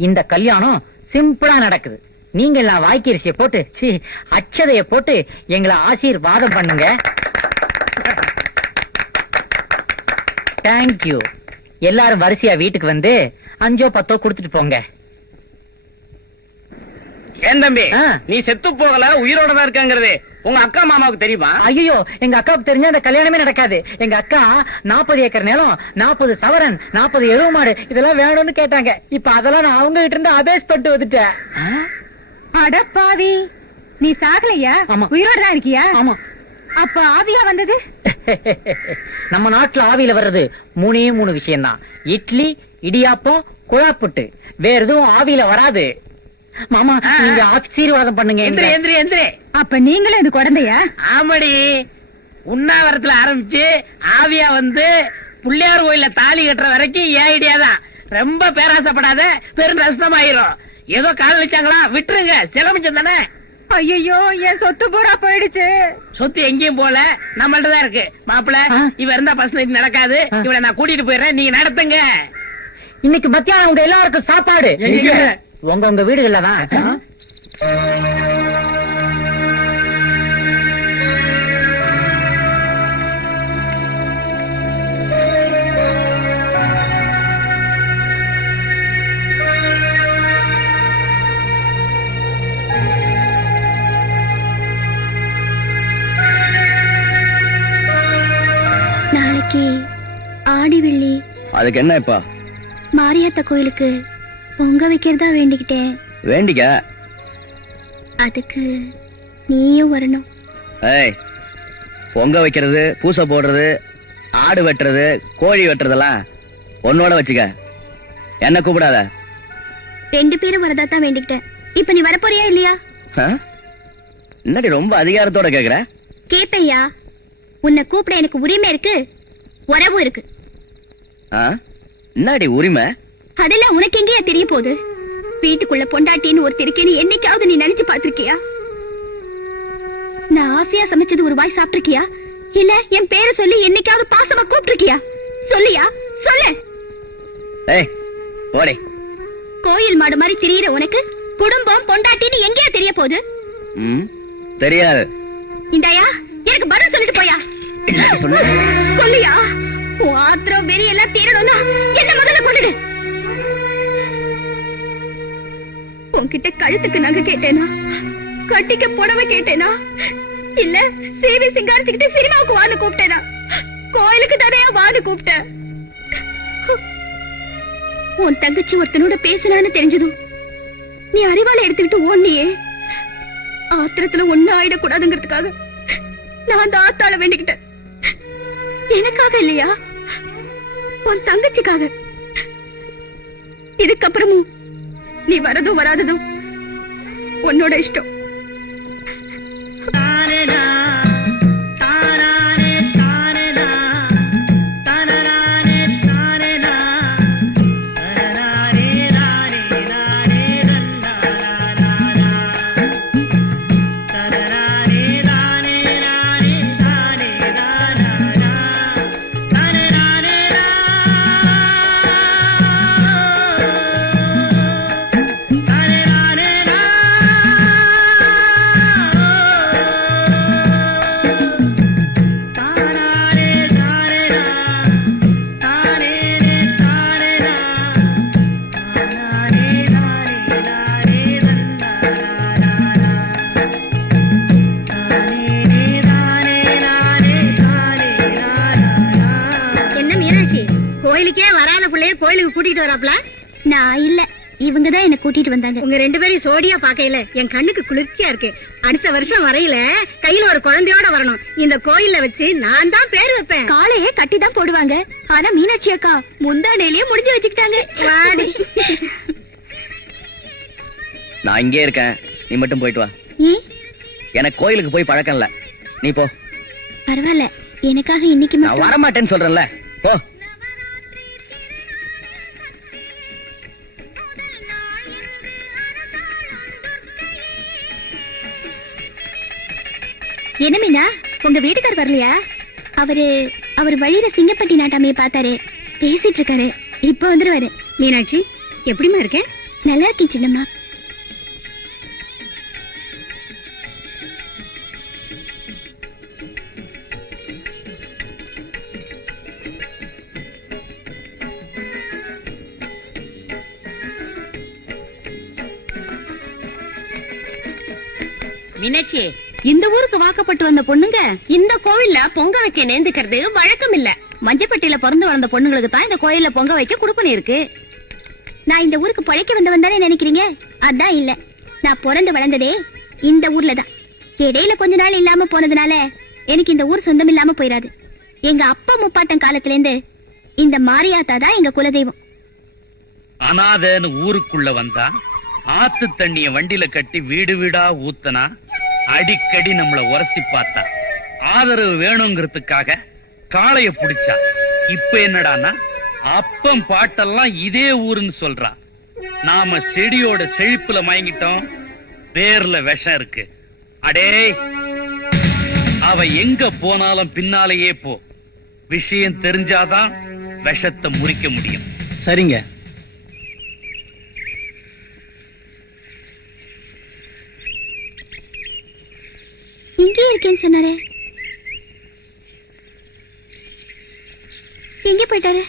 இந்த கல்யாணம் சிம்பிளா நடக்குது. நீங்க எல்லாம் வாய்க்கரிசிய போட்டு அச்சதைய போட்டு எங்களை ஆசீர்வாதம் பண்ணுங்க. தேங்க்யூ. எல்லாரும் வரிசையா வீட்டுக்கு வந்து 5ஓ 10ஓ கொடுத்துட்டு போங்க. ஏன் தம்பி, நீ செத்து போகல, உயிரோட தான் இருக்காங்கிறது உங்க அக்கா மாமாவுக்கு தெரியுமா? ஐயோ, எங்க அக்காவுக்கு தெரிஞ்சா அந்த கல்யாணமே நடக்காது. எங்க அக்கா 40 ஏக்கர் நிலம், 40 சவரன், 40 எருவு மாடு இதெல்லாம் வேணும்னு கேட்டாங்க. இப்ப அதெல்லாம் நான் அவங்க கிட்ட இருந்து அபேஸ் பண்ணிட்டு வந்துட்டேன். அடப்பாவி, நீ சாகலையா? உயிரோட தான் இருக்கியா? ஆமா. அப்ப ஆவியா வந்தது? நம்ம நாட்டுல ஆவியில வர்றது 3 விஷயம் தான். இட்லி, இடியாப்பம், குழாப்புட்டு. வேற எதுவும் ஆவியில வராது. மாமா நீங்க ஆசீர்வாதம் பண்ணுங்க. எந்திரி எந்திரி எந்திரி. அப்ப நீங்களும் இது குழந்தையா? ஆமாடி, உண்ணாவிரத்துல ஆரம்பிச்சு ஆவியா வந்து பிள்ளையார் கோயில தாலி கட்டுற வரைக்கும் ஏன் ஐடியா தான். ரொம்ப பேராசப்படாத, பெரும் நஷ்டமாயிரும். ஏதோ காதலிச்சாங்களா, விட்டுருங்க, சிலமிச்சம் தானே. ஐயோ என் சொத்து பூரா போயிடுச்சு. சொத்து எங்கேயும் போல, நம்மள்ட்ட தான் இருக்கு. மாப்பிள்ள இவ இருந்தா பர்சனல் இது நடக்காது. இவளை நான் கூட்டிட்டு போயிடுறேன், நீங்க நடத்துங்க. இன்னைக்கு மத்தியானம் உங்க எல்லாருக்கும் சாப்பாடு உங்க வீடுகள்ல தான். நாளைக்கு ஆடி வெள்ளி. அதுக்கு என்ன இப்ப? மாரியாத்தா கோயிலுக்கு பொங்க வைக்கிறதா வேண்டிக்கிட்டேன். வேண்டிக்க. அதுக்கு நீயும் வரணும். ஏய், பொங்க வைக்கிறது, பூசை போடுறது, ஆடு வெட்டுறது, கோழி வெட்டுறதெல்லாம் உன்னோட வச்சுக்க, என்ன கூப்பிடாத. 2 பேரும் வரதா தான் வேண்டிக்கிட்டேன். இப்ப நீ வரப்போறியா இல்லையா? என்னடி ரொம்ப அதிகாரத்தோட கேக்குற? கேப்பையா, உன்னை கூப்பிட எனக்கு உரிமை இருக்கு, உறவும் இருக்கு. என்னடி உரிமை? அதெல்லாம் உனக்கு எங்கேயா தெரிய போகுது? வீட்டுக்குள்ள பொண்டாட்டின்னு ஒருத்தர் இருக்கேன்னு என்னைக்காவது நீ நினைச்சு பாத்திருக்கியா? நான் ஆசையா சமைச்சது ஒரு வாய் சாப்பிட்டிருக்கியா? இல்ல என் பேரை சொல்லி என்னைக்காவது பாசமா கூப்பிட்டிருக்கியா? சொல்லியா, சொல்லு. ஏய் போடி. கோயில் மாடு மாதிரி தெரியற உனக்கு குடும்பம் பொண்டாட்டின்னு எங்கேயா தெரிய போகுது? தெரியாது. இந்தாயா, எனக்கு பதில் சொல்லிட்டு போயா. சொல்லியா, உன் ஆத்திரம் வெறி எல்லாம் தீரணும்னா என்ன முதல்ல கொண்டுடு. உன்கிட்ட கழுத்துக்கு நகை கேட்டேனா, கட்டிக்க புடவை கேட்டேனா, இல்ல சேவை சிங்காரிச்சுக்கிட்டு சினிமாவுக்கு வான்னு கூப்பிட்டேனா, கோயிலுக்கு தானே வான்னு கூப்பிட்டேன். உன் தங்கச்சி ஒருத்தனோட பேசினான்னு தெரிஞ்சதும் நீ அறிவாளை எடுத்துக்கிட்டு ஓடனியே. ஆத்திரத்துல ஒண்ணு ஆயிடக்கூடாதுங்கிறதுக்காக நான் அந்த ஆத்தாள வேண்டிக்கிட்டேன். எனக்காக இல்லையா, உன் தங்கச்சிக்காக. இதுக்கப்புறமும் நீ வரதும் வராததும் உன்னோட இஷ்டம். கோயிலுக்கு கூட்டிட்டு வராப்ல? நான் இல்ல, இவங்கதான் என்ன கூட்டிட்டு வந்தாங்க. உங்க 2 பேரும் சோடியா பாக்கையில என் கண்ணுக்கு குளிர்ச்சியா இருக்கு. அடுத்த வருஷம் வரையில கையில ஒரு குழந்தையோட வரணும். இந்த கோயில்ல வச்சு நான் தான் பேர் வைப்பேன். காலையே கட்டி தான் போடுவாங்க. ஆனா மீனாட்சி அக்கா முந்தானையிலேயே முடிஞ்சு வச்சுக்கிட்டாங்க. வாடி. நான் இங்கே இருக்கேன், நீ மட்டும் போயிட்டு வா. எனக்கு கோயிலுக்கு போய் பழக்கம் இல்ல, நீ போ. பரவாயில்ல, எனக்காக இன்னைக்கு நான் வரமாட்டேன்னு சொல்றேன்ல, போ. என்ன மீனா, உங்க வீட்டுக்கார் வரலையா? அவரு வழியில சிங்கப்பட்டி நாட்டாமைய பார்த்தாரு, பேசிட்டு இருக்காரு. இப்ப வந்துருவாரு. மீனாட்சி, எப்படிமா இருக்க? நல்லா இருக்கேன் சின்னம்மா. மீனாட்சி, இந்த ஊருக்கு வாக்கப்பட்டு வந்த பொண்ணுங்க இந்த கோவில்ல பொங்க வைக்க நேர்ந்துக்கிறது வழக்கம் இல்ல. மஞ்சப்பட்டியில பிறந்து வளர்ந்த பொண்ணுங்களுக்கு தான் இந்த கோயில்ல பொங்க வைக்க குடுப்பனை இருக்கு. நான் இந்த ஊருக்கு பழைக்க வந்தவன் தானே நினைக்கிறீங்க? அதான் இல்ல, நான் பிறந்து வளர்ந்ததே இந்த ஊர்ல தான். இடையில கொஞ்ச நாள் இல்லாம போனதுனால எனக்கு இந்த ஊர் சொந்தம் இல்லாம போயிடாது. எங்க அப்பா முப்பாட்டம் காலத்துல இருந்து இந்த மாரியாத்தா தான் எங்க குலதெய்வம். அனாதன்னு ஊருக்குள்ள வந்தா ஆத்து தண்ணிய வண்டியில கட்டி வீடு வீடா ஊத்தனா அடிக்கடி நம்மள உரசி பார்த்தா ஆதரவு வேணுங்கிறதுக்காக காளைய புடிச்சா. இப்ப என்னடானா அப்பம் பாட்டெல்லாம் இதே ஊருன்னு சொல்றா. நாம செடியோட செழிப்புல மயங்கிட்டோம், பேர்ல விஷம் இருக்கு. அடே, அவ எங்க போனாலும் பின்னாலேயே போ. விஷயம் தெரிஞ்சாதான் விஷத்தை முறிக்க முடியும். சரிங்க. இங்கே இருக்கேன்னு சொன்னாரே, எங்க போயிட்டாரு?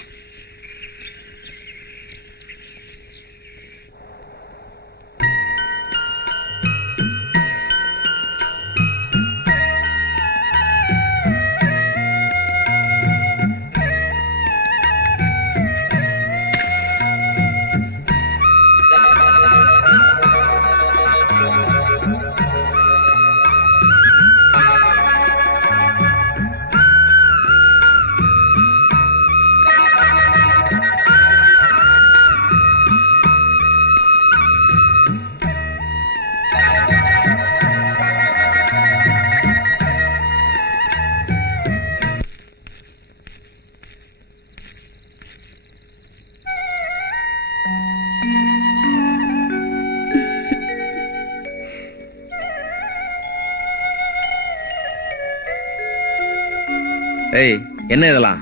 ஏய், என்ன இதெல்லாம்?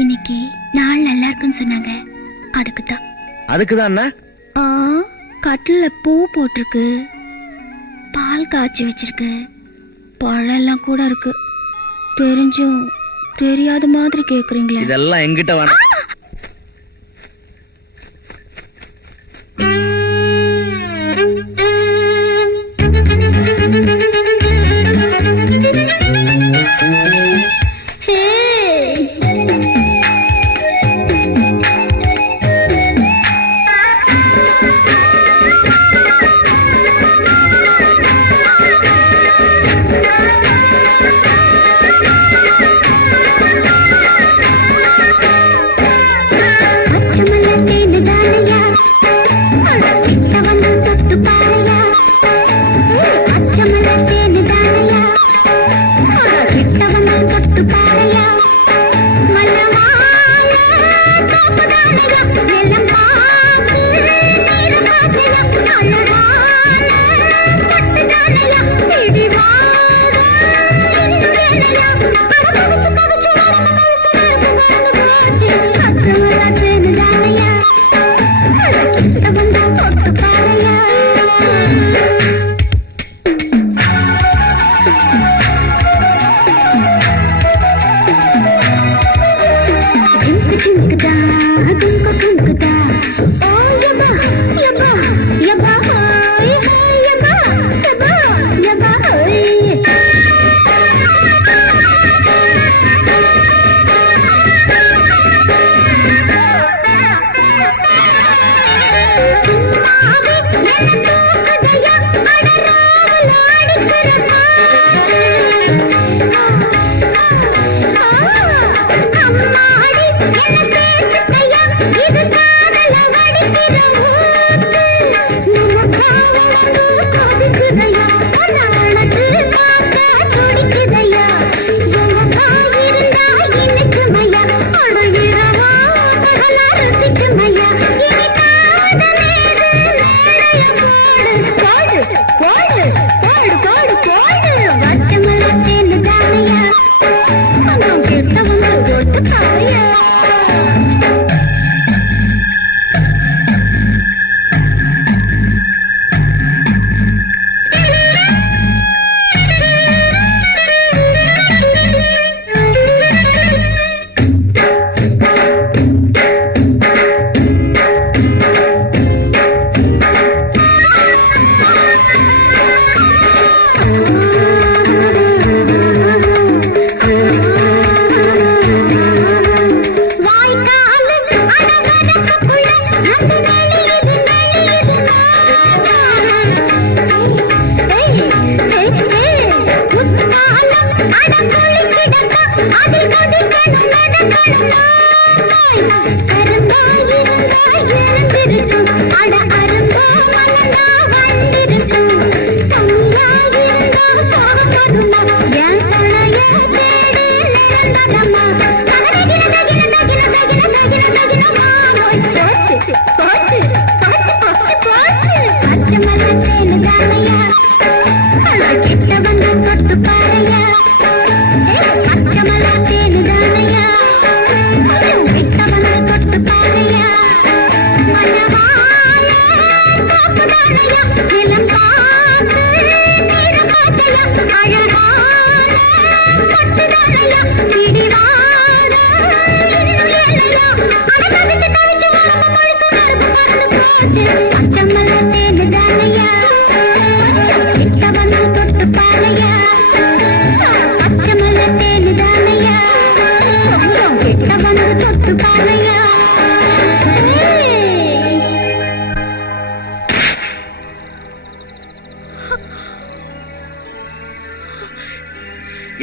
இன்னைக்கு நாள் நல்லா இருக்குன்னு சொன்னாங்க, அதுக்குதான். அதுக்குதான் கட்டில பூ போட்டிருக்கு, பால் காய்ச்சி வச்சிருக்கு, பழம் எல்லாம் கூட இருக்கு. தெரிஞ்சும் தெரியாத மாதிரி கேக்குறீங்களே. இதெல்லாம் எங்கிட்ட வேணாம்.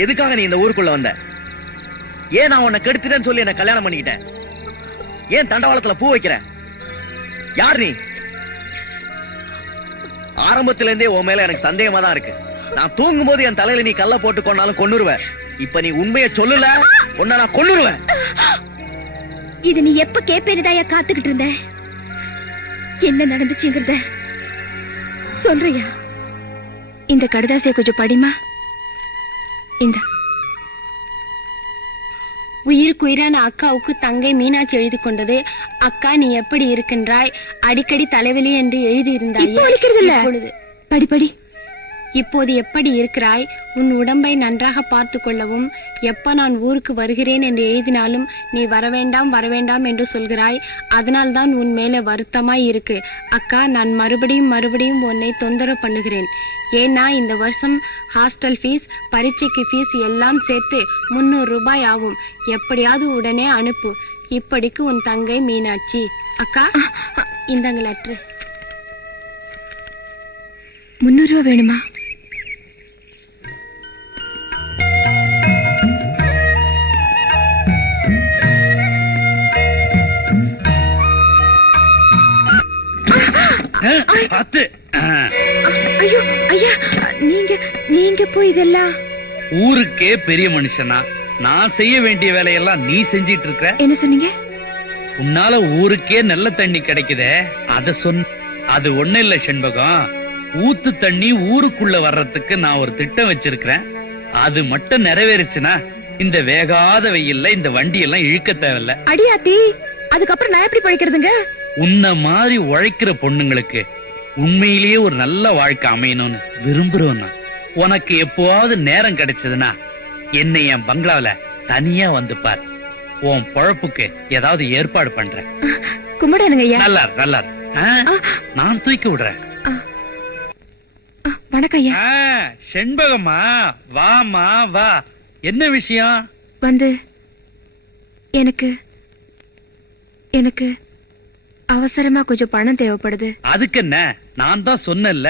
எதுக்காக நீ இந்த ஊருக்குள்ள வந்த? ஏன் நான் உன்னை கெடுத்துட்டேன்னு சொல்லி என்ன கல்யாணம் பண்ணிக்கிட்டேன்? ஏன் தண்டவாளத்துல பூ வைக்கிற? யார் நீ? ஆரம்பத்துல இருந்தே உன் மேல எனக்கு சந்தேகமா தான் இருக்கு. நான் தூங்கும் போது என் தலையில நீ கல்ல போட்டு கொண்டாலும் கொன்னுருவேன். இப்ப நீ உண்மையை சொல்லல, உன்னை நான் கொன்னுருவேன். இது நீ எப்ப கேப்பேன்னுதாயா காத்துக்கிட்டு இருந்த? என்ன நடந்துச்சுங்கிறத சொல்றியா? இந்த கடுதாசிய கொஞ்சம் படிமா. இந்த உயிருக்குயிரான அக்காவுக்கு தங்கை மீனாட்சி எழுதி கொண்டது. அக்கா நீ எப்படி இருக்கின்றாய்? அடிக்கடி தலைவலி என்று எழுதியிருந்தாய். படி படி. இப்போது எப்படி இருக்கிறாய்? உன் உடம்பை நன்றாக பார்த்து கொள்ளவும். எப்ப நான் ஊருக்கு வருகிறேன் என்று எழுதினாலும் நீ வரவேண்டாம் வரவேண்டாம் என்று சொல்கிறாய். அதனால்தான் உன் மேல வருத்தமாய் இருக்கு. அக்கா, நான் மறுபடியும் உன்னை தொந்தரவு பண்ணுகிறேன். ஏன்னா இந்த வருஷம் ஹாஸ்டல் ஃபீஸ், பரீட்சைக்கு ஃபீஸ் எல்லாம் சேர்த்து 300 ரூபாய் ஆகும். எப்படியாவது உடனே அனுப்பு. இப்படிக்கு உன் தங்கை மீனாட்சி. அக்கா, இந்தங்க லெட்டர். 300 ரூபா வேணுமா? ஐயோ ஐயா, நீங்க போய் இதெல்லாம் ஊருக்கே பெரிய மனுஷனா நான் செய்ய வேண்டிய வேலையெல்லாம் நீ செஞ்சிட்டு இருக்க. என்ன சொன்னீங்க? உன்னால ஊருக்கே நல்ல தண்ணி கிடைக்குதே, அத சொன்ன. அது ஒண்ணு இல்ல செண்பகம், ஊத்து தண்ணி ஊருக்குள்ள வர்றதுக்கு நான் ஒரு திட்டம் வச்சிருக்கிறேன். அது மட்டும் நிறைவேறுச்சுன்னா இந்த வேகாத வெயில்ல இந்த வண்டி எல்லாம் இழுக்க தேவையில்ல. அடியாத்தி, அதுக்கப்புறம் நான் எப்படி பழைக்கிறதுங்க? உன்ன மாதிரி உழைக்கிற பொண்ணுங்களுக்கு உண்மையிலேயே ஒரு நல்ல வாழ்க்கை அமையணும்னு விரும்புறோம். உனக்கு எப்போவாவது நேரம் கிடைச்சதுன்னா என்னை என் பங்களாவில தனியா வந்து பார். உன் பொழப்புக்கு ஏதாவது ஏற்பாடு பண்றேன். கும்பிடானுங்க ஐயா. நல்லா நான் தூக்கி விடுறேன். வணக்கம் ஐயா. செண்பகமா, வாமா வா. என்ன விஷயம்? வந்து எனக்கு அவசரமா கொஞ்சம் பணம் தேவைப்படுது. அதுக்கு என்ன, நான் தான் சொன்னேன்ல,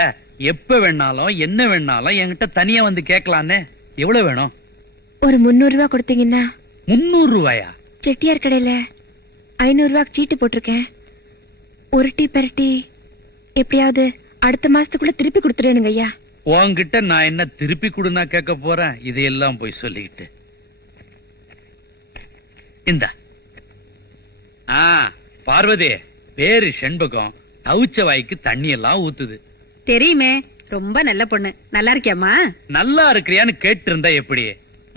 எப்ப வேணாலும் என்ன வேணாலும் என்கிட்ட தனியா வந்து கேட்கலான்னு. எவ்வளவு வேணும்? ஒரு 300 ரூபாய் கொடுத்தீங்கன்னா. 300 ரூபாயா? செட்டியார் கடையில 500 ரூபாய்க்கு சீட்டு போட்டிருக்கேன். உருட்டி பெரட்டி எப்படியாவது அடுத்த மாசத்துக்குள்ள திருப்பி கொடுத்துருங்க ஐயா. உன்கிட்ட நான் என்ன திருப்பி கொடுனா கேட்க போறேன்? இதையெல்லாம் போய் சொல்லிக்கிட்டு இந்த பார்வதி, பேரு செண்பகம், தவுச்ச வாய்க்கு தண்ணி எல்லாம் ஊத்துது. தெரியுமே, ரொம்ப நல்ல பொண்ணு. நல்லா இருக்கியாமா? நல்லா இருக்கிறியான்னு கேட்டு இருந்தா எப்படி?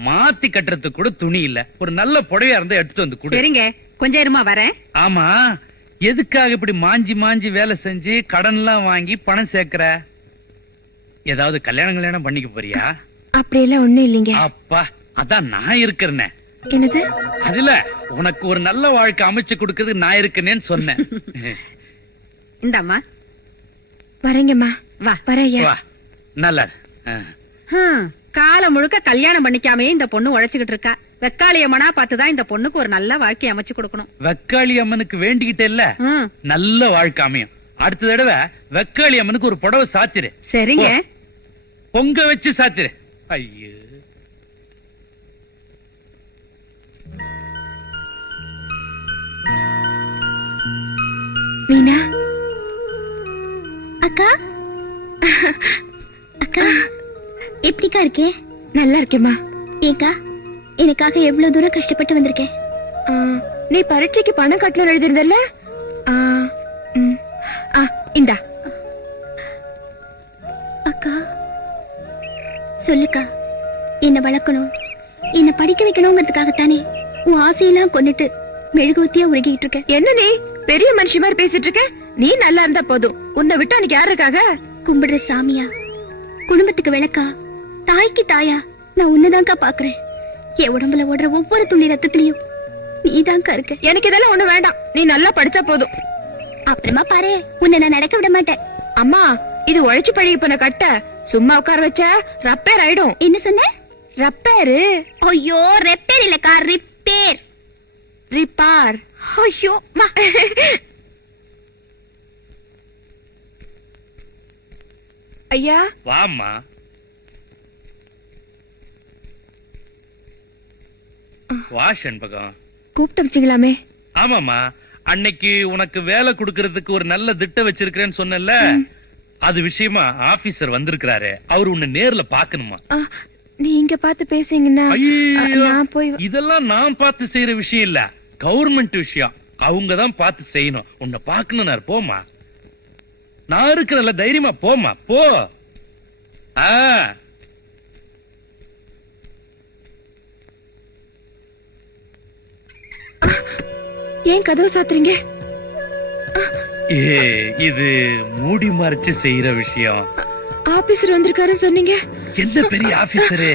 மாத்தி கட்டுறதுக்கு கூட துணி இல்ல. ஒரு நல்ல புடவையா இருந்தா எடுத்துட்டு வந்து கொடு. சரிங்க, கொஞ்சம் இருமா வரேன். ஆமா, எதுக்காக இப்படி மாஞ்சி வேலை செஞ்சு கடன் எல்லாம் வாங்கி பணம் சேர்க்கிற? ஏதாவது கல்யாணம் பண்ணிக்க போறியா? அப்படி எல்லாம் ஒண்ணும் இல்லைங்க. அப்பா, அதான் நான் இருக்கிறேன். என்னது? அதுல உனக்கு ஒரு நல்ல வாழ்க்கை அமைச்சு கொடுக்கிறது நான் இருக்கேன்னு சொன்னேன். இந்தாமா. வரேங்கம்மா. வா வரையா. நல்ல காலம் முழுக்க கல்யாணம் பண்ணிக்காமே இந்த பொண்ணு உழைச்சுக்கிட்டு இருக்கா. வெக்காளி அம்மனா பார்த்துதான் இந்த பொண்ணுக்கு ஒரு நல்ல வாழ்க்கை அமைச்சு கொடுக்கணும். வெக்காளி அம்மனுக்கு வேண்டிக்கிட்டே இல்ல, நல்ல வாழ்க்கை அமையும். அடுத்த தடவை வெக்காளி அம்மனுக்கு ஒரு புடவை சாத்திரு. சரிங்க. பொங்க வச்சு சாத்திரு. ஐயோ, மீனா அக்கா. அக்கா எப்படிக்கா இருக்கே? நல்லா இருக்கேம்மா. ஏக்கா, எனக்காக எவ்வளவு தூரம் கஷ்டப்பட்டு வந்திருக்கேன். நீ பரீட்சைக்கு பணம் கட்டணும் எழுதிருந்தல்ல? இந்தா. அக்கா சொல்லுக்கா, என்ன வளர்க்கணும், என்ன படிக்க வைக்கணுங்கிறதுக்காகத்தானே உன் ஆசையெல்லாம் கொண்டுட்டு மெழுகுவத்தியா உருகிட்டு இருக்க. என்ன நீ பெரிய மனுஷி மாதிரி பேசிட்டு இருக்க? நீ நல்லா இருந்தா போதும். உன்னை விட்டு அன்னைக்கு யாரு இருக்காக? கும்பிடுற சாமியா, குடும்பத்துக்கு விளக்கா, தாய்க்கு தாயா, நான் உன்னதான்க்கா பாக்குறேன். என் உடம்புல ஓடுற ஒவ்வொரு துளி ரத்தத்திலையும் நீதான்க்கா இருக்க. எனக்கு இதெல்லாம் ஒண்ணு வேண்டாம், நீ நல்லா படிச்சா போதும். அப்புறமா பாரு, உன்னை நான் நடக்க விட மாட்டேன். அம்மா, இது உழைச்சு பழகி போன கட்ட. சும்மா உட்கார வச்ச ரப்பேர் ஆயிடும். என்ன சொன்ன? ரப்பேரு? ஐயோ, ரெப்பேர் இல்லக்கா, ரிப்பேர். ரிப்பார். ஐயோ, ஐயா. வாமா. வா செண்பகம். கூப்பிட்டு வச்சீங்களாமே. ஆமாமா, அன்னைக்கு உனக்கு வேலை கொடுக்கறதுக்கு ஒரு நல்ல திட்டம் வச்சிருக்கிறேன்னு சொன்னல, அது விஷயமா ஆபீசர் வந்திருக்கிறாரு. அவர் உன்னை நேர்ல பாக்கணுமா. நீங்க பார்த்து பேசுங்கன்னா நான் போய். இதெல்லாம் நான் பார்த்து செய்யற விஷயம் இல்ல, கவர்மெண்ட் விஷயம். அவங்கதான் பார்த்து செய்யணும். உன்னை பாக்கணும். போமா, நான் இருக்கிறல்ல, தைரியமா போமா, போ. ஏன் கதவு சாத்துறீங்க? இது மூடி மறைச்சு செய்யற விஷயம். ஆபீசர் வந்திருக்காருன்னு சொன்னீங்க. எந்த பெரிய ஆபீசரு?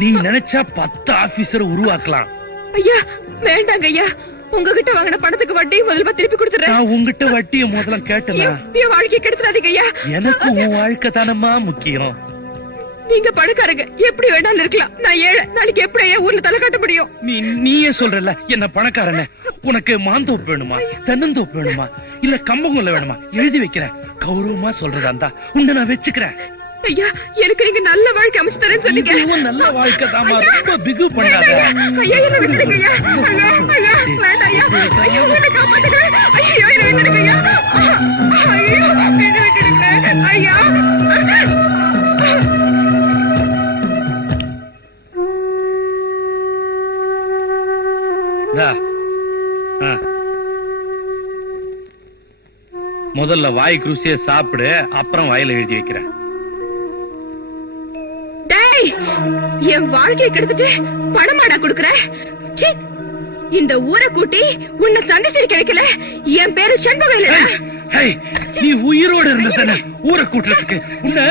நீ நினைச்சா 10 ஆபீசர் உருவாக்கலாம். ஐயா வேண்டாங்க ஐயா, உங்ககிட்ட வாங்கின பணத்துக்கு வட்டி முதல்ல திருப்பி கொடுத்துறேன். நான் உங்ககிட்ட வட்டியை முதல்ல கேட்டல. என் வாழ்க்கையை கெடுத்துறாதீங்க ஐயா. எனக்கு உன் வாழ்க்கை தானம்மா முக்கியம். நீங்க பணக்காரங்க, எப்படி வேணாலும் இருக்கலாம். நான் ஏழை, நாளைக்கு எப்படி ஐயா ஊர்ல தலை காட்ட முடியும்? நீயே சொல்றல என்ன பணக்காரன. உனக்கு மாந்தோப்பு வேணுமா, தென்னந்தோப்பு வேணுமா, இல்ல கம்பங்கொல்ல வேணுமா? எழுதி வைக்கிறேன். கௌரவமா சொல்றதா இருந்தா உன்னை நான் வச்சுக்கிறேன். ஐயா எனக்கு நீங்க நல்ல வாழ்க்கை அமைச்சு தரேன்னு சொன்னீங்க. நல்ல வாழ்க்கை தாமா, ரொம்ப பிகு பண்ணாத. ஐயா என்ன விட்டுடுங்க ஐயா. ஐயா ஐயா வேண்டாம் ஐயா. ஐயோ என்ன காப்பாத்துங்க. ஐயோ என்ன விட்டுடுங்க ஐயா. ஐயோ என்ன விட்டுடுங்க ஐயா. முதல்ல வாய் ருசிய சாப்பிடு, அப்புறம் வாயில எழுதி வைக்கிறேன். என் வாழ்க்கையை கெடுத்துட்டு பணமாடா கொடுக்கற? இந்த ஊரை கூட்டி உன்னை சந்திச்சு கிடைக்கல. என் பேரு செண்பகம் இல்ல. நீ உயிரோடு இருந்த ஊரை கூட்டுறதுக்கு உன்ன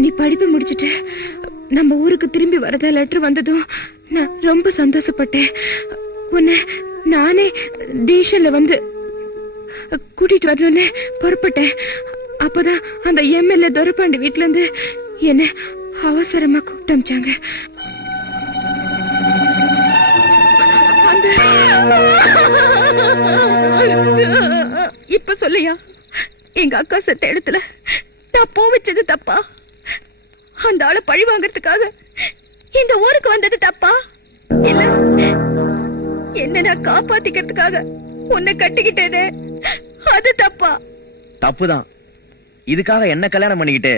நீ படிப்பு முடிச்சிட்டு நம்ம ஊருக்கு திரும்பி வரதா லெட்டர் வந்ததும் நான் ரொம்ப சந்தோஷப்பட்டேன். உன்னை நானே ஸ்டேஷன்ல வந்து கூட்டிட்டு வரணும்னு புறப்பட்டேன். அப்பதான் அந்த எம்எல்ஏ துரைபாண்டி வீட்டுல இருந்து என்ன அவசரமா கூப்பிட்டு அமிச்சாங்க. இப்ப சொல்லியா, எங்க அக்கா செத்த இடத்துல நான் போ வச்சது தப்பா? அந்த ஆளை பழி வாங்கறதுக்காக இந்த ஊருக்கு வந்தது தப்பா? இல்ல என்ன நான் காப்பாத்திக்கிறதுக்காக உன்னை கட்டிக்கிட்டேனே, அது தப்பா? தப்புதான். இதுக்காக என்ன கல்யாணம் பண்ணிக்கிட்டு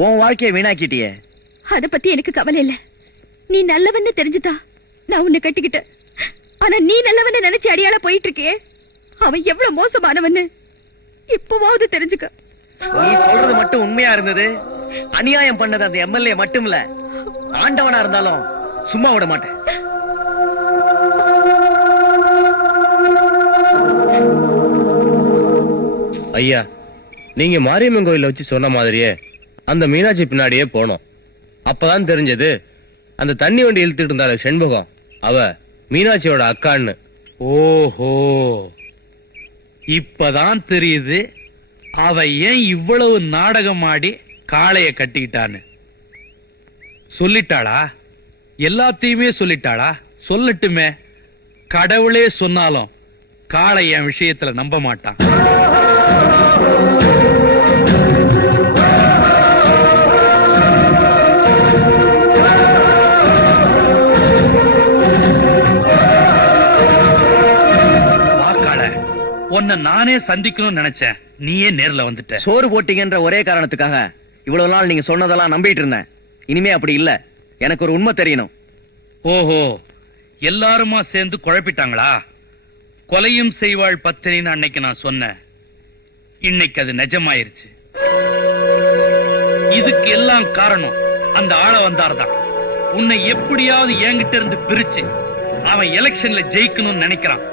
உன் வாழ்க்கையை வீணாக்கிட்டியே. அத பத்தி எனக்கு கவலை இல்ல. நீ நல்லவன்னு தெரிஞ்சுதா நான் உன்னை கட்டிக்கிட்டேன். ஆனா நீ நல்லவன்னு நினைச்சு அடியாள போயிட்டு இருக்கியே, அவன் எவ்வளவு மோசமானவன்னு இப்பவாவது தெரிஞ்சுக்க. நீ சொல்றது மட்டும் உண்மையா இருந்தது, அநியாயம் பண்ணது அந்த எம்எல்ஏ மட்டும் இல்ல, ஆண்டவனா இருந்தாலும் சும்மா விட மாட்டேன். ஐயா, நீங்க மாரியம்மன் கோயில வச்சு சொன்ன மாதிரியே அந்த மீனாட்சி பின்னாடியே போனோம். அப்பதான் தெரிஞ்சது அந்த தண்ணி வண்டி இழுத்துட்டு இருந்தாரு செண்பகம், அவ மீனாட்சியோட அக்கான்னு. ஓஹோ, இப்பதான் தெரியுது அவ ஏன் இவ்வளவு நாடகம் ஆடி காளைய கட்டிக்கிட்டான்னு. சொல்லிட்டாளா? எல்லாத்தையுமே சொல்லிட்டாளா? சொல்லட்டுமே. கடவுளே சொன்னாலும் காளை என் விஷயத்துல நம்ப மாட்டான். உன்னை நானே சந்திக்கணும்னு நினைச்சேன், நீயே நேர்ல வந்துட்ட. சோறு போட்டீங்கன்ற ஒரே காரணத்துக்காக இவ்வளவு நாள் நீங்க சொன்னதெல்லாம் நம்பிட்டு இருந்தேன். இனிமே அப்படி இல்ல. எனக்கு ஒரு உண்மை தெரியணும். ஓஹோ, எல்லாருமா சேர்ந்து குழப்பிட்டாங்களா? கொலையும் செய்வாள் பத்தினின்னு அன்னைக்கு நான் சொன்னேன். இன்னைக்கு அது நிஜமாயிருச்சு. இதுக்கு எல்லாம் காரணம் அந்த ஆள வந்தார்தான். உன்னை எப்படியாவது என்கிட்ட இருந்து பிரிச்சு அவன் எலெக்ஷன்ல ஜெயிக்கணும்னு நினைக்கிறான்.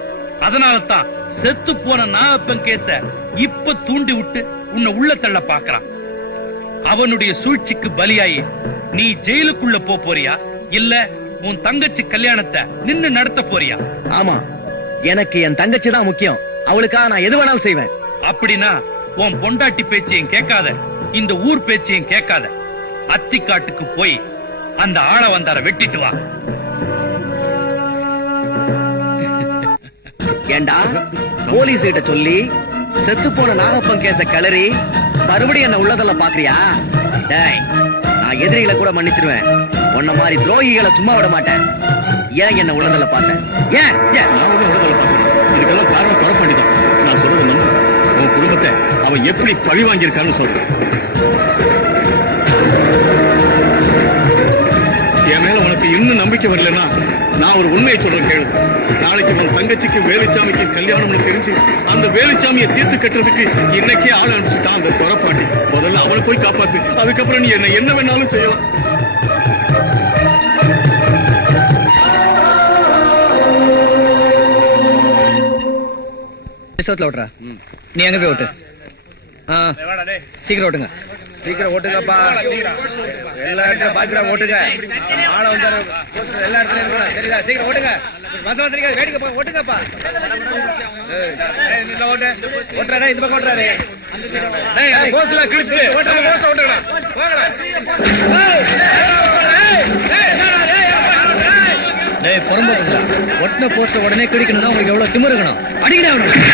அதனாலதான் செத்து போன நாகப்பன் கேச இப்ப தூண்டி விட்டு உன்னை உள்ள தள்ள பாக்குறான். அவனுடைய சூழ்ச்சிக்கு பலியாயி நீ ஜெயிலுக்குள்ள போறியா, இல்ல உன் தங்கச்சி கல்யாணத்தை நின்னு நடத்த போறியா? ஆமா, எனக்கு என் தங்கச்சி தான் முக்கியம். அவளுக்காக நான் எது வேணாலும் செய்வேன். அப்படின்னா உன் பொண்டாட்டி பேச்சையும் கேட்காத, இந்த ஊர் பேச்சையும் கேட்காத. அத்திக்காட்டுக்கு போய் அந்த ஆள வந்தார வெட்டிட்டு வா. ஏண்டா போலீஸ் கிட்ட சொல்லி செத்து போன நாகப்பன் கேச கிளறி மறுபடியும் என்ன உள்ளதல்ல பாக்குறியா? டேய், நான் எதிரிகளை கூட மன்னிச்சிருவேன். உன்ன மாதிரி துரோகிகளை சும்மா விட மாட்டேன். ஏன் என்ன உள்ளதல்ல பார்த்தேன்? ஏன் நான் உள்ளதல்ல பார்த்தேன்? இதுக்கெல்லாம் காரணம் கொலை பண்ணிதான். நான் சொல்றது நம்பு. உன் குடும்பத்தை அவன் எப்படி பழி வாங்கியிருக்கான்னு சொல்றேன். என் மேல உனக்கு இன்னும் நம்பிக்கை வரலன்னா நான் ஒரு உண்மையை சொல்றேன் கேளு. நாளைக்கு உன் தங்கச்சிக்கு வேலுச்சாமிக்கு கல்யாணம்னு தெரிஞ்சு அந்த வேலுச்சாமியை தீர்த்து கட்டுறதுக்கு இன்னைக்கே ஆள் அனுப்பிச்சுட்டான் அந்த கொரப்பாண்டி. முதல்ல அவனை போய் காப்பாத்து. அதுக்கப்புறம் நீ என்ன வேணாலும் செய்யலாம். ஓட்டுறா, நீ எங்க போய் ஓட்டு. சீக்கிரம் ஓட்டுங்க. சீக்கிரம் ஓட்டுங்கப்பா. எல்லா இடத்துல பாத்துடா ஓட்டுங்க. ஆள வந்தா எல்லா இடத்துலயும் இருக்கணும். சரிதா? சீக்கிரம் ஓட்டுங்க. மசமா தெரியாது, வேடிக்கை போய் ஓட்டுங்கப்பா. ஓட்டு ஓட்டுறாரு, இந்த பக்கம் ஓட்டுறாரு. போஸ்ட்ல கிழிச்சு ஓட்டுறாரு. ஓட்டுறா புறம்போக்குங்களா? ஒட்டின போஸ்ட உடனே கிழிக்கணும்னா உங்களுக்கு எவ்வளவு திமிரு இருக்கணும். அடிக்கணும் அவனுக்கு.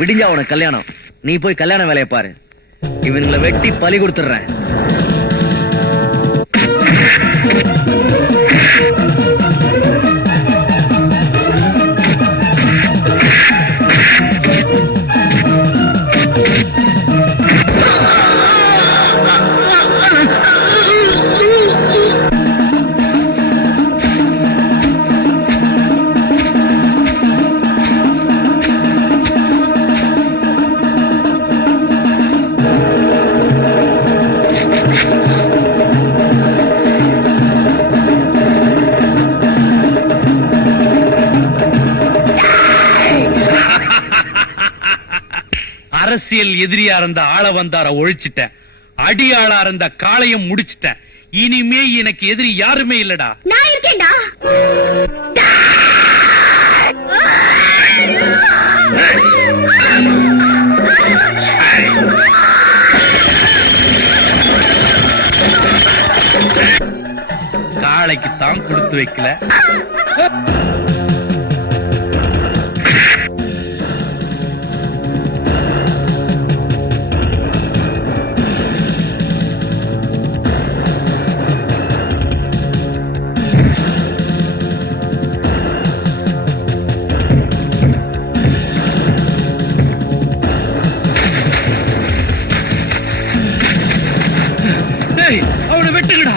விடிஞ்சா உனக்கு கல்யாணம். நீ போய் கல்யாண வேலையை பாரு. இவங்களை வெட்டி பலி கொடுத்துடுறேன். அரசியல் எதிரியா இருந்த ஆள வந்தார ஒழிச்சிட்டேன். அடியாளா இருந்த காளையும் முடிச்சிட்டேன். இனிமே எனக்கு எதிரி யாருமே இல்லடா. நான் இருக்கேன்டா. காளைக்கு தான் கொடுத்து வைக்கல, அவனை வெட்டுங்கடா.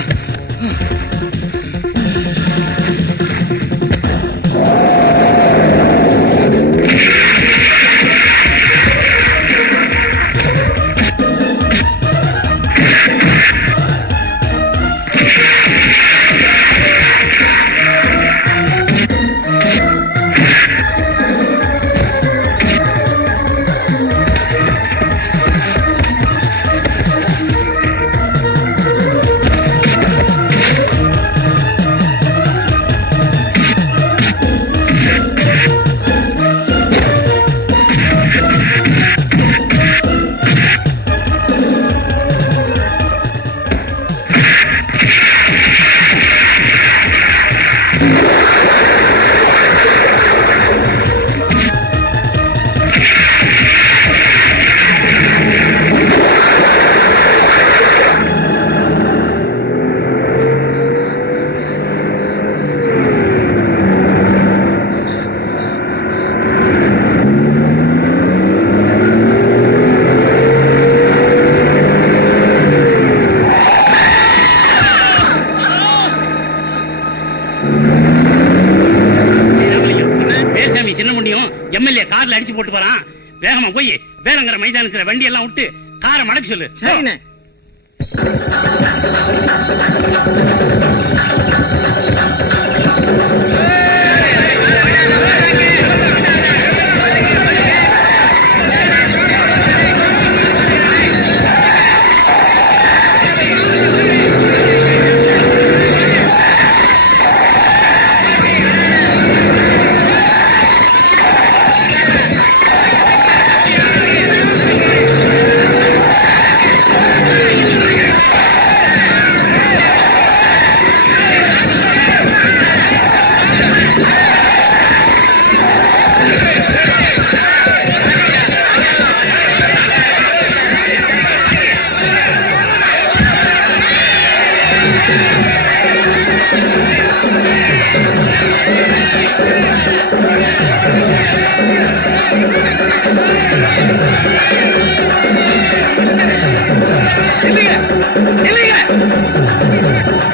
எம்எல்ஏ கார்ல அடிச்சு போட்டு போறான். வேகமா போய் வேறங்கிற மைதானத்துல வண்டி எல்லாம் விட்டு காரை மடக்க சொல்லு. சரிண்ணே.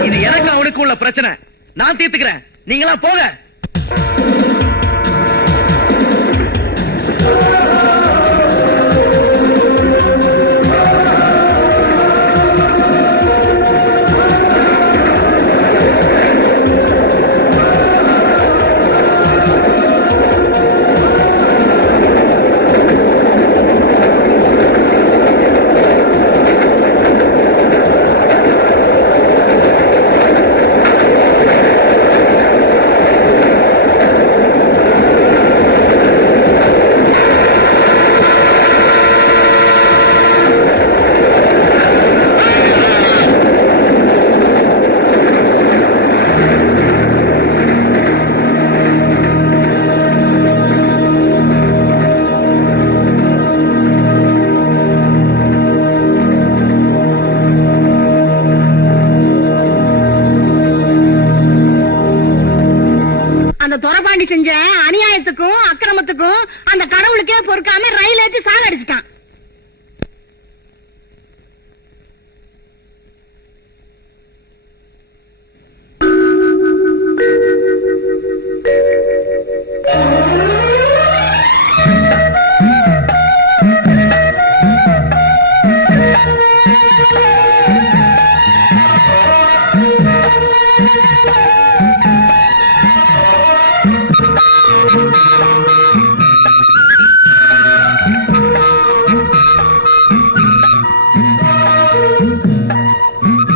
இது எனக்கு அவனுக்கு உள்ள பிரச்சனை. நான் தீர்த்துக்கிறேன். நீங்களா போக. அந்த துரபாண்டி செஞ்ச அநியாயத்துக்கும் அக்கிரமத்துக்கும் அந்த கடவுளுக்கே பொறுக்காம ரயில் ஏற்றி சாகடிச்சிட்டான்.